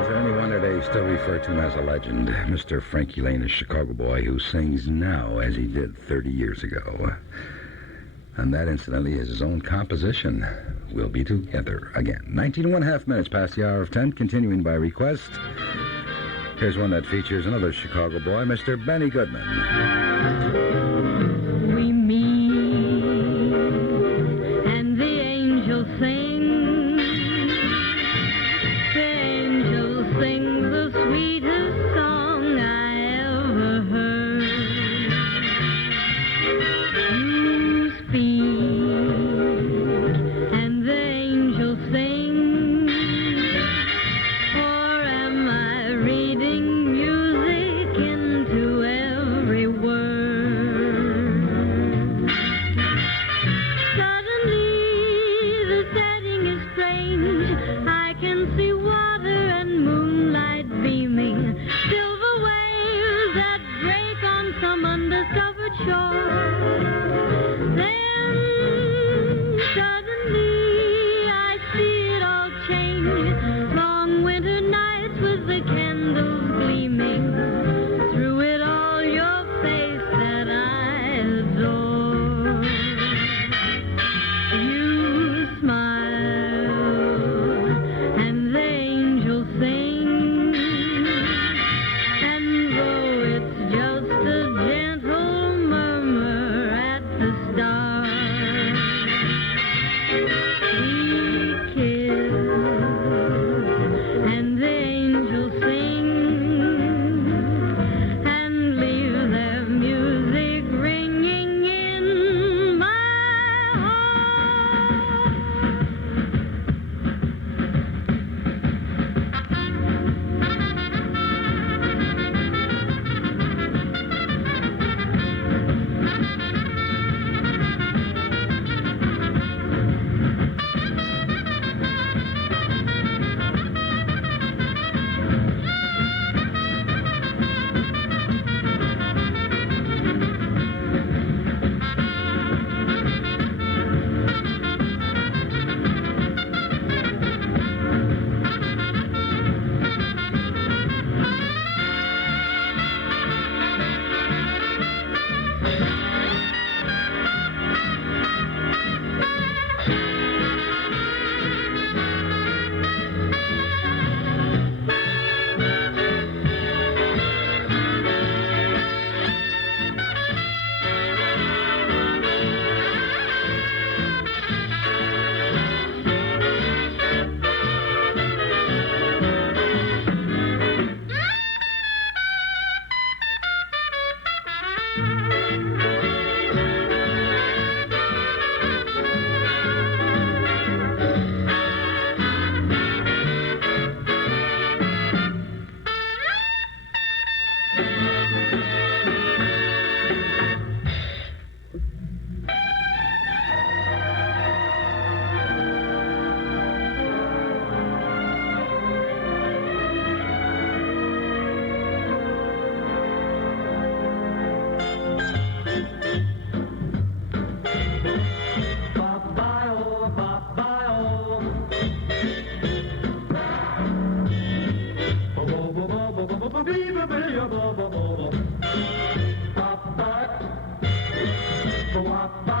Is there anyone today still referred to as a legend? Mr. Frankie Lane, a Chicago boy who sings now as he did 30 years ago. And that, incidentally, is his own composition. We'll be together again. 19½ minutes past the hour of 10, continuing by request. Here's one that features another Chicago boy, Mr. Benny Goodman. We meet, and the angels sing. The angels sing the sweetest song I ever heard. You speak, and the angels sing. Or am I reading music into every word? Suddenly the setting is strange. I can see water and moonlight beaming, silver waves that break on some undiscovered shore. Then suddenly I see it all change. Long winter nights with the candles gleaming. Through it all your face that I adore. You smile, and the angels sing. And though it's just a gentle murmur at the start, we kiss, and the angels sing, and leave their music ringing in my Bye.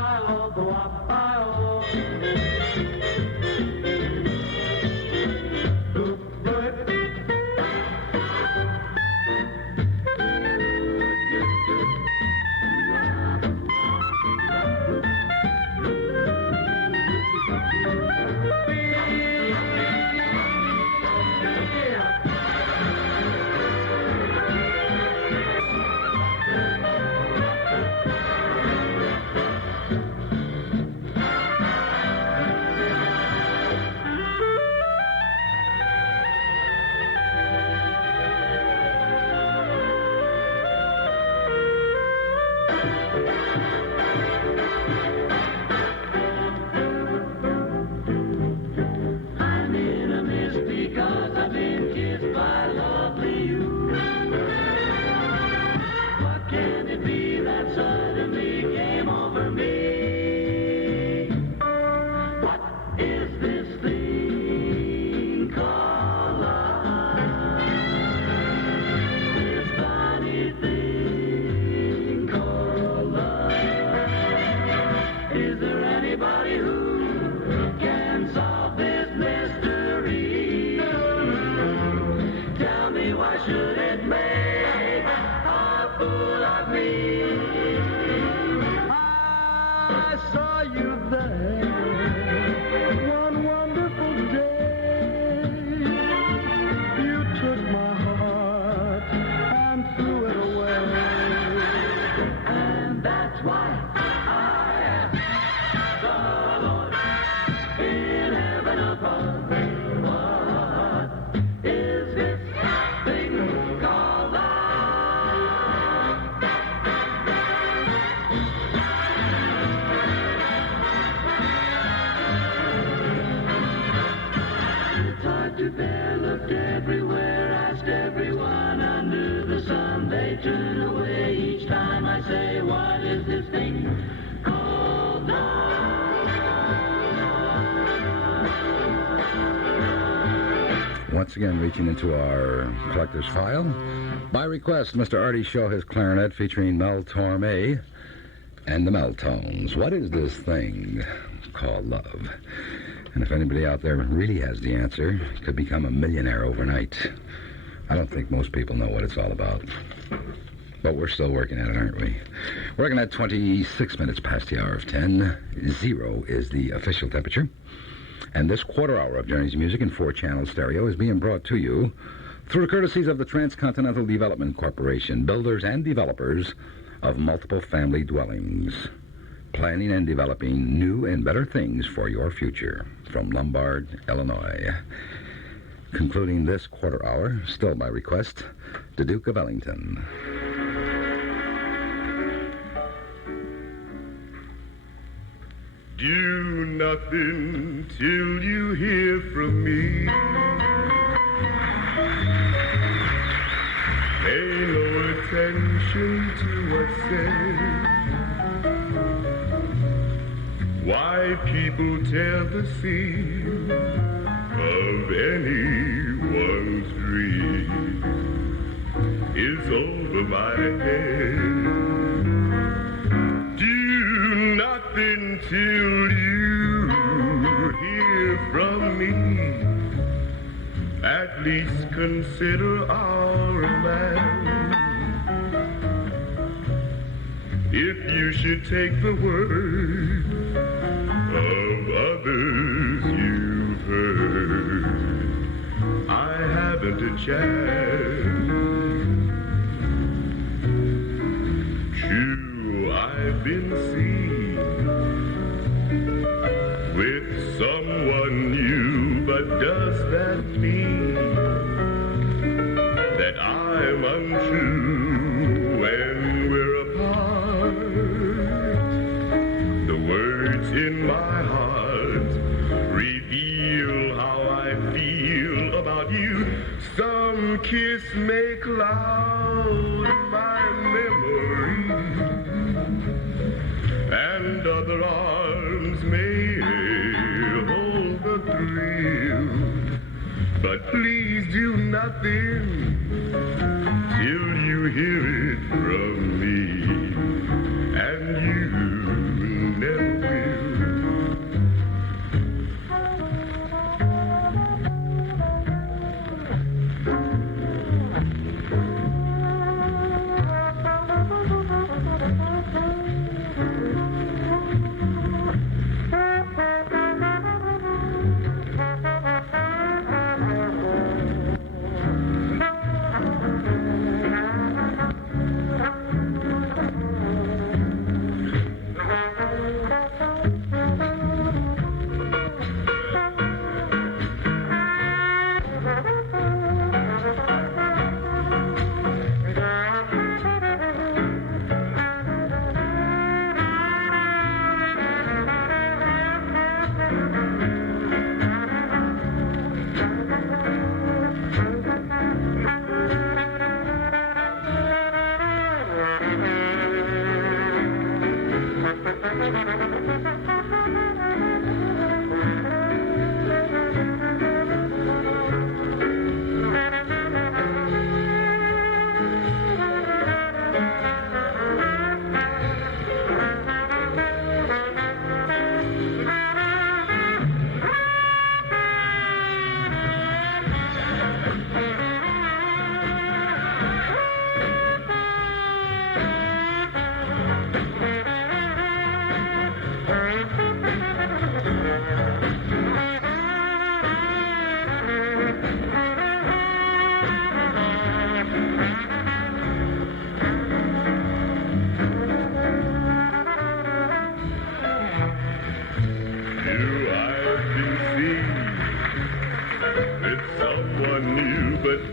I'm in a mist because I've been kissed by lovely you. What can it be that suddenly came over me? What is this thing called love? This funny thing called love. Is there anybody who can solve this mystery? Tell me, why should it make a fool of me? I saw you there one wonderful day. You took my heart and threw it away. And that's why I am the Lord in heaven above. What is this thing called love? It's hard to bear, looked everywhere, asked everyone under the sun. They turn away each time I say, what is this thing called love? Once again, reaching into our collector's file. By request, Mr. Artie Shaw, his clarinet, featuring Mel Torme and the Meltones. What is this thing called love? And if anybody out there really has the answer, could become a millionaire overnight. I don't think most people know what it's all about. But we're still working at it, aren't we? Working at 26 minutes past the hour of 10. 0 is the official temperature. And this quarter hour of Journey's Music in 4-channel stereo is being brought to you through the courtesies of the Transcontinental Development Corporation, builders and developers of multiple family dwellings, planning and developing new and better things for your future, from Lombard, Illinois. Concluding this quarter hour, still by request, the Duke of Ellington. Do nothing till you hear from me. Pay no attention to what's said. Why people tear the seam of anyone's dream is over my head. Do nothing till you hear from me. At least consider our man. If you should take the word of others you've heard, I haven't a chance. True, I've been seen with someone new, but does that mean that I'm untrue when we're apart? The words in my heart reveal how I feel about you. Some kiss may cloud my memory, and other arms may hold the thrill. But please do nothing till you hear it from me, and you never will.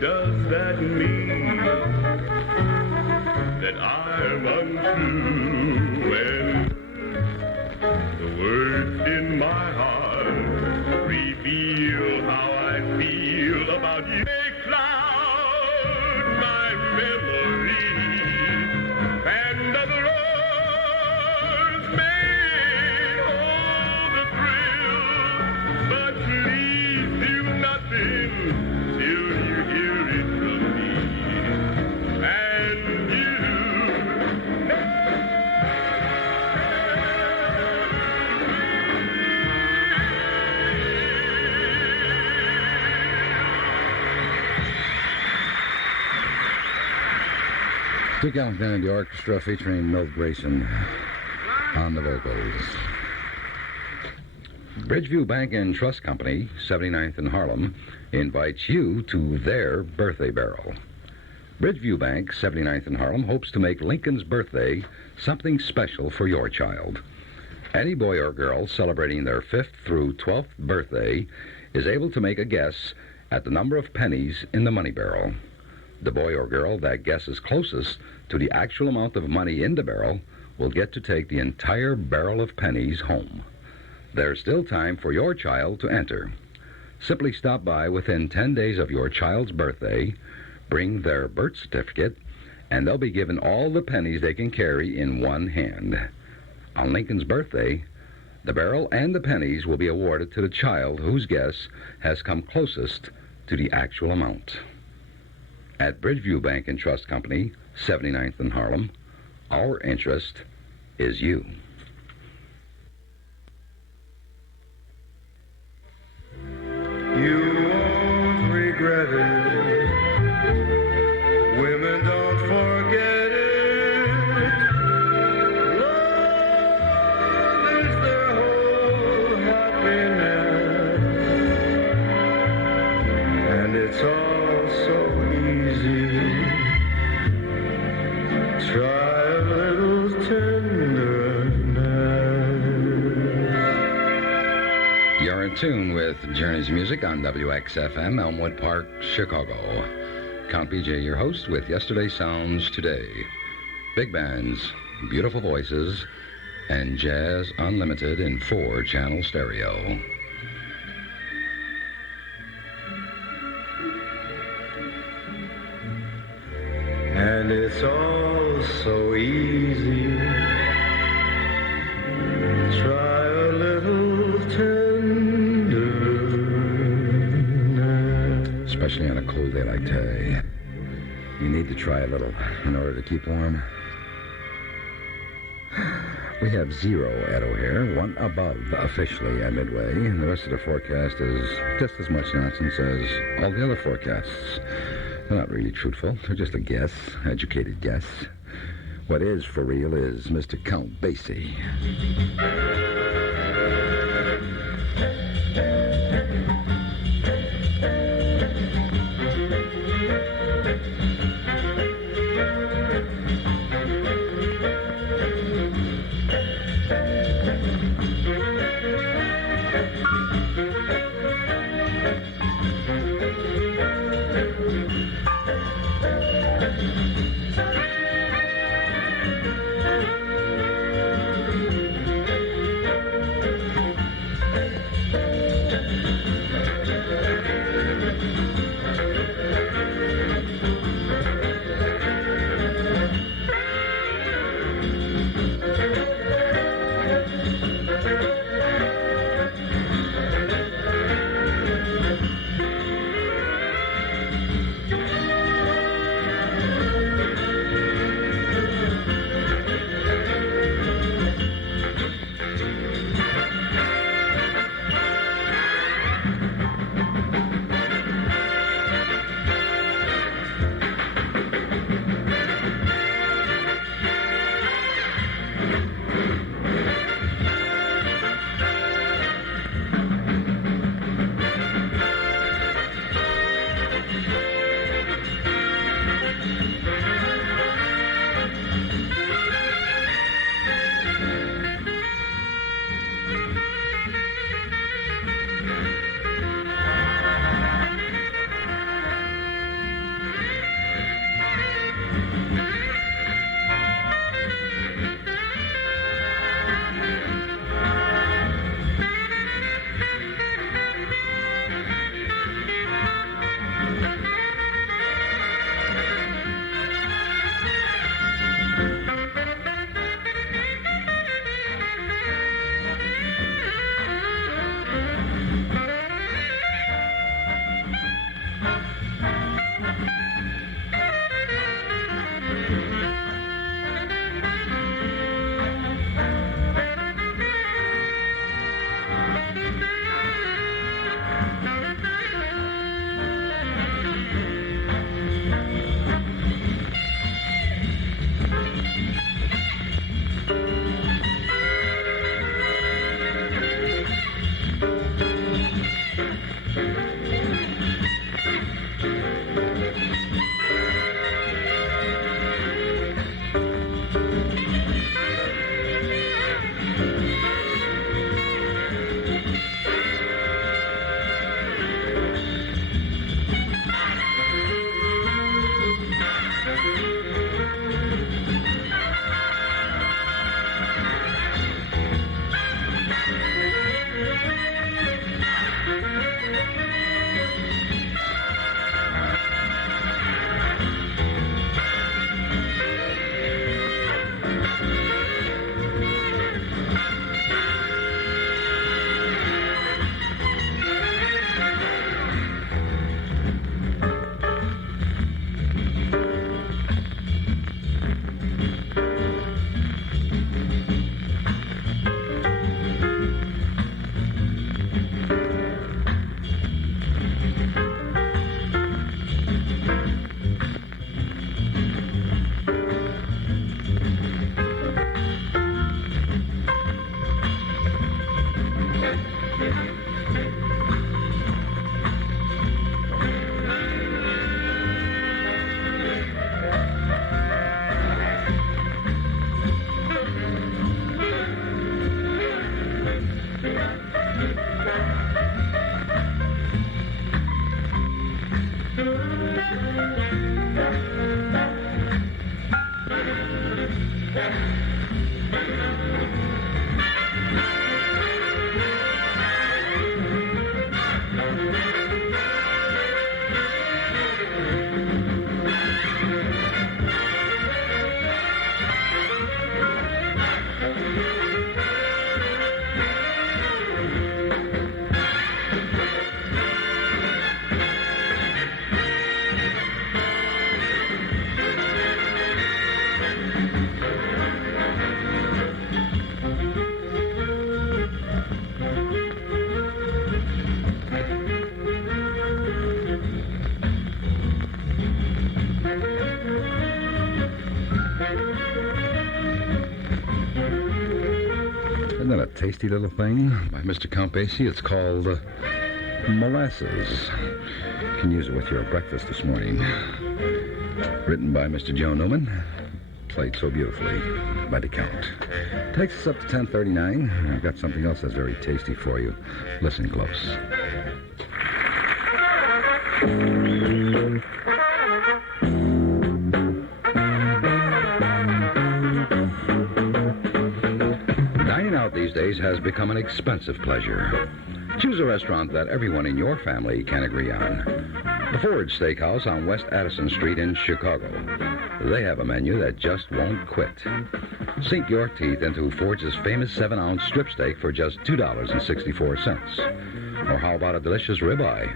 Does that mean that I'm untrue when the words in my heart reveal how I feel about you? They cloud my memory, and other roads may hold the thrill, but please do nothing till you hear it from me. And you Duke Garland and the orchestra featuring Milt Grayson on the vocals. Bridgeview Bank and Trust Company, 79th and Harlem, invites you to their birthday barrel. Bridgeview Bank, 79th and Harlem, hopes to make Lincoln's birthday something special for your child. Any boy or girl celebrating their 5th through 12th birthday is able to make a guess at the number of pennies in the money barrel. The boy or girl that guesses closest to the actual amount of money in the barrel will get to take the entire barrel of pennies home. There's still time for your child to enter. Simply stop by within 10 days of your child's birthday, bring their birth certificate, and they'll be given all the pennies they can carry in one hand. On Lincoln's birthday, the barrel and the pennies will be awarded to the child whose guess has come closest to the actual amount. At Bridgeview Bank and Trust Company, 79th and Harlem, our interest is you. You won't regret it. Women don't forget it. Love is their whole happiness. And it's all so easy. Try a little tenderness. You're in tune with Journey's Music on WXFM, Elmwood Park, Chicago. Count BJ, your host, with Yesterday's Sounds Today. Big bands, beautiful voices, and jazz unlimited in 4-channel stereo. And it's all so easy. Try a little tenderness. Especially on a cold day like today. You need to try a little in order to keep warm. We have 0 at O'Hare, 1 above officially at Midway, and the rest of the forecast is just as much nonsense as all the other forecasts. They're not really truthful. They're just a guess, educated guess. What is for real is Mr. Count Basie. Isn't that a tasty little thing by Mr. Count Basie? It's called molasses. You can use it with your breakfast this morning. Written by Mr. Joe Newman. Played so beautifully by the Count. Takes us up to 10:39. I've got something else that's very tasty for you. Listen close. Dining out these days has become an expensive pleasure. Choose a restaurant that everyone in your family can agree on. The Forge Steakhouse on West Addison Street in Chicago. They have a menu that just won't quit. Sink your teeth into Forge's famous 7-ounce strip steak for just $2.64. Or how about a delicious ribeye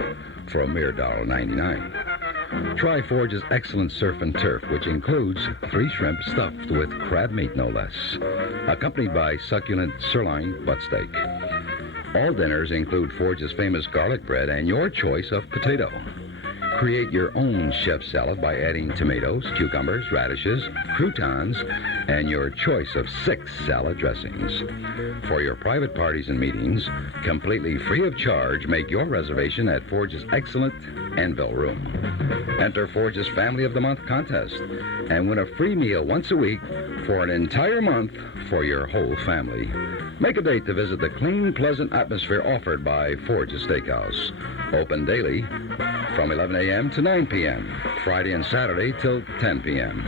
for a mere $1.99? Try Forge's excellent surf and turf, which includes 3 shrimp stuffed with crab meat, no less, accompanied by succulent sirloin butt steak. All dinners include Forge's famous garlic bread and your choice of potato. Create your own chef salad by adding tomatoes, cucumbers, radishes, croutons, and your choice of 6 salad dressings. For your private parties and meetings, completely free of charge, make your reservation at Forge's excellent Anvil Room. Enter Forge's Family of the Month contest and win a free meal once a week for an entire month for your whole family. Make a date to visit the clean, pleasant atmosphere offered by Forge's Steakhouse. Open daily from 11 a.m. to 9 p.m., Friday and Saturday till 10 p.m.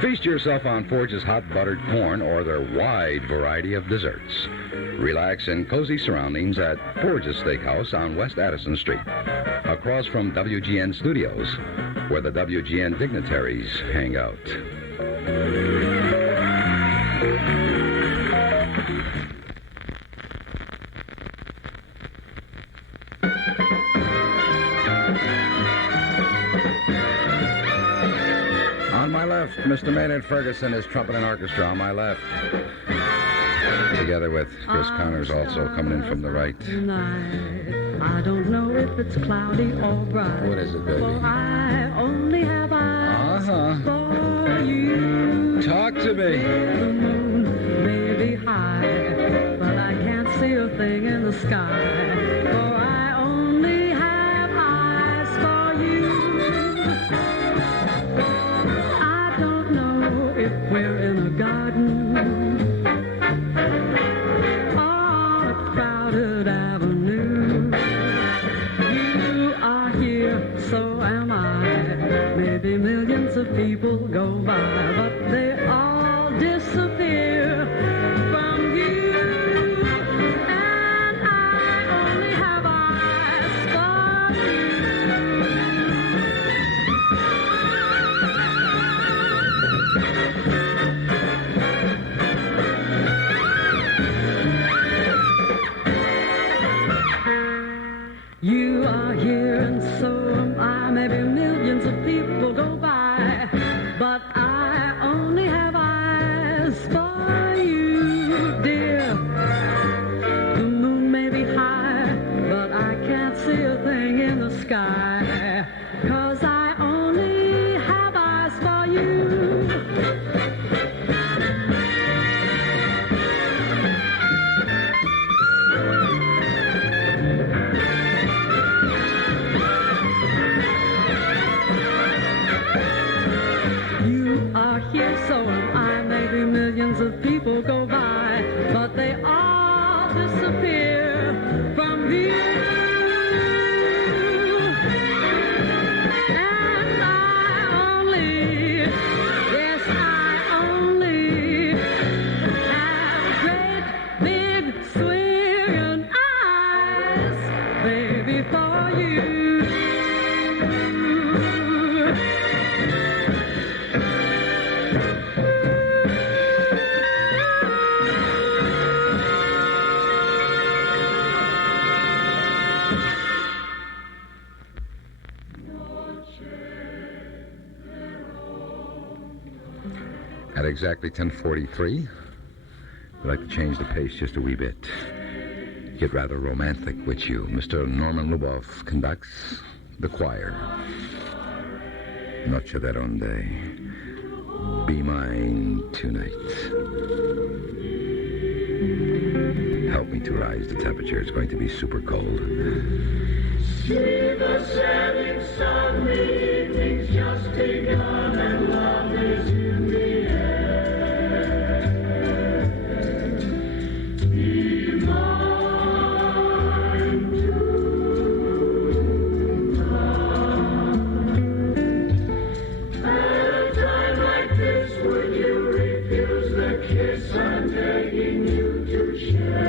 Feast yourself on Forge's hot buttered corn or their wide variety of desserts. Relax in cozy surroundings at Forge's Steakhouse on West Addison Street, across from WGN Studios, where the WGN dignitaries hang out. On my left, Mr. Maynard Ferguson is trumpet and orchestra on my left. Together with Chris Connors also coming in from the right. Tonight, I don't know if it's cloudy or bright. What is it, baby? For I only have eyes for you. Talk to me. The moon may be high, but I can't see a thing in the sky. For I only have eyes for you. I don't know if we're in a garden on a crowded avenue. You are here, so am I. Maybe millions of people go by, but they all disappear from you. And I only have eyes for you. You are here and so am I. Maybe millions of people go by, but I only have eyes for you, dear. The moon may be high, but I can't see a thing in the sky, 'cause I only have eyes for you. You are here, so am I. Maybe millions of people go by, but they all disappear from you. And I only, yes, I only have great big swinging eyes, baby, for you. At exactly 10:43, I'd like to change the pace just a wee bit. Get rather romantic with you. Mr. Norman Luboff conducts the choir. Noche de Ronde. Be mine tonight. help me to rise the temperature. It's going to be super cold. See the setting sun, the evening's just begun, and love is in the air. Be mine tonight. At a time like this, would you refuse the kiss I'm begging you to share?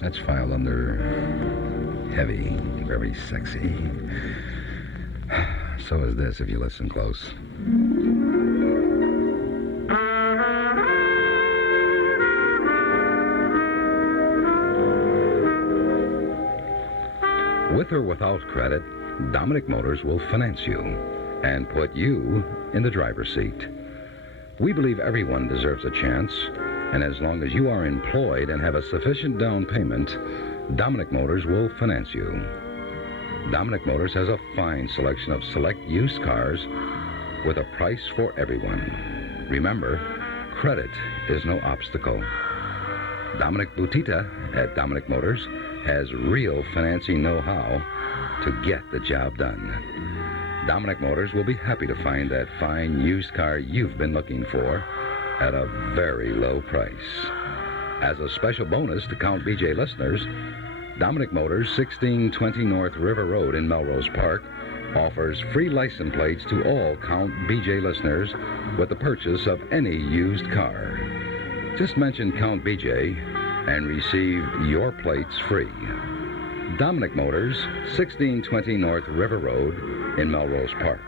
That's filed under heavy, very sexy. So is this, if you listen close. With or without credit, Dominic Motors will finance you and put you in the driver's seat. We believe everyone deserves a chance, and as long as you are employed and have a sufficient down payment, Dominic Motors will finance you. Dominic Motors has a fine selection of select used cars with a price for everyone. Remember, credit is no obstacle. Dominic Butita at Dominic Motors has real financing know-how to get the job done. Dominic Motors will be happy to find that fine used car you've been looking for at a very low price. As a special bonus to Count BJ listeners, Dominic Motors, 1620 North River Road in Melrose Park, offers free license plates to all Count BJ listeners with the purchase of any used car. Just mention Count BJ and receive your plates free. Dominic Motors, 1620 North River Road in Melrose Park.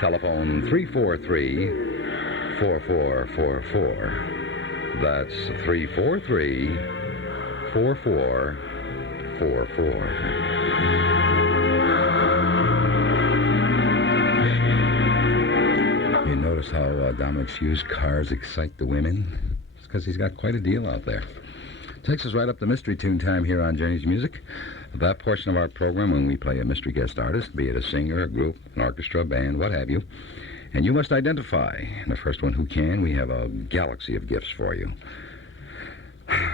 Telephone 343-4444. That's 343-4444. You notice how Dominic's used cars excite the women? It's because he's got quite a deal out there. Takes us right up to mystery tune time here on Journey's Music. That portion of our program when we play a mystery guest artist, be it a singer, a group, an orchestra, band, what have you. And you must identify. And the first one who can, we have a galaxy of gifts for you.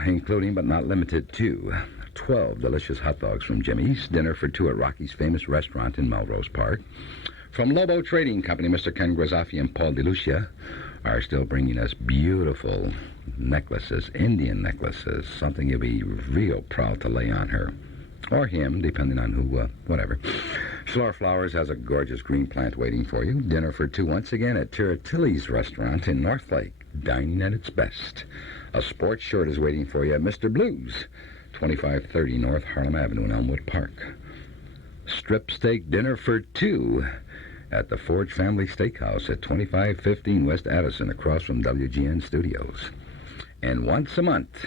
Including, but not limited to, 12 delicious hot dogs from Jimmy's, dinner for two at Rocky's famous restaurant in Melrose Park. From Lobo Trading Company, Mr. Ken Grazafi and Paul DeLucia are still bringing us beautiful necklaces, Indian necklaces, something you'll be real proud to lay on her. Or him, depending on who, whatever. Flora Flowers has a gorgeous green plant waiting for you. Dinner for two once again at Tiratilli's restaurant in Northlake, dining at its best. A sports shirt is waiting for you at Mr. Blues, 2530 North Harlem Avenue in Elmwood Park. Strip steak dinner for two at the Forge Family Steakhouse at 2515 West Addison, across from WGN Studios. And once a month,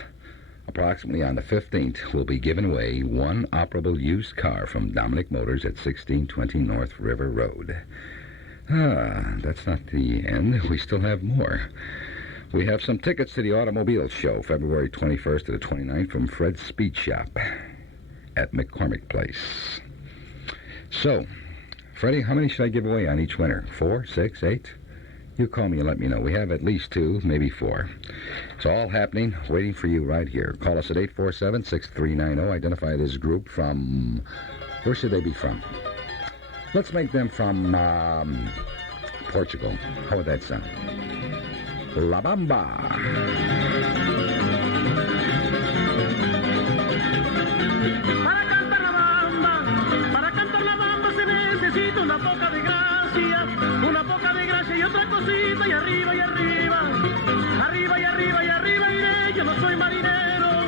approximately on the 15th, we'll be giving away one operable used car from Dominic Motors at 1620 North River Road. That's not the end. We still have more. We have some tickets to the Automobile Show, February 21st to the 29th, from Fred's Speed Shop at McCormick Place. So, Freddie, how many should I give away on each winner? 4, 6, 8? You call me and let me know. We have at least 2, maybe 4. It's all happening, waiting for you right here. Call us at 847-6390. Identify this group from... Where should they be from? Let's make them from Portugal. How would that sound? La Bamba. Para cantar la bamba se necesita una poca de gracia y otra cosita y arriba y arriba, arriba y arriba y arriba iré. Yo no soy marinero,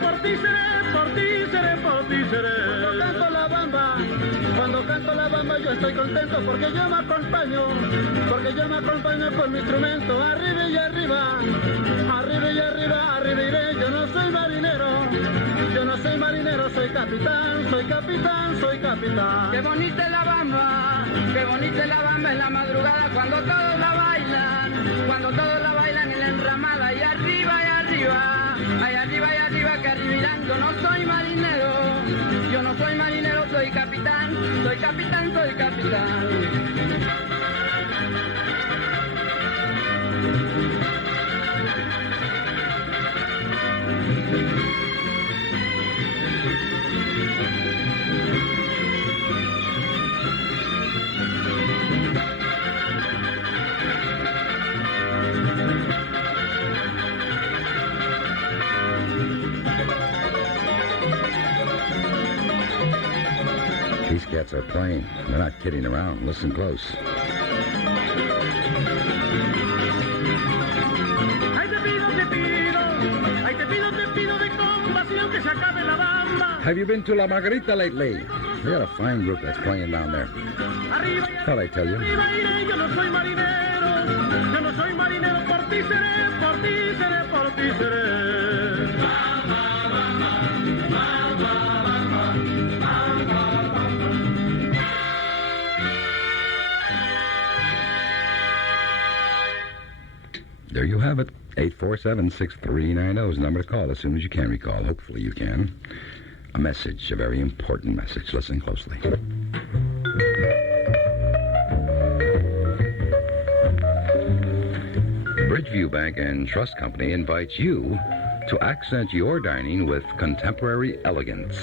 por ti seré, por ti seré, por ti seré. Cuando canto la bamba yo estoy contento porque yo me acompaño con mi instrumento. Arriba y arriba, arriba y arriba, arriba iré. Yo no soy marinero, soy capitán, soy capitán, soy capitán. Qué bonita es la bamba en la madrugada cuando todos la bailan en la enramada y arriba y arriba, ay arriba y arriba que arriba irán. Yo no soy marinero, soy capitán, soy capitán, soy capitán. These cats are playing. They're not kidding around. Listen close. Have you been to La Margarita lately? We got a fine group that's playing down there. Thought I'd tell you. There you have it. 847-6390 is the number to call as soon as you can recall. Hopefully you can. A message, a very important message. Listen closely. Bridgeview Bank and Trust Company invites you to accent your dining with contemporary elegance.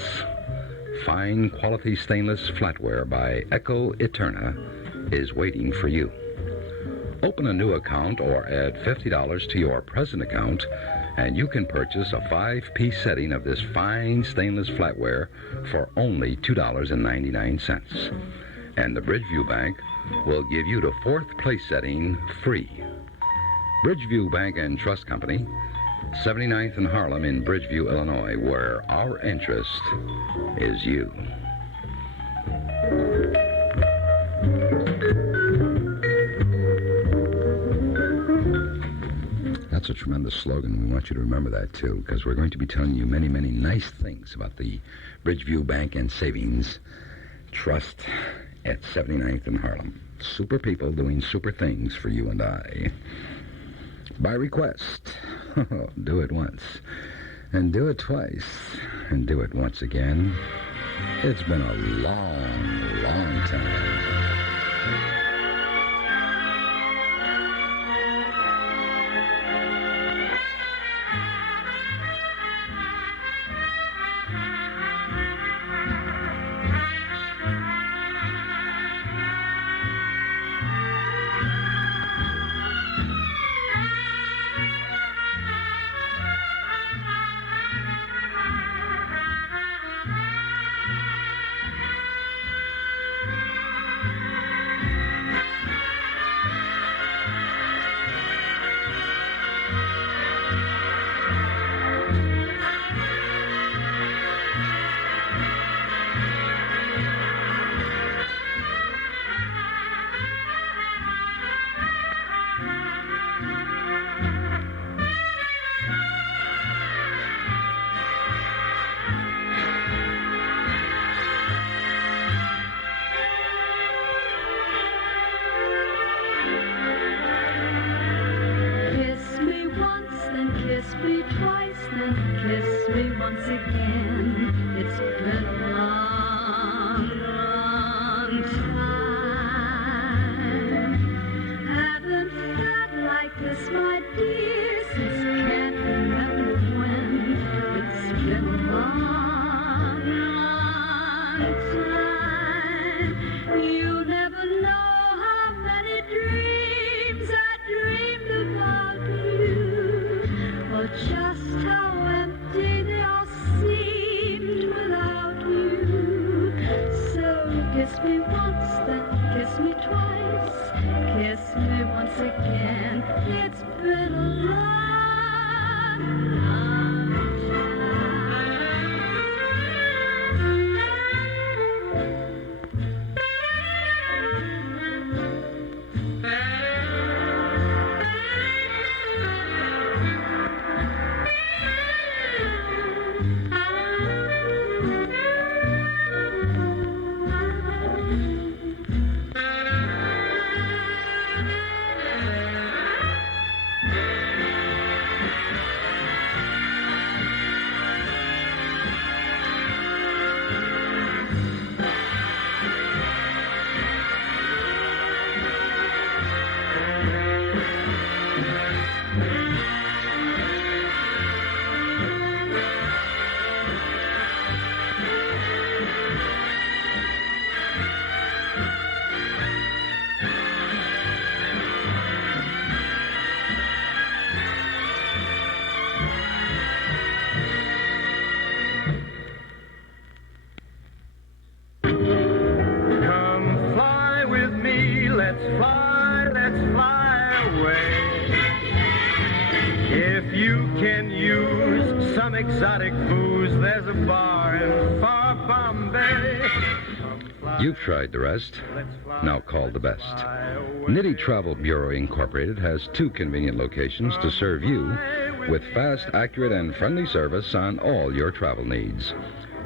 Fine quality stainless flatware by Eco Eterna is waiting for you. Open a new account or add $50 to your present account, and you can purchase a 5-piece setting of this fine stainless flatware for only $2.99. And the Bridgeview Bank will give you the 4th place setting free. Bridgeview Bank and Trust Company, 79th and Harlem in Bridgeview, Illinois, where our interest is you. That's a tremendous slogan. We want you to remember that, too, because we're going to be telling you many, many nice things about the Bridgeview Bank and Savings Trust at 79th and Harlem. Super people doing super things for you and I. By request. Do it once. And do it twice. And do it once again. It's been a long, long time. Exotic booze, there's a bar in far Bombay. You've tried the rest. Now call the best. Nitty Travel Bureau Incorporated has 2 convenient locations to serve you with fast, accurate, and friendly service on all your travel needs.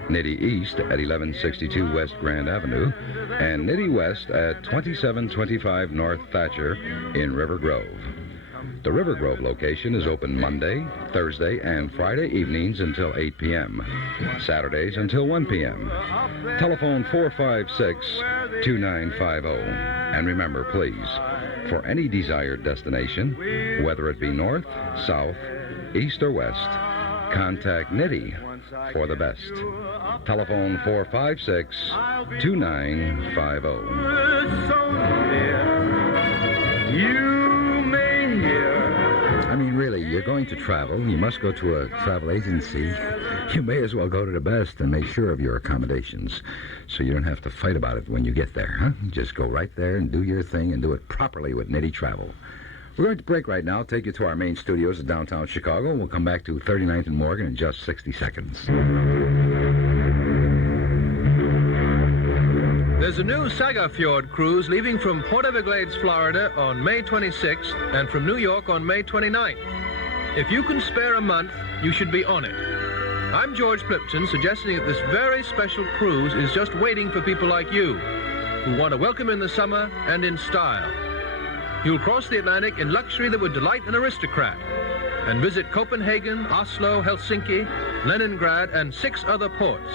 Nitty East at 1162 West Grand Avenue and Nitty West at 2725 North Thatcher in River Grove. The River Grove location is open Monday, Thursday, and Friday evenings until 8 p.m., Saturdays until 1 p.m. Telephone 456-2950. And remember, please, for any desired destination, whether it be north, south, east, or west, contact Nitty for the best. Telephone 456-2950. I mean, really, you're going to travel. You must go to a travel agency. You may as well go to the best and make sure of your accommodations so you don't have to fight about it when you get there, huh? Just go right there and do your thing and do it properly with Nitty Travel. We're going to break right now, take you to our main studios in downtown Chicago, and we'll come back to 39th and Morgan in just 60 seconds. There's a new Saga Fjord cruise leaving from Port Everglades, Florida on May 26th and from New York on May 29th. If you can spare a month, you should be on it. I'm George Plimpton, suggesting that this very special cruise is just waiting for people like you, who want to welcome in the summer and in style. You'll cross the Atlantic in luxury that would delight an aristocrat, and visit Copenhagen, Oslo, Helsinki, Leningrad, and 6 other ports.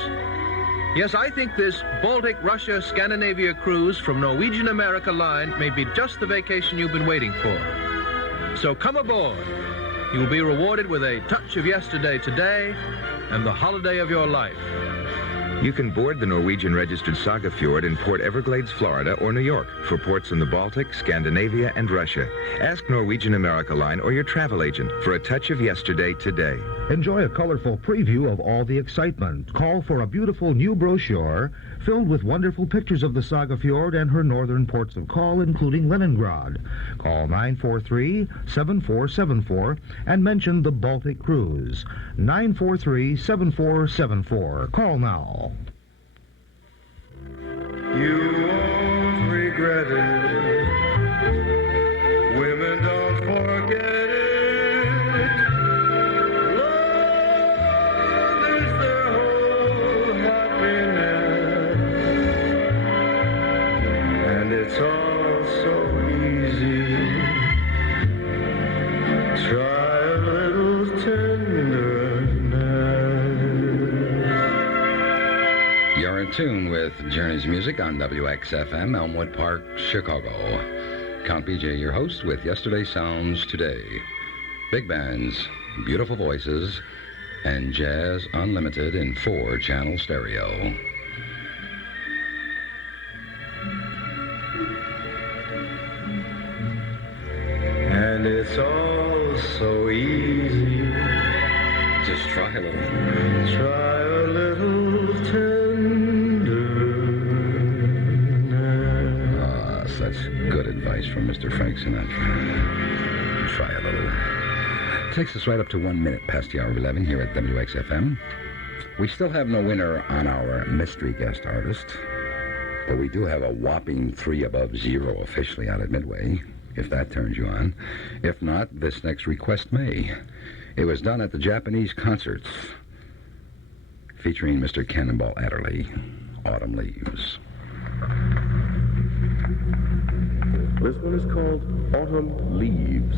Yes, I think this Baltic, Russia, Scandinavia cruise from Norwegian America Line may be just the vacation you've been waiting for. So come aboard. You'll be rewarded with a touch of yesterday today and the holiday of your life. You can board the Norwegian-registered Saga Fjord in Port Everglades, Florida, or New York for ports in the Baltic, Scandinavia, and Russia. Ask Norwegian America Line or your travel agent for a touch of yesterday today. Enjoy a colorful preview of all the excitement. Call for a beautiful new brochure filled with wonderful pictures of the Saga Fjord and her northern ports of call, including Leningrad. Call 943-7474 and mention the Baltic Cruise. 943-7474. Call now. You won't regret it. Women don't forget it. Love is their whole happiness. And it's all so easy. Try a little tenderness. You're in tune with Journey's Music on WXFM, Elmwood Park, Chicago. Count BJ, your host, with Yesterday's Sounds Today. Big bands, beautiful voices, and jazz unlimited in 4-channel stereo. And it's all so easy. Just try a little. Try a little tenderness. Such good advice from Mr. Frank Sinatra. Try a little. Takes us right up to 1 minute past the hour of 11 here at WXFM. We still have no winner on our mystery guest artist, but we do have a whopping 3 above 0 officially out at Midway, if that turns you on. If not, this next request may. It was done at the Japanese concerts, featuring Mr. Cannonball Adderley, Autumn Leaves. This one is called Autumn Leaves.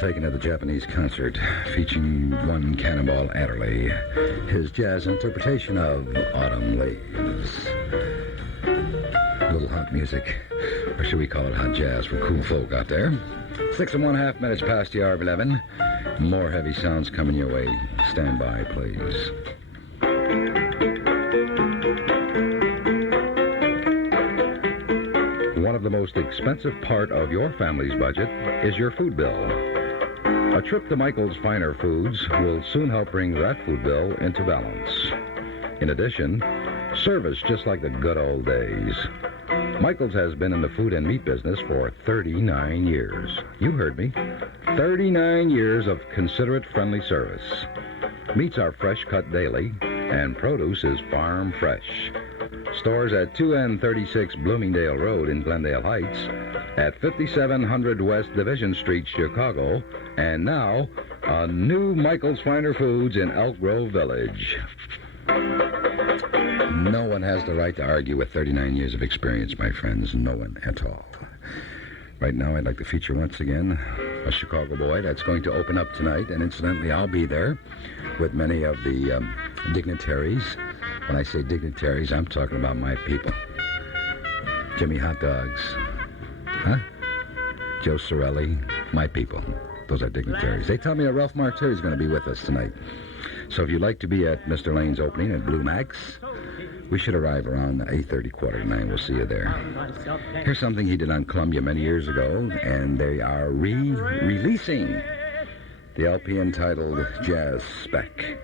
Taken at the Japanese concert featuring one Cannonball Adderley, his jazz interpretation of Autumn Leaves. A little hot music, or should we call it hot jazz for cool folk out there. 6 1/2 minutes past the hour of 11. More heavy sounds coming your way. Stand by, please. One of the most expensive part of your family's budget is your food bill. A trip to Michael's Finer Foods will soon help bring that food bill into balance. In addition, service just like the good old days. Michael's has been in the food and meat business for 39 years. You heard me. 39 years of considerate, friendly service. Meats are fresh cut daily, and produce is farm fresh. Stores at 2N36 Bloomingdale Road in Glendale Heights, at 5700 West Division Street, Chicago, and now a new Michael's Finer Foods in Elk Grove Village. No one has the right to argue with 39 years of experience, my friends. No one at all. Right now, I'd like to feature once again a Chicago boy that's going to open up tonight, and incidentally, I'll be there with many of the dignitaries. When I say dignitaries, I'm talking about my people. Jimmy Hot Dogs. Huh? Joe Sorelli. My people. Those are dignitaries. They tell me that Ralph Martyri's going to be with us tonight. So if you'd like to be at Mr. Lane's opening at Blue Max, we should arrive around 8:30, 8:45. We'll see you there. Here's something he did on Columbia many years ago, and they are releasing the LP entitled Jazz Spec.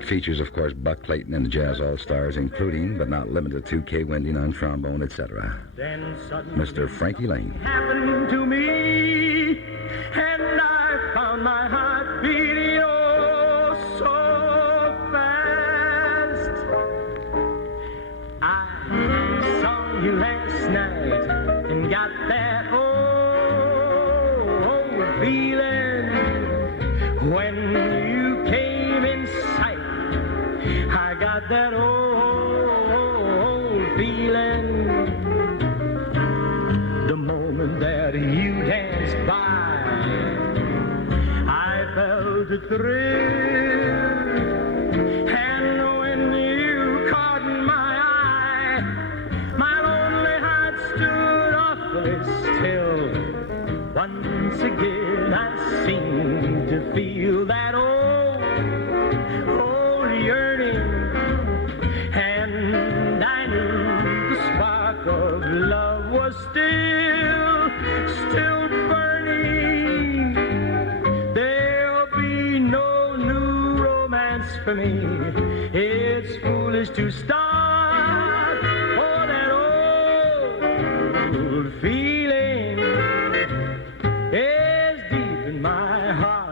Features, of course, Buck Clayton and the Jazz All-Stars, including, but not limited to, Kay Winding on trombone, etc. Mr. Frankie Lane. Happened to me, and I found my heart beating oh so fast. I saw you last night and got that old feeling when you came in sight. I got that old feeling the moment that you danced by. I felt a thrill, and when you caught my eye, my lonely heart stood awfully still. Once again I seemed to feel that old yearning, and I knew the spark of love was still burning. There'll be no new romance for me. It's foolish to start for that old feeling is deep in my heart.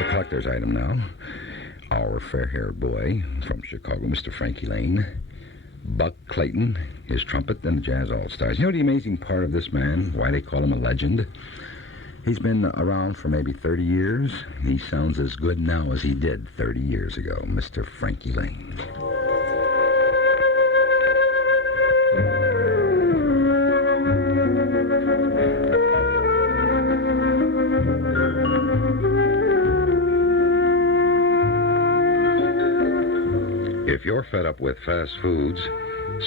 a collector's item now. Our fair-haired boy from Chicago, Mr. Frankie Lane. Buck Clayton, his trumpet, and the Jazz All-Stars. You know the amazing part of this man, why they call him a legend? He's been around for maybe 30 years. He sounds as good now as he did 30 years ago, Mr. Frankie Lane. If you're fed up with fast foods,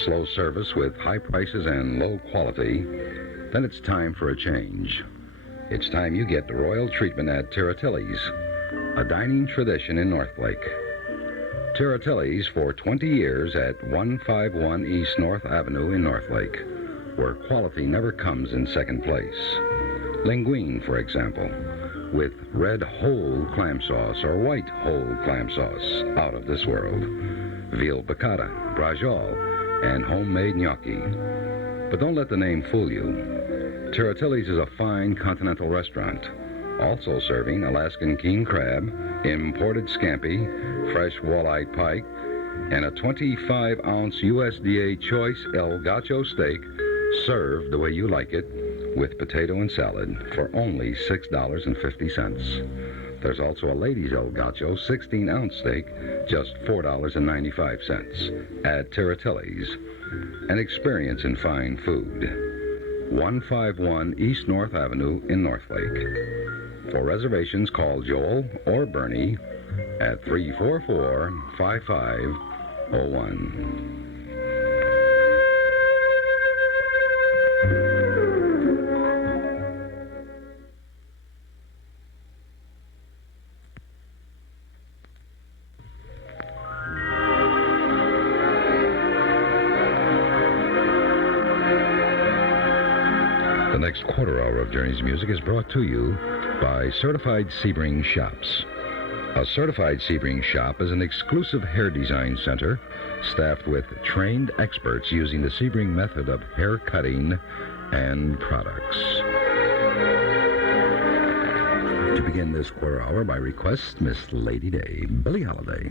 slow service with high prices and low quality, then it's time for a change. It's time you get the royal treatment at Tiratelli's, a dining tradition in Northlake. Tiratelli's for 20 years at 151 East North Avenue in Northlake, where quality never comes in second place. Linguine, for example, with red whole clam sauce or white whole clam sauce, out of this world. Veal piccata, brajol, and homemade gnocchi. But don't let the name fool you. Tiratelli's is a fine continental restaurant, also serving Alaskan king crab, imported scampi, fresh walleye pike, and a 25-ounce USDA choice El Gacho steak, served the way you like it, with potato and salad, for only $6.50. There's also a ladies' El Gacho 16-ounce steak, just $4.95. At Tiratelli's, an experience in fine food. 151 East North Avenue in Northlake. For reservations, call Joel or Bernie at 344-5501. The next quarter hour of Journey's Music is brought to you by Certified Sebring Shops. A Certified Sebring Shop is an exclusive hair design center staffed with trained experts using the Sebring method of hair cutting and products. To begin this quarter hour, by request, Miss Lady Day, Billie Holiday.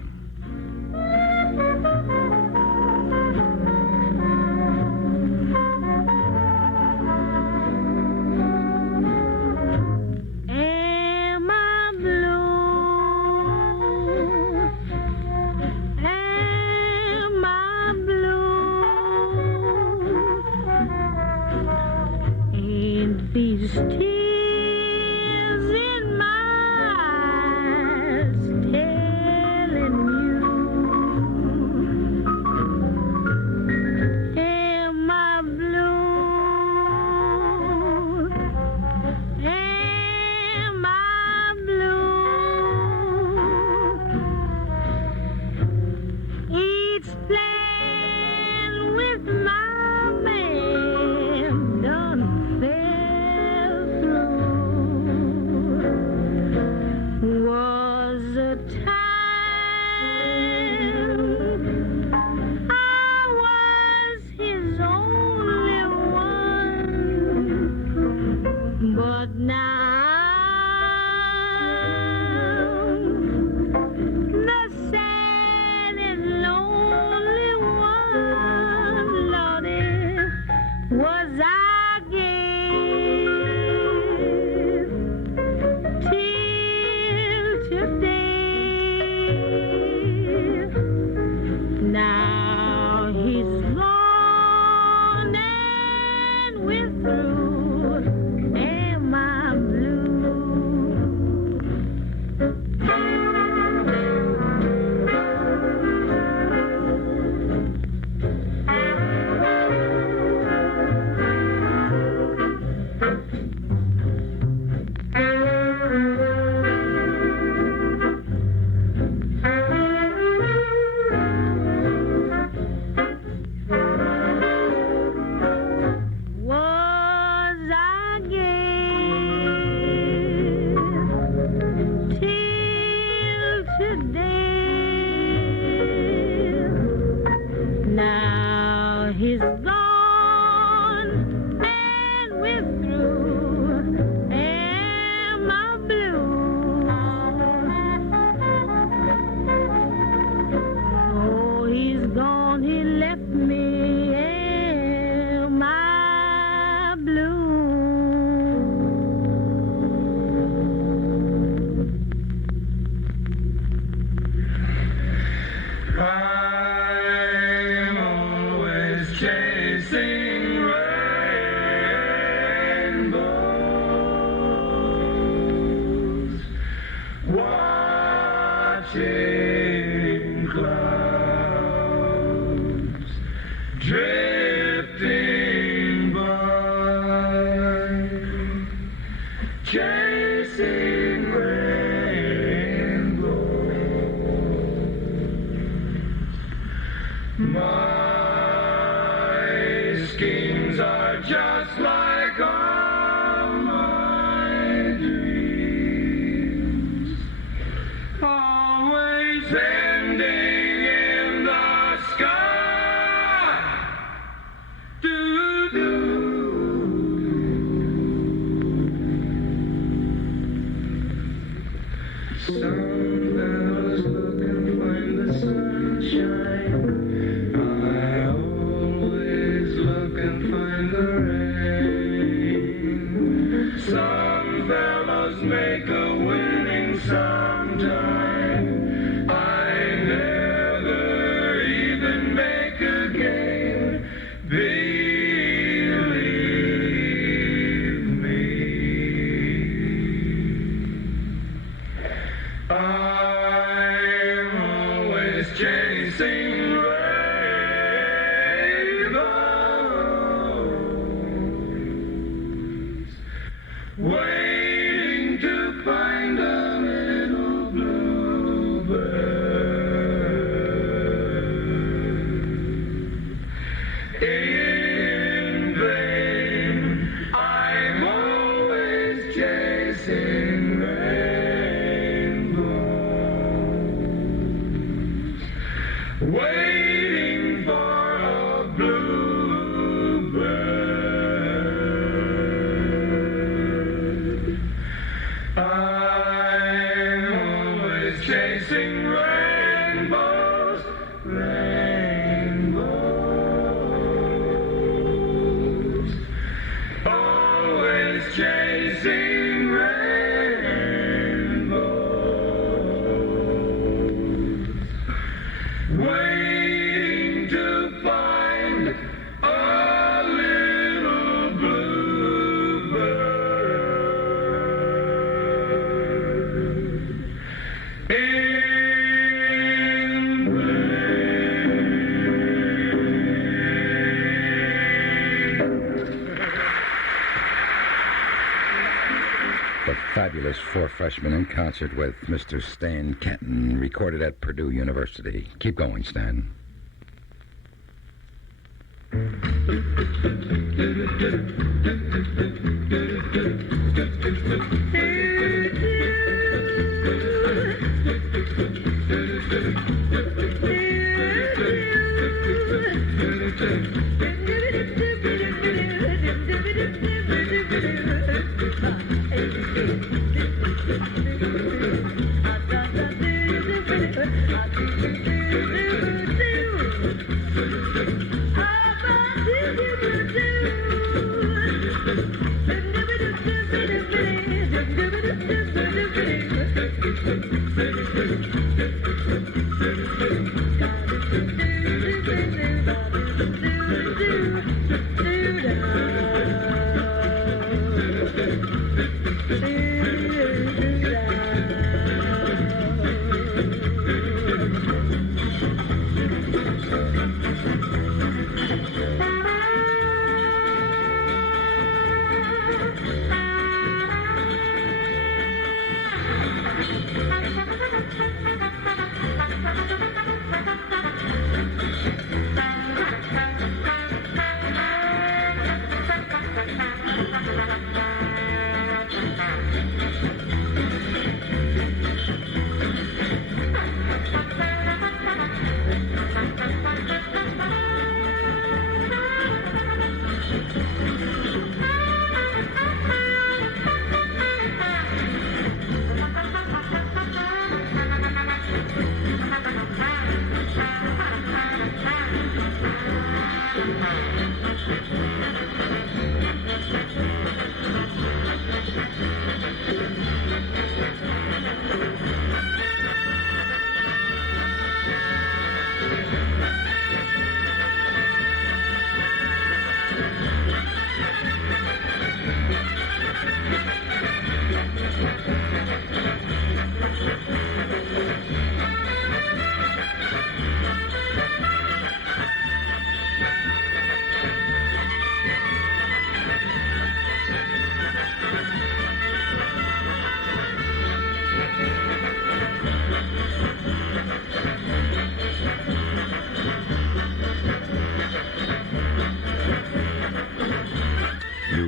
chasing rainbows, watching clouds drifting by, chasing rainbows. My schemes are just like all my dreams, always ending in the sky. Some fellows look and find the sunshine. I always look and find the rain. Some fellows make a winning sometime. I never even make a game. Believe me. I'm always chasing rainbows, waiting to find a little bluebird. In vain, I'm always chasing rainbows, waiting for a bluebird. I'm always chasing rainbows, rainbows, always chasing rainbows, waiting to find a little bluebird. The fabulous Four Freshmen in concert with Mr. Stan Kenton, recorded at Purdue University. Keep going, Stan.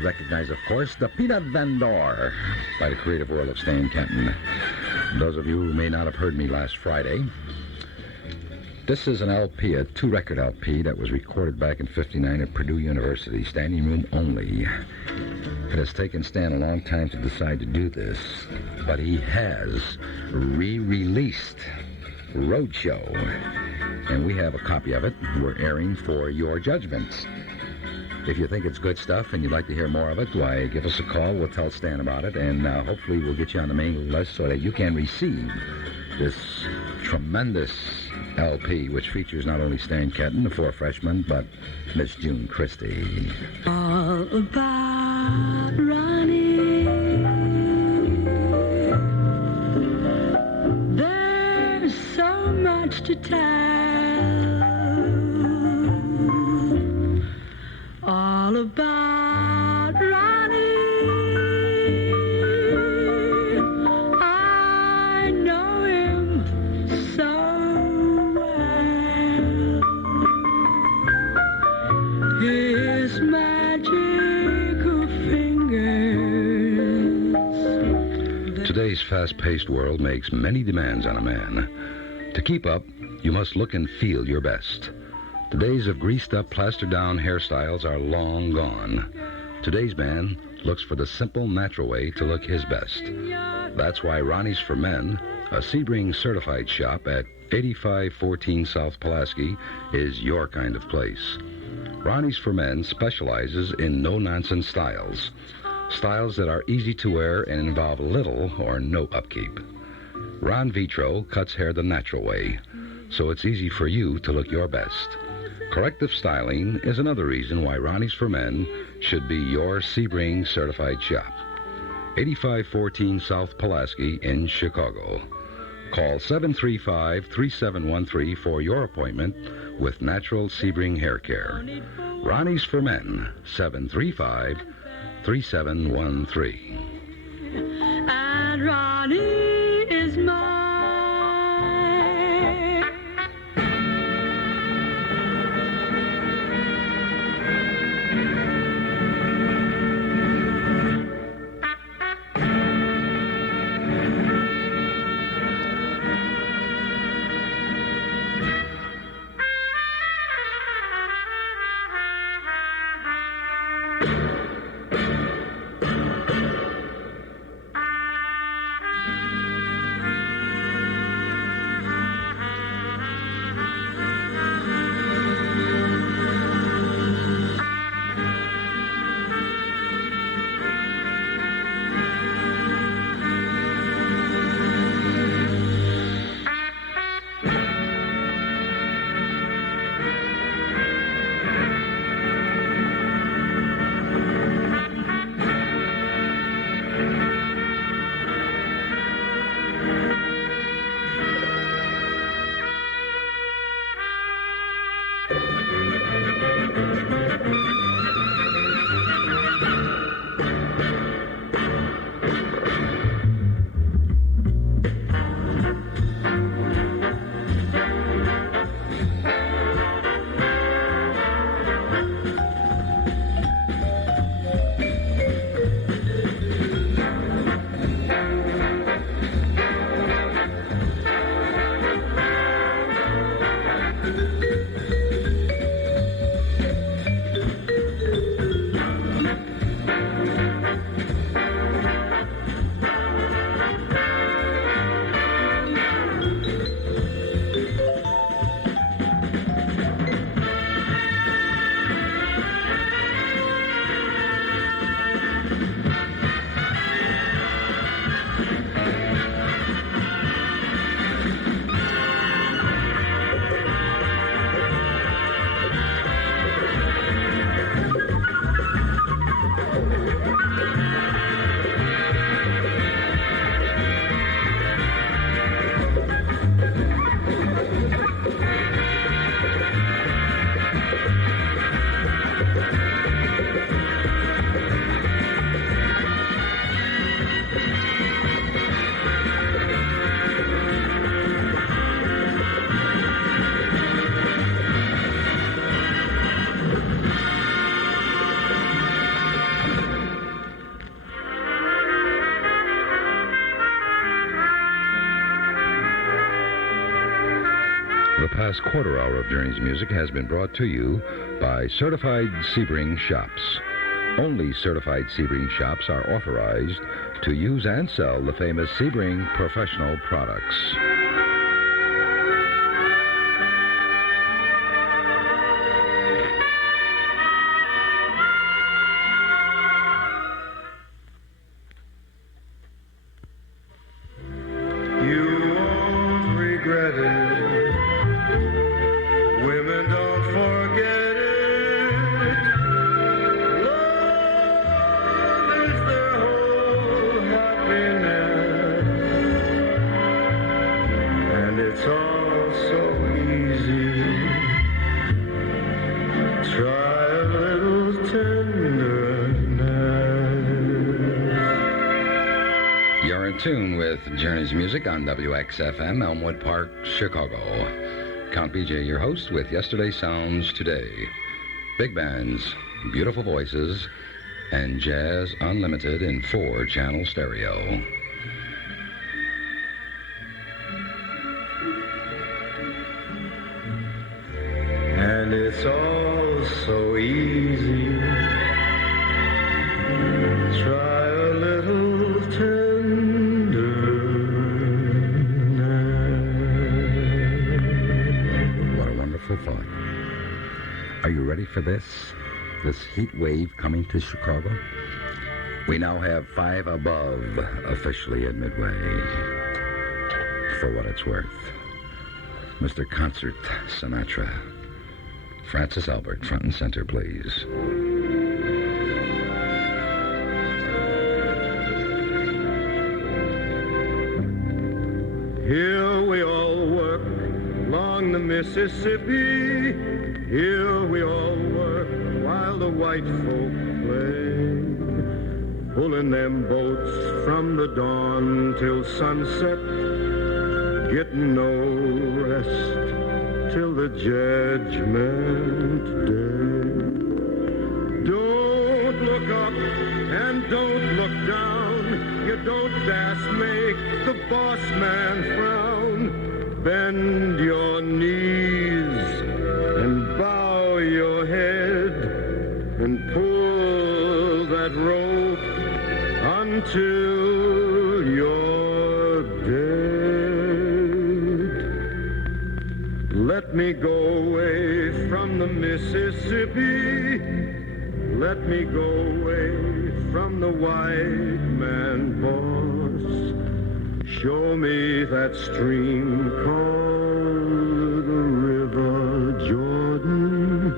recognize, of course, the Peanut Vendor by the Creative World of Stan Kenton. Those of you who may not have heard me last Friday, this is an LP, a two-record LP that was recorded back in '59 at Purdue University, standing room only. It has taken Stan a long time to decide to do this, but he has re-released Roadshow, and we have a copy of it we're airing for your judgment. If you think it's good stuff and you'd like to hear more of it, why, give us a call. We'll tell Stan about it, and hopefully we'll get you on the mailing list so that you can receive this tremendous LP, which features not only Stan Kenton, the four freshmen, but Miss June Christie. All about Ronnie. There's so much to tell. All about Ronnie. I know him so well. His magical fingers. Today's fast-paced world makes many demands on a man. To keep up, you must look and feel your best. The days of greased-up, plastered-down hairstyles are long gone. Today's man looks for the simple, natural way to look his best. That's why Ronnie's for Men, a Sebring-certified shop at 8514 South Pulaski, is your kind of place. Ronnie's for Men specializes in no-nonsense styles. Styles that are easy to wear and involve little or no upkeep. Ron Vitro cuts hair the natural way, so it's easy for you to look your best. Corrective styling is another reason why Ronnie's for Men should be your Sebring certified shop. 8514 South Pulaski in Chicago. Call 735-3713 for your appointment with natural Sebring hair care. Ronnie's for Men, 735-3713. And Ronnie is mine. last quarter hour of Journey's Music has been brought to you by Certified Sebring Shops. Only Certified Sebring Shops are authorized to use and sell the famous Sebring professional products. Journey's Music on WXFM, Elmwood Park, Chicago. Count BJ, your host, with Yesterday's Sounds Today. Big bands, beautiful voices, and jazz unlimited in 4-channel stereo. And it's all so easy. Try a little thought. Are you ready for this? This heat wave coming to Chicago? We now have 5 above officially at Midway. For what it's worth. Mr. Concert Sinatra. Francis Albert, front and center, please. Here we all work along the Mississippi. Here we all work while the white folk play, pulling them boats from the dawn till sunset, getting no rest till the judgment day. Don't look up and don't look down. You don't dast make the boss man frown. Bend your knees and bow your head and pull that rope until you're dead. Let me go away from the Mississippi. Let me go away from the white man boss. Show me that stream called the River Jordan.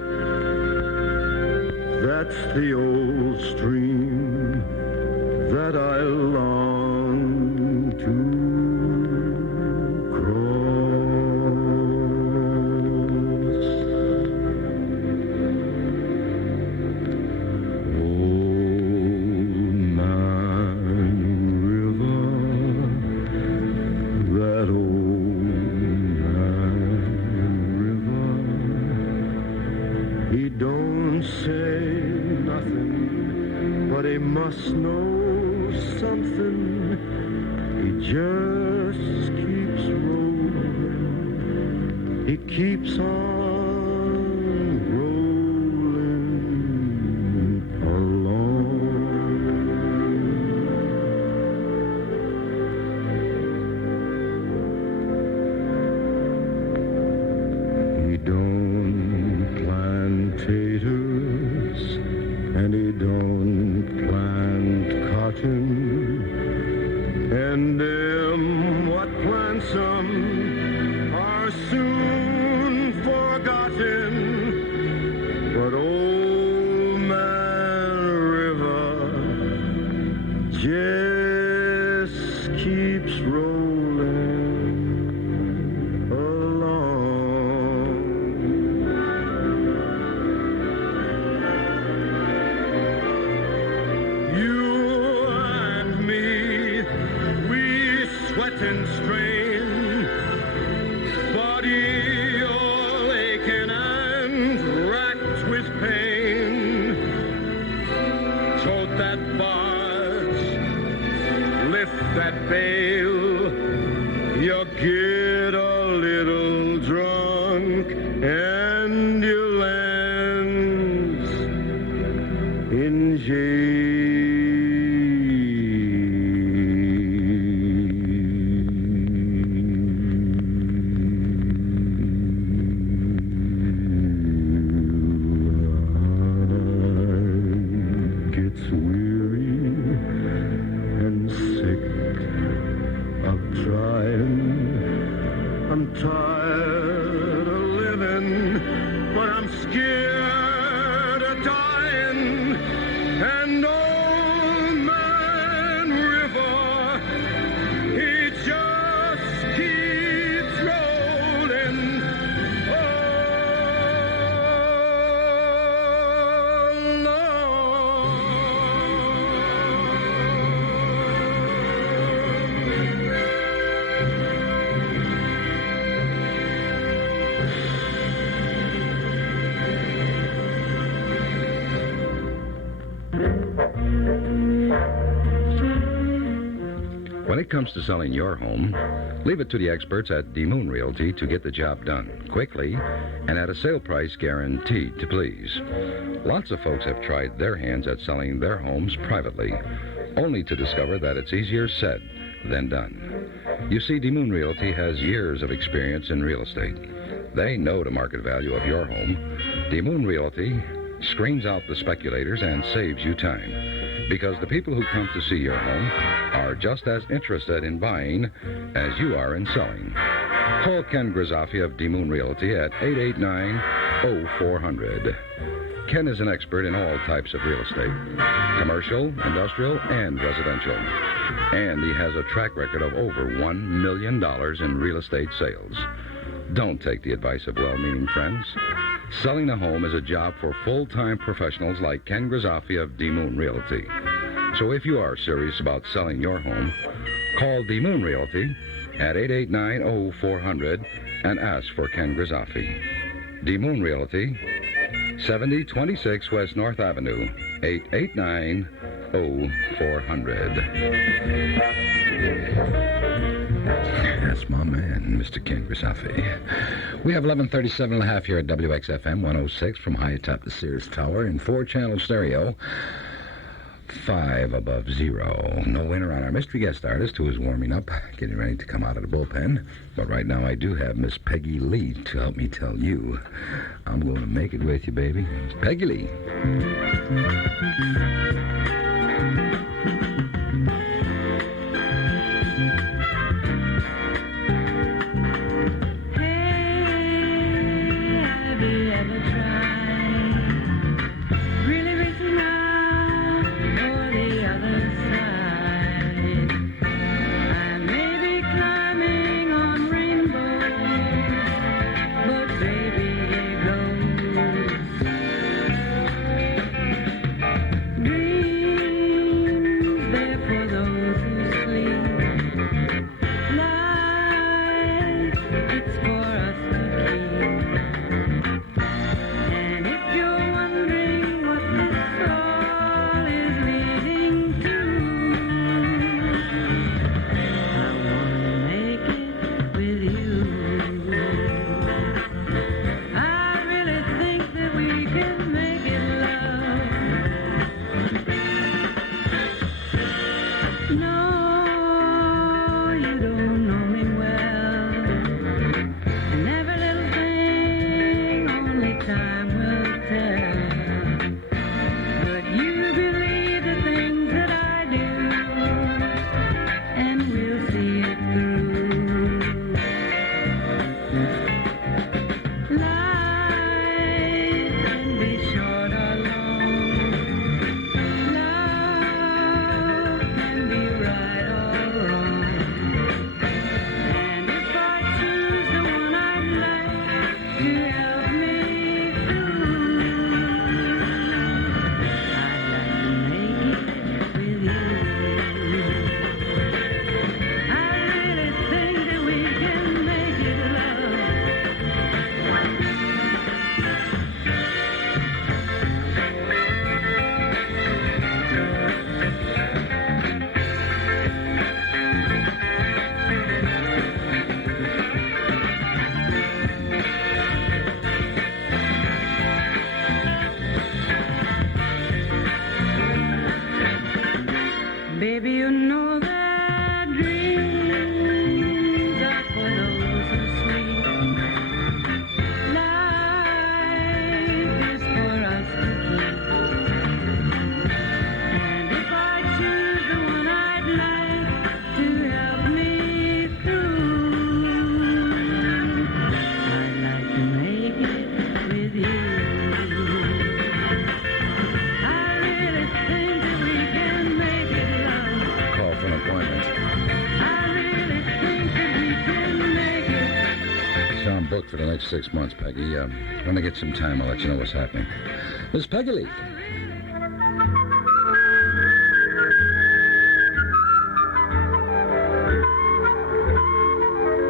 That's the old stream that I long to cross. Old Nine River, that old Nine River. He don't say nothing, but he must know something. He just keeps rolling. He keeps on rolling along. He don't plant taters, and he don't plant cotton, and them what plants 'em are soon forgotten. But old Man River just keeps rolling along. You and me, we sweat and strain, body all aching and racked with pain. Tote that barge, lift that bale, you get a little drunk scared of dying, and old man River, he just keeps rolling When it comes to selling your home, leave it to the experts at DeMoon Realty to get the job done quickly and at a sale price guaranteed to please. Lots of folks have tried their hands at selling their homes privately, only to discover that it's easier said than done. You see, DeMoon Realty has years of experience in real estate. They know the market value of your home. DeMoon Realty screens out the speculators and saves you time, because the people who come to see your home are just as interested in buying as you are in selling. Call Ken Grisafi of DeMoon Realty at 889-0400. Ken is an expert in all types of real estate, commercial, industrial, and residential. And he has a track record of over $1 million in real estate sales. Don't take the advice of well-meaning friends. Selling a home is a job for full-time professionals like Ken Grisafi of DeMoon Realty. So if you are serious about selling your home, call DeMoon Realty at 889-0400 and ask for Ken Grisafi. DeMoon Realty, 7026 West North Avenue, 889-0400. That's my man, Mr. Ken Grisafi. We have 11:37.5 here at WXFM 106 from high atop the Sears Tower in 4-channel stereo. 5 above zero. No winner on our mystery guest artist, who is warming up, getting ready to come out of the bullpen. But right now I do have Miss Peggy Lee to help me tell you I'm going to make it with you, baby. Peggy Lee. 6 months, Peggy. When I get some time, I'll let you know what's happening. Miss Peggy Lee.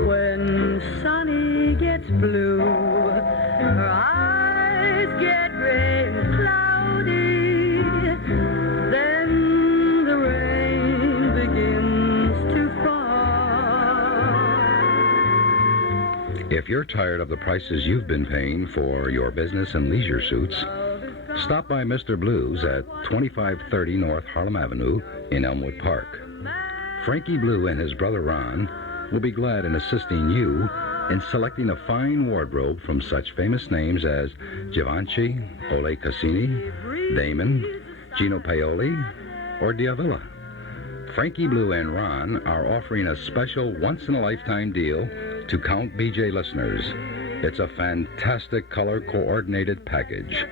When Sunny gets blue, her eyes get gray and cloudy. Then the rain begins to fall. If you're tired of the prices you've been paying for your business and leisure suits, stop by Mr. Blues at 2530 North Harlem Avenue in Elmwood Park. Frankie Blue and his brother Ron will be glad in assisting you in selecting a fine wardrobe from such famous names as Givenchy, Ole Cassini, Damon, Gino Paoli, or Diavilla. Frankie Blue and Ron are offering a special once-in-a-lifetime deal to Count BJ listeners. It's a fantastic color-coordinated package.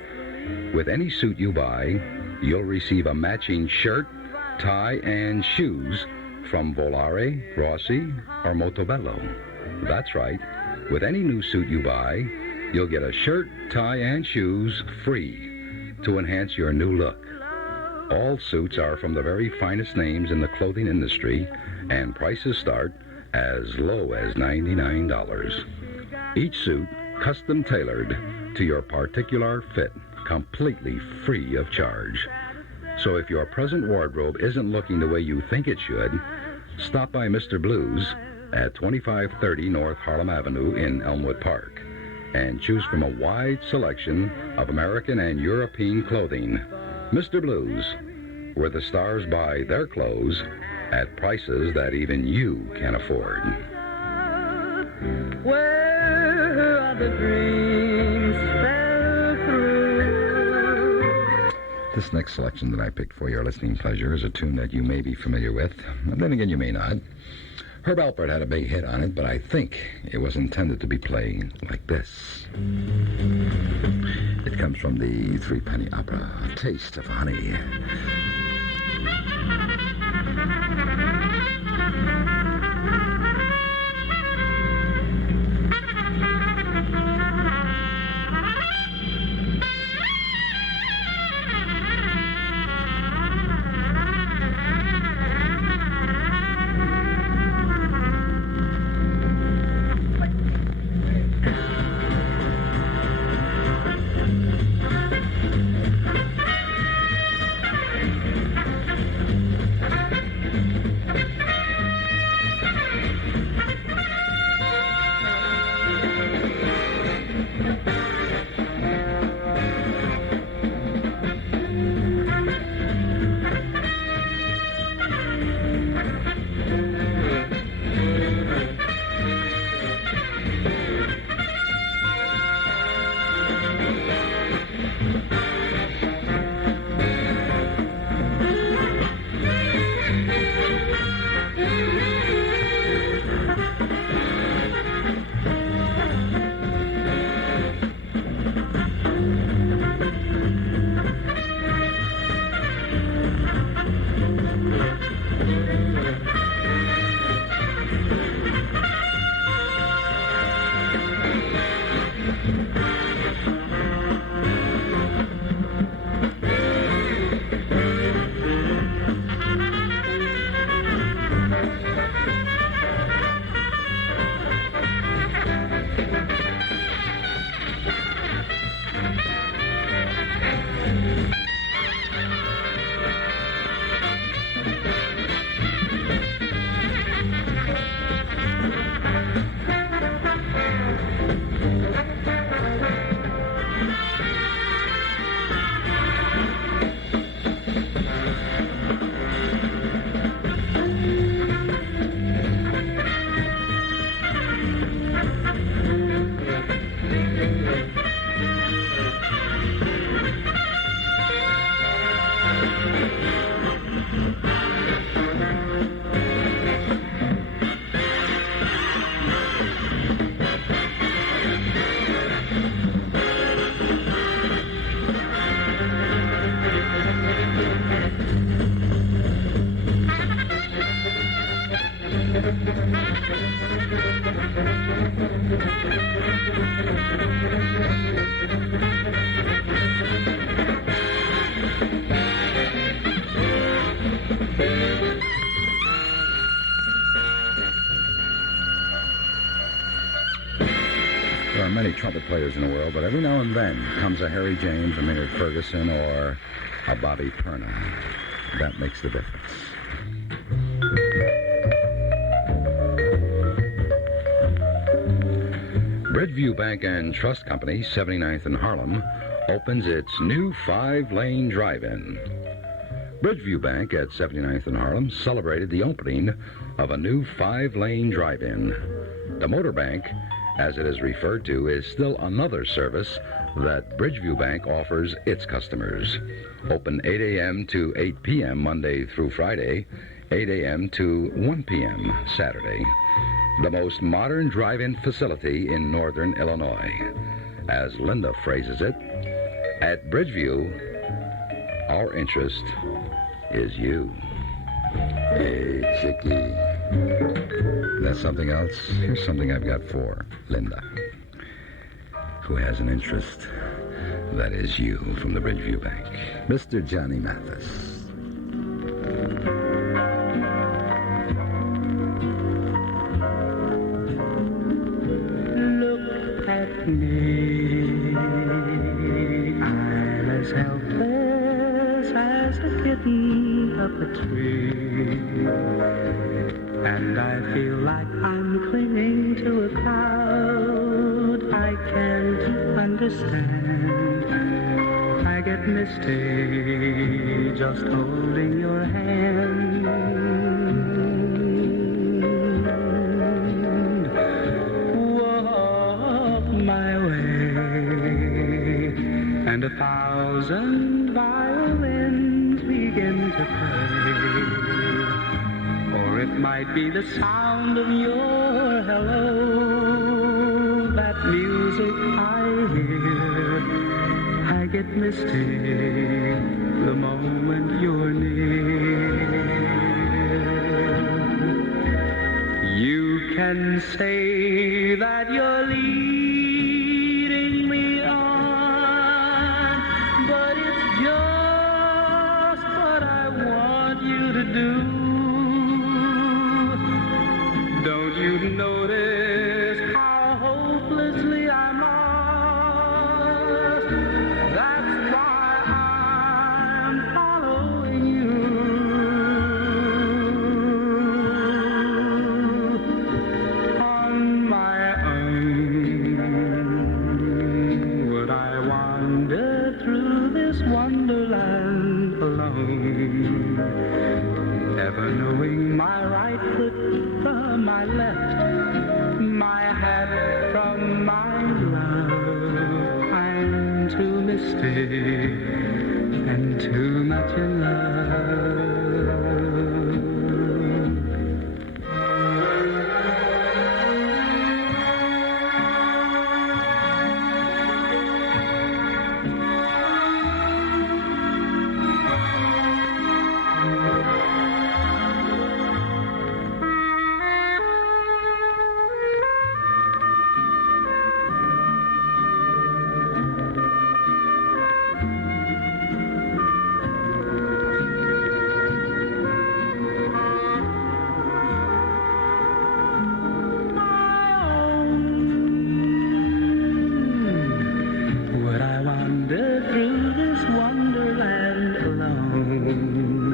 With any suit you buy, you'll receive a matching shirt, tie, and shoes from Volare, Rossi, or Montebello. That's right. With any new suit you buy, you'll get a shirt, tie, and shoes free to enhance your new look. All suits are from the very finest names in the clothing industry, and prices start as low as $99. Each suit custom tailored to your particular fit, completely free of charge. So if your present wardrobe isn't looking the way you think it should, stop by Mr. Blues at 2530 North Harlem Avenue in Elmwood Park and choose from a wide selection of American and European clothing. Mr. Blues, where the stars buy their clothes at prices that even you can afford. Where are the dreams fell through? This next selection that I picked for your listening pleasure is a tune that you may be familiar with, and then again you may not. Herb Alpert had a big hit on it, but I think it was intended to be played like this. It comes from the Threepenny Opera, Taste of Honey. trumpet players in the world, but every now and then comes a Harry James, a Maynard Ferguson, or a Bobby Perna. That makes the difference. Bridgeview Bank and Trust Company, 79th and Harlem, opens its new 5-lane drive-in. Bridgeview Bank at 79th and Harlem celebrated the opening of a new 5-lane drive-in. The Motor Bank, as it is referred to, is still another service that Bridgeview Bank offers its customers. Open 8 a.m. to 8 p.m. Monday through Friday, 8 a.m. to 1 p.m. Saturday. The most modern drive-in facility in northern Illinois. As Linda phrases it, at Bridgeview, our interest is you. Hey, chickie. That's something else? Here's something I've got for Linda, who has an interest that is you, from the Bridgeview Bank. Mr. Johnny Mathis. Look at me, I'm as helpless as a kitten up a tree, and I feel like I'm clinging to a cloud I can't understand. I get misty just holding your hand. Walk my way, and 1,000 violins begin to play. Or it might be the sound of your hello, that music I hear. I get misty the moment you're near. You can say that you're leading me on, but it's just what I want you to do. Don't you notice how hopelessly I'm lost? That's why I'm following you. On my own, would I wander through this wonderland alone, never knowing my right foot from my left, my hat from my glove. I'm too misty and too much in love. Would I wander through this wonderland alone,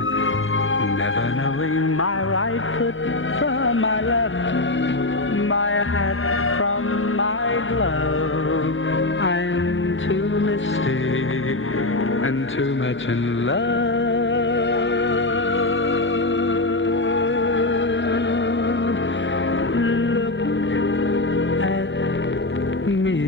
never knowing my right foot from my left, my hat from my glove. I'm too misty and too much in love. Look at me.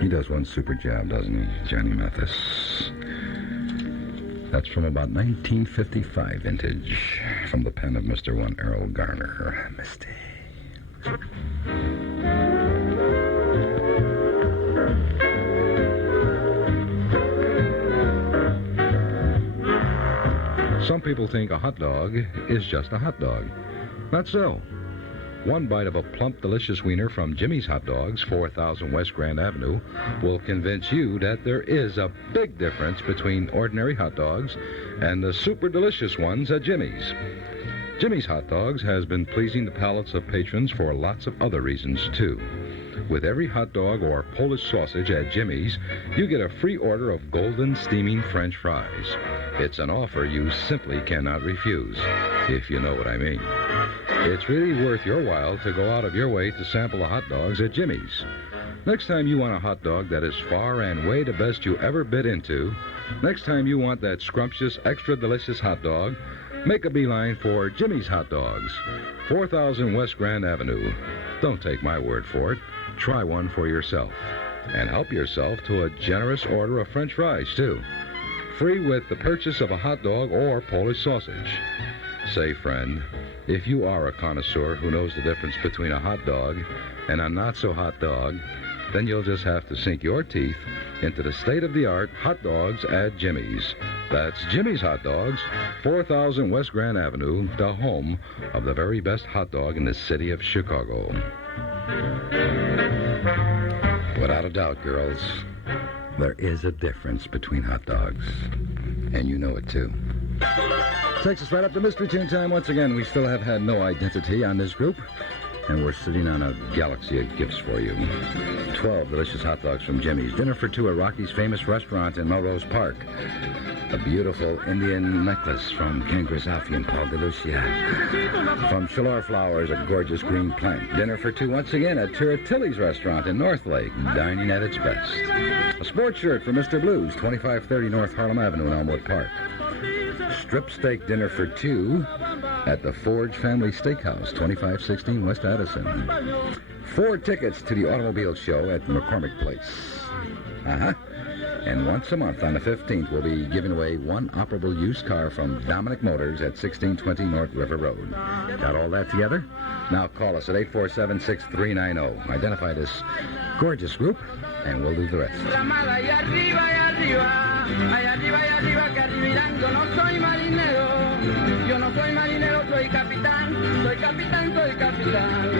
He does one super job, doesn't he, Johnny Mathis? That's from about 1955 vintage, from the pen of Mr. One Errol Garner. Misty. Some people think a hot dog is just a hot dog. Not so. One bite of a plump, delicious wiener from Jimmy's Hot Dogs, 4000 West Grand Avenue, will convince you that there is a big difference between ordinary hot dogs and the super delicious ones at Jimmy's. Jimmy's Hot Dogs has been pleasing the palates of patrons for lots of other reasons, too. With every hot dog or Polish sausage at Jimmy's, you get a free order of golden steaming French fries. It's an offer you simply cannot refuse, if you know what I mean. It's really worth your while to go out of your way to sample the hot dogs at Jimmy's. Next time you want a hot dog that is far and way the best you ever bit into, next time you want that scrumptious, extra delicious hot dog, make a beeline for Jimmy's Hot Dogs, 4000 West Grand Avenue. Don't take my word for it. Try one for yourself. And help yourself to a generous order of French fries, too. Free with the purchase of a hot dog or Polish sausage. Say, friend, if you are a connoisseur who knows the difference between a hot dog and a not-so-hot dog, then you'll just have to sink your teeth into the state-of-the-art hot dogs at Jimmy's. That's Jimmy's Hot Dogs, 4000 West Grand Avenue, the home of the very best hot dog in the city of Chicago. Without a doubt, girls, there is a difference between hot dogs. And you know it, too. Takes us right up to Mystery Tune time once again. We still have had no identity on this group. And we're sitting on a galaxy of gifts for you. 12 delicious hot dogs from Jimmy's. Dinner for two at Rocky's famous restaurant in Melrose Park. A beautiful Indian necklace from Ken Grisafi and Paul DeLucia. From Chaleur Flowers, a gorgeous green plant. Dinner for two once again at Tilly's restaurant in North Lake. Dining at its best. A sports shirt for Mr. Blues, 2530 North Harlem Avenue in Elmwood Park. Strip steak dinner for two at the Forge Family Steakhouse, 2516 West Addison. 4 tickets to the automobile show at McCormick Place. And once a month on the 15th, we'll be giving away one operable used car from Dominic Motors at 1620 North River Road. Got all that together? Now call us at 847-6390. Identify this gorgeous group, and we'll do the rest. Allá arriba, que mirando, no soy marinero. Yo no soy marinero, soy capitán, soy capitán, soy capitán.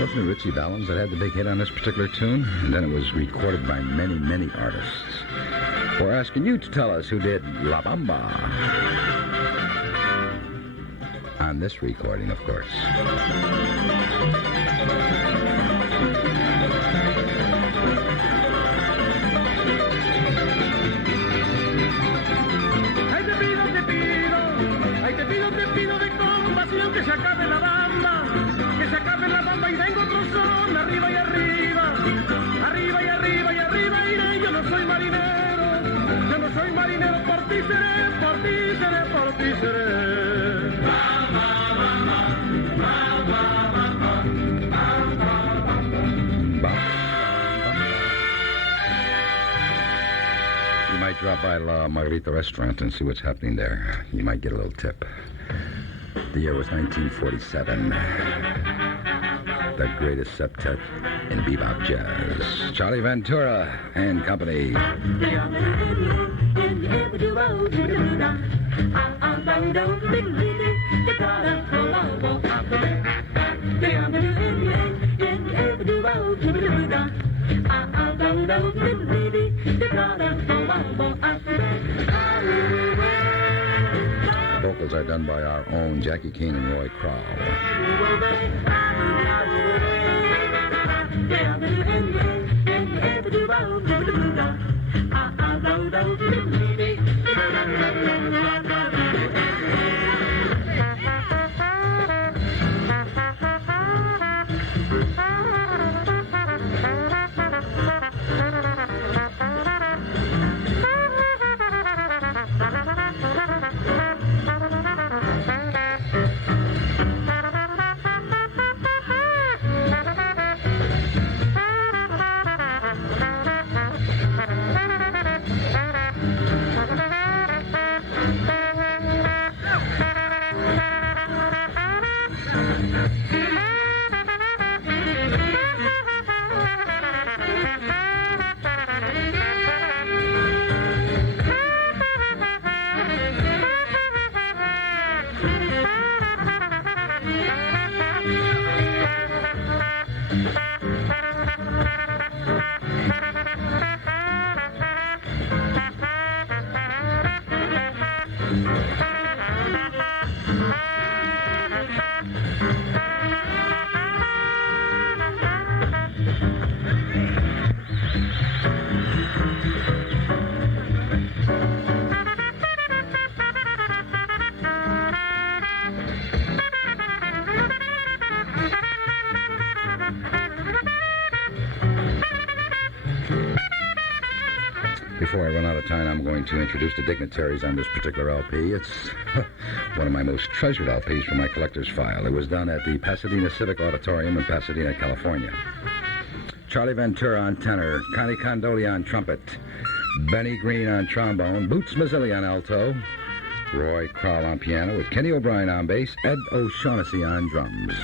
Wasn't it Richie Valens that had the big hit on this particular tune? And then it was recorded by many, many artists. We're asking you to tell us who did La Bamba. On this recording, of course. Te pido de compasión que se acabe la bamba y vengo otro son, arriba y arriba, arriba y arriba y arriba iré. Yo no soy marinero, por ti seré, por ti seré, por ti seré. You might drop by La Margarita restaurant and see what's happening there. You might get a little tip. The year was 1947. The greatest septet in bebop jazz. Charlie Ventura and company. Vocals are done by our own Jackie Kane and Roy Crowell. Before I run out of time, I'm going to introduce the dignitaries on this particular LP. It's one of my most treasured LPs from my collector's file. It was done at the Pasadena Civic Auditorium in Pasadena, California. Charlie Ventura on tenor, Connie Condoli on trumpet, Benny Green on trombone, Boots Mazzilli on alto, Roy Crowell on piano with Kenny O'Brien on bass, Ed O'Shaughnessy on drums.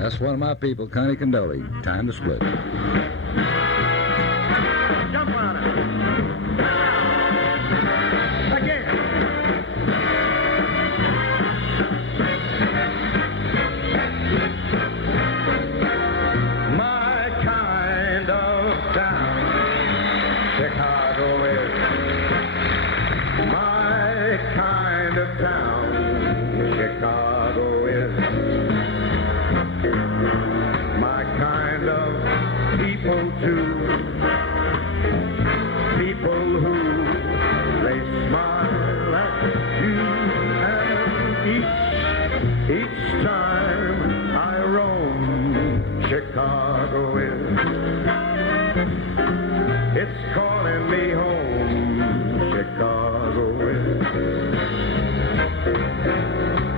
That's one of my people, Connie Condoli. Time to split. Jump on it. Again. My kind of town, Chicago is. My kind of town, Chicago is. My kind of people too. People who they smile at you, and each time I roam, Chicago is. It's calling me home, Chicago is.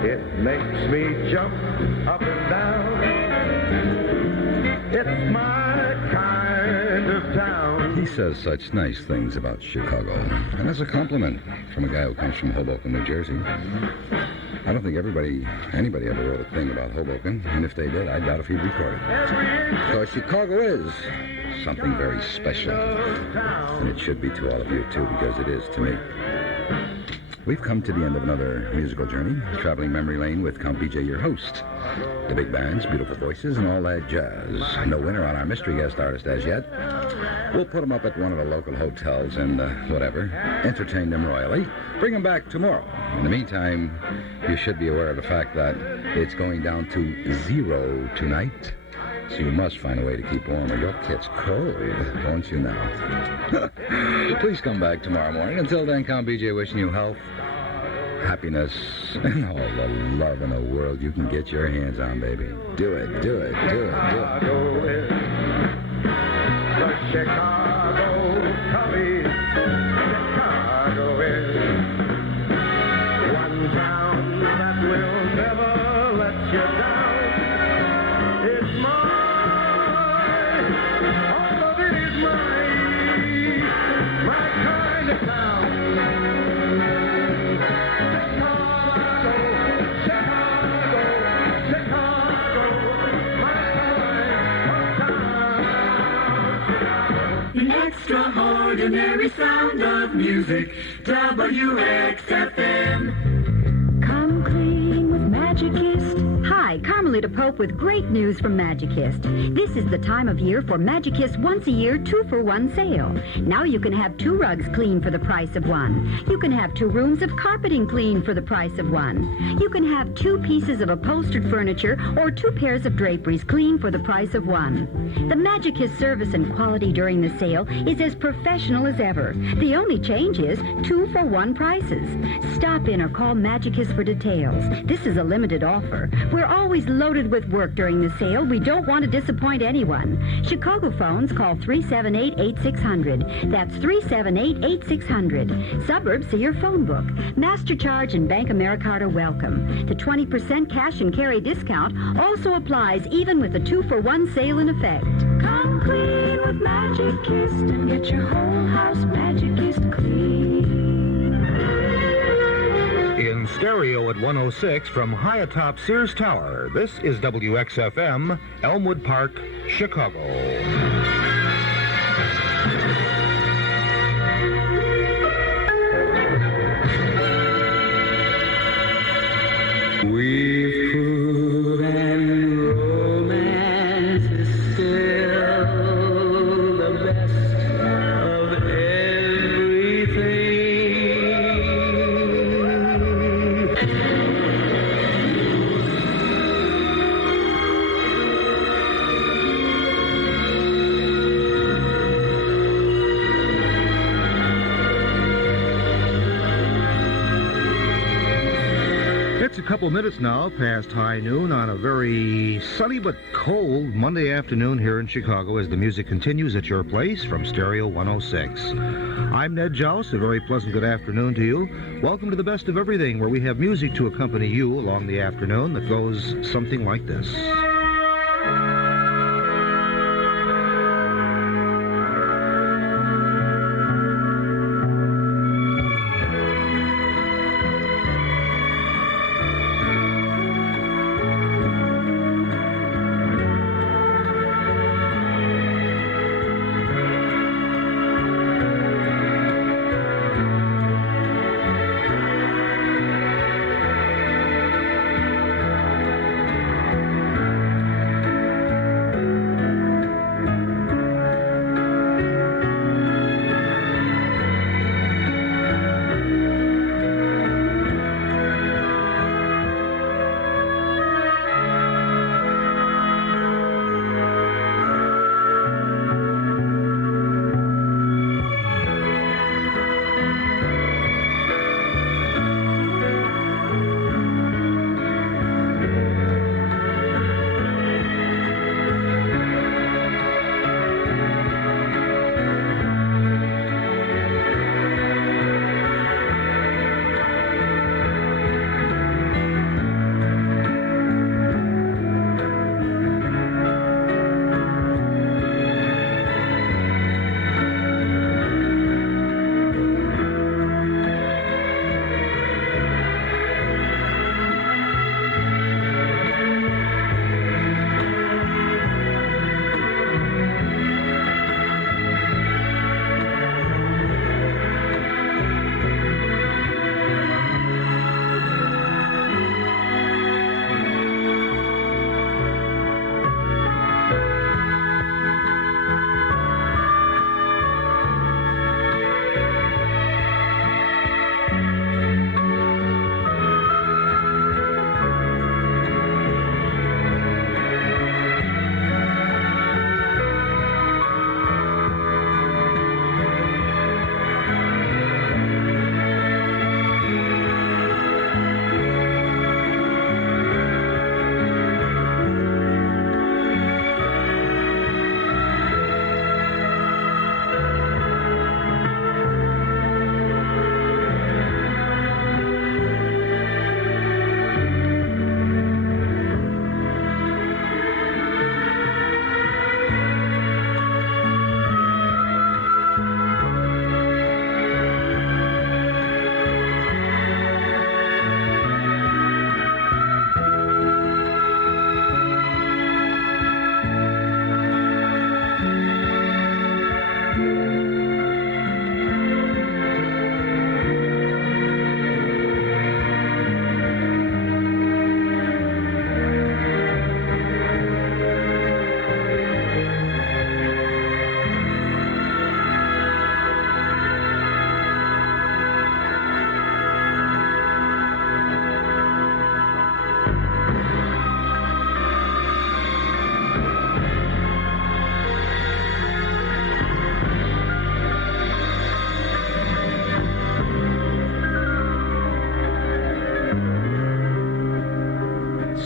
It makes me jump up and down. It's my kind of town. He says such nice things about Chicago. And that's a compliment from a guy who comes from Hoboken, New Jersey. I don't think anybody ever wrote a thing about Hoboken. And if they did, I doubt if he'd record it. So Chicago is something very special. And it should be to all of you, too, because it is to me. We've come to the end of another musical journey, traveling memory lane with Count BJ, your host. The big bands, beautiful voices, and all that jazz. No winner on our mystery guest artist as yet. We'll put them up at one of the local hotels and whatever. Entertain them royally. Bring them back tomorrow. In the meantime, you should be aware of the fact that it's going down to 0 tonight. So you must find a way to keep warm or your kit's cold, won't you now? Please come back tomorrow morning. Until then, Count BJ wishing you health, happiness, and all the love in the world you can get your hands on, baby. Do it, do it, do it, do it. The Chicago Cubbies, Chicago is one town that will never let you down. It's mine, all of it is mine, my kind of town. Chicago, my kind of town. The extraordinary sound of music, WXFM. Come clean with Magicist. Hi, Carmelita Pope with great news from Magicist. This is the time of year for Magicist once-a-year 2-for-1 sale. Now you can have 2 rugs clean for the price of 1. You can have 2 rooms of carpeting clean for the price of 1. You can have 2 pieces of upholstered furniture or 2 pairs of draperies clean for the price of 1. The Magicist service and quality during the sale is as professional as ever. The only change is 2-for-1 prices. Stop in or call Magicist for details. This is a limited offer. We're always loaded with work during the sale. We don't want to disappoint anyone. Chicago phones call 378-8600. That's 378-8600. Suburbs, see your phone book. Master Charge and Bank Americard are welcome. The 20% cash and carry discount also applies even with the 2-for-1 sale in effect. Come clean with Magicist and get your whole house Magicist clean. In stereo at 106 from high atop Sears Tower, this is WXFM, Elmwood Park, Chicago. We've proven romance is still the best of everything. It's a couple minutes now past high noon on a very sunny but cold Monday afternoon here in Chicago as the music continues at your place from Stereo 106. I'm Ned Jolson. A very pleasant good afternoon to you. Welcome to the Best of Everything, where we have music to accompany you along the afternoon that goes something like this.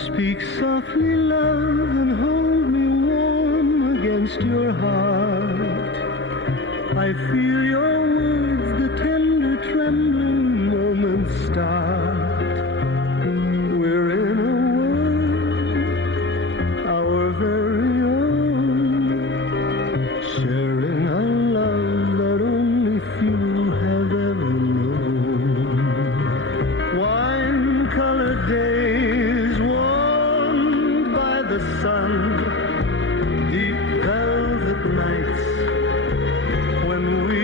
Speak softly, love, and hold me warm against your heart. I feel your words, the tender trembling moments start. We're in a world, our very own, sharing a love that only few have ever known. Wine-colored days warmed by the sun, deep velvet nights when we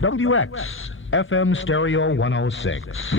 WX, FM Stereo 106.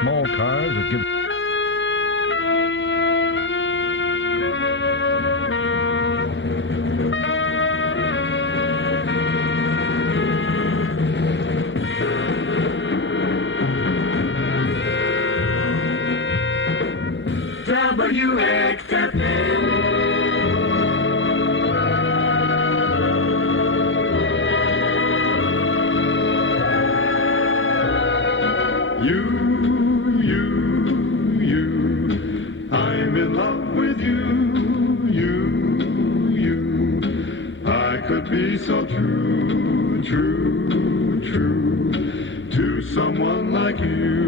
small cars that give... WXFM. I'm in love with you. I could be so true to someone like you.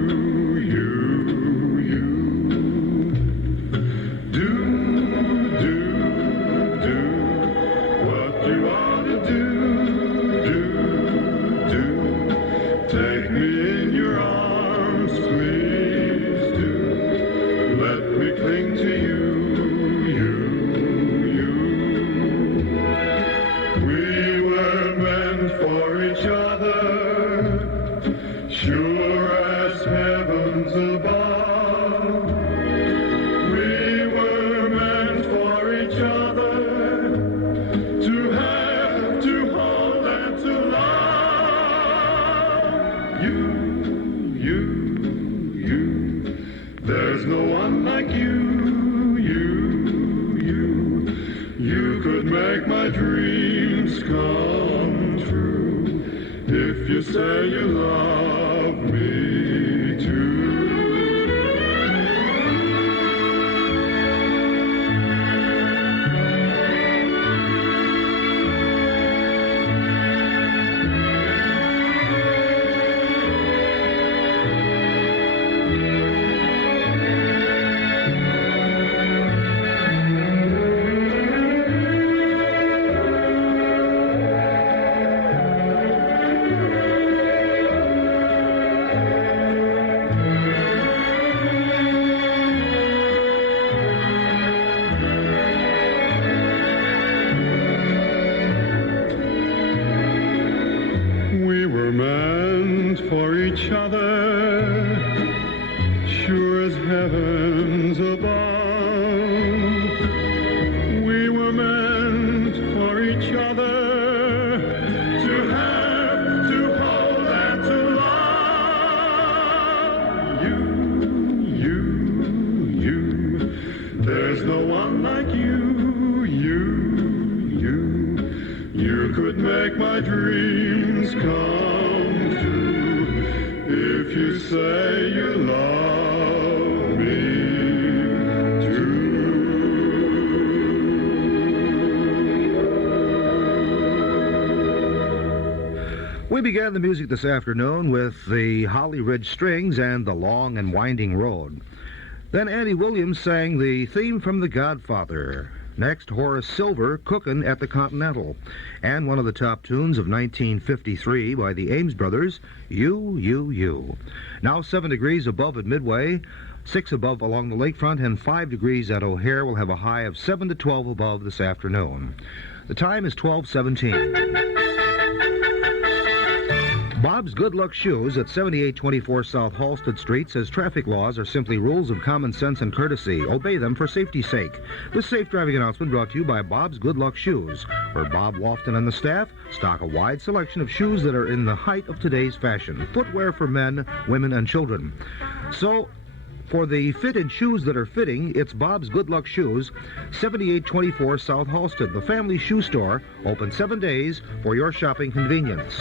There's no one like you. You could make my dreams come true if you say you love me too. There's no one like you. You could make my dreams come true if you say you love me too. We began the music this afternoon with the Holly Ridge Strings and The Long and Winding Road. Then Andy Williams sang the theme from The Godfather. Next, Horace Silver, Cookin' at the Continental. And one of the top tunes of 1953 by the Ames Brothers, You. Now 7 degrees above at Midway, 6 above along the lakefront, and 5 degrees at O'Hare. Will have a high of 7 to 12 above this afternoon. The time is 12:17. Bob's Good Luck Shoes at 7824 South Halsted Street says traffic laws are simply rules of common sense and courtesy. Obey them for safety's sake. This safe driving announcement brought to you by Bob's Good Luck Shoes, where Bob Lofton and the staff stock a wide selection of shoes that are in the height of today's fashion. Footwear for men, women, and children. So, for the fit in shoes that are fitting, it's Bob's Good Luck Shoes, 7824 South Halsted, the family shoe store, open 7 days for your shopping convenience.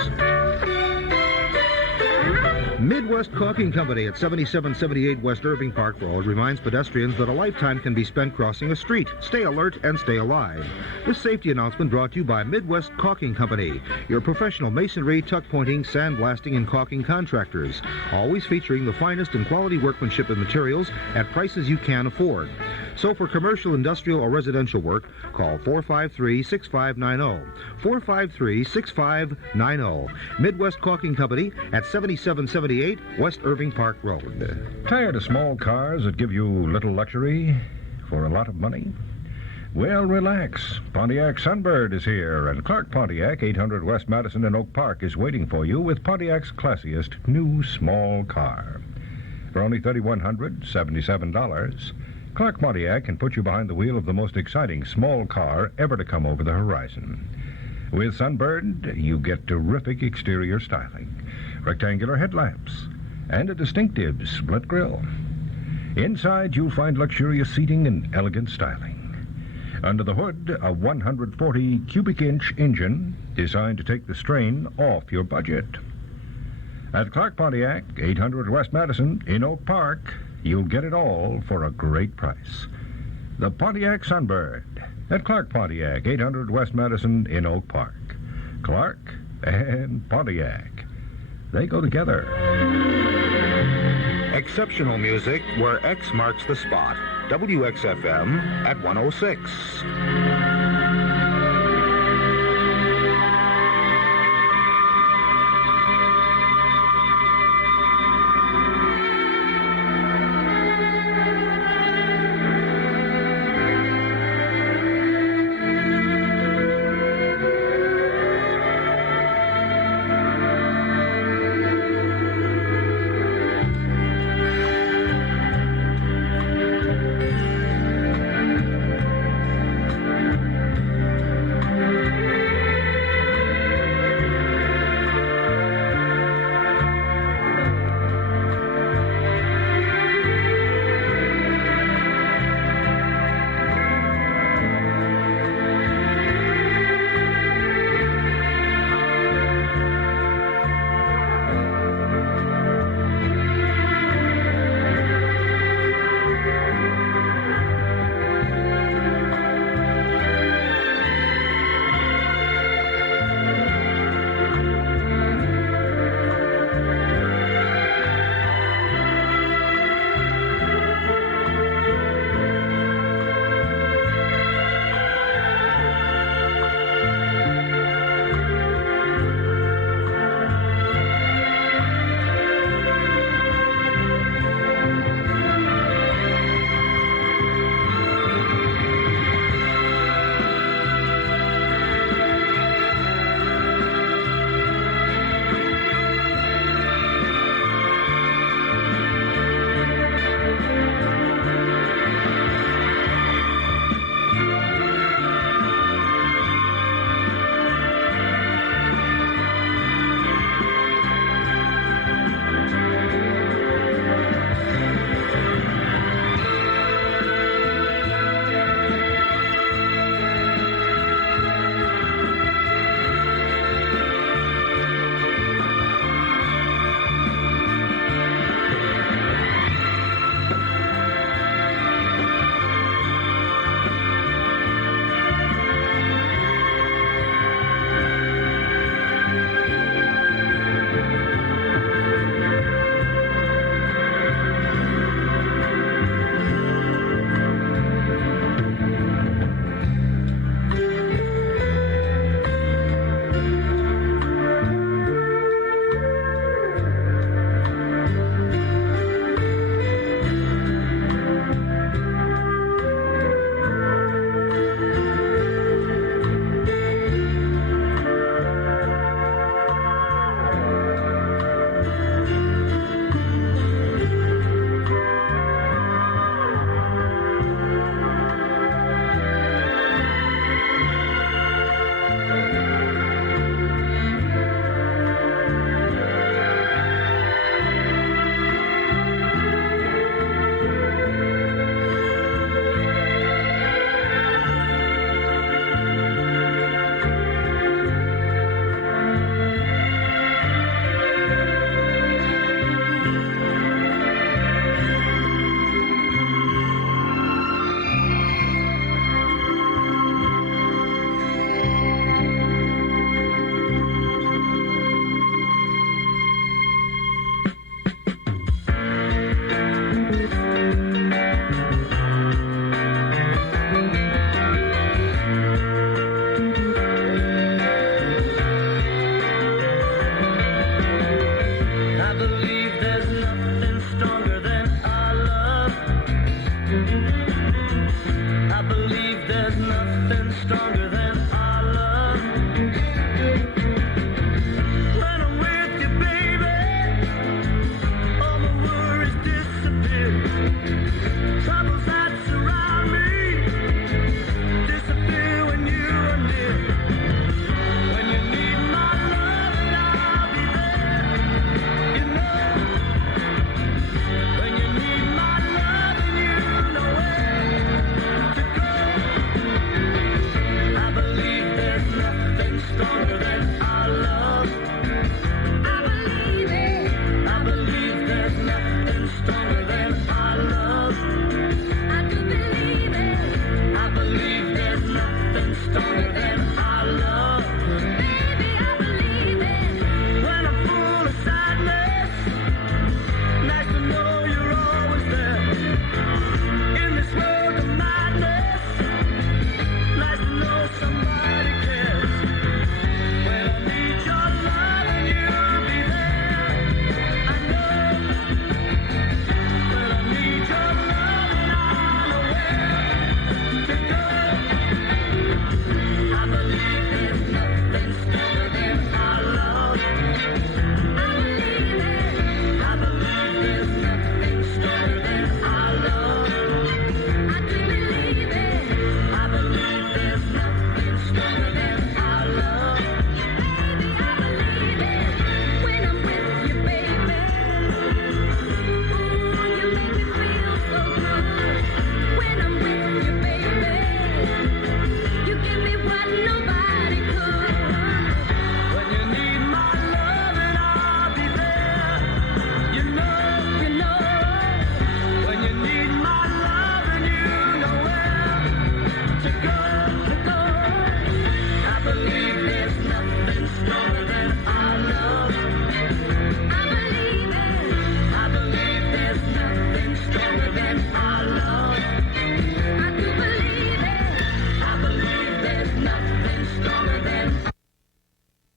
Midwest Caulking Company at 7778 West Irving Park Road reminds pedestrians that a lifetime can be spent crossing a street. Stay alert and stay alive. This safety announcement brought to you by Midwest Caulking Company, your professional masonry, tuck pointing, sandblasting, and caulking contractors. Always featuring the finest and quality workmanship and materials at prices you can afford. So for commercial, industrial, or residential work, call 453-6590. 453-6590. Midwest Caulking Company at 7778 West Irving Park Road. Tired of small cars that give you little luxury for a lot of money? Well, relax. Pontiac Sunbird is here, and Clark Pontiac, 800 West Madison in Oak Park, is waiting for you with Pontiac's classiest new small car. For only $3,177, Clark Pontiac can put you behind the wheel of the most exciting small car ever to come over the horizon. With Sunbird, you get terrific exterior styling, rectangular headlamps, and a distinctive split grille. Inside, you'll find luxurious seating and elegant styling. Under the hood, a 140 cubic inch engine designed to take the strain off your budget. At Clark Pontiac, 800 West Madison, in Oak Park, you'll get it all for a great price. The Pontiac Sunbird at Clark Pontiac, 800 West Madison, in Oak Park. Clark and Pontiac, they go together. Exceptional music where X marks the spot. WXFM at 106.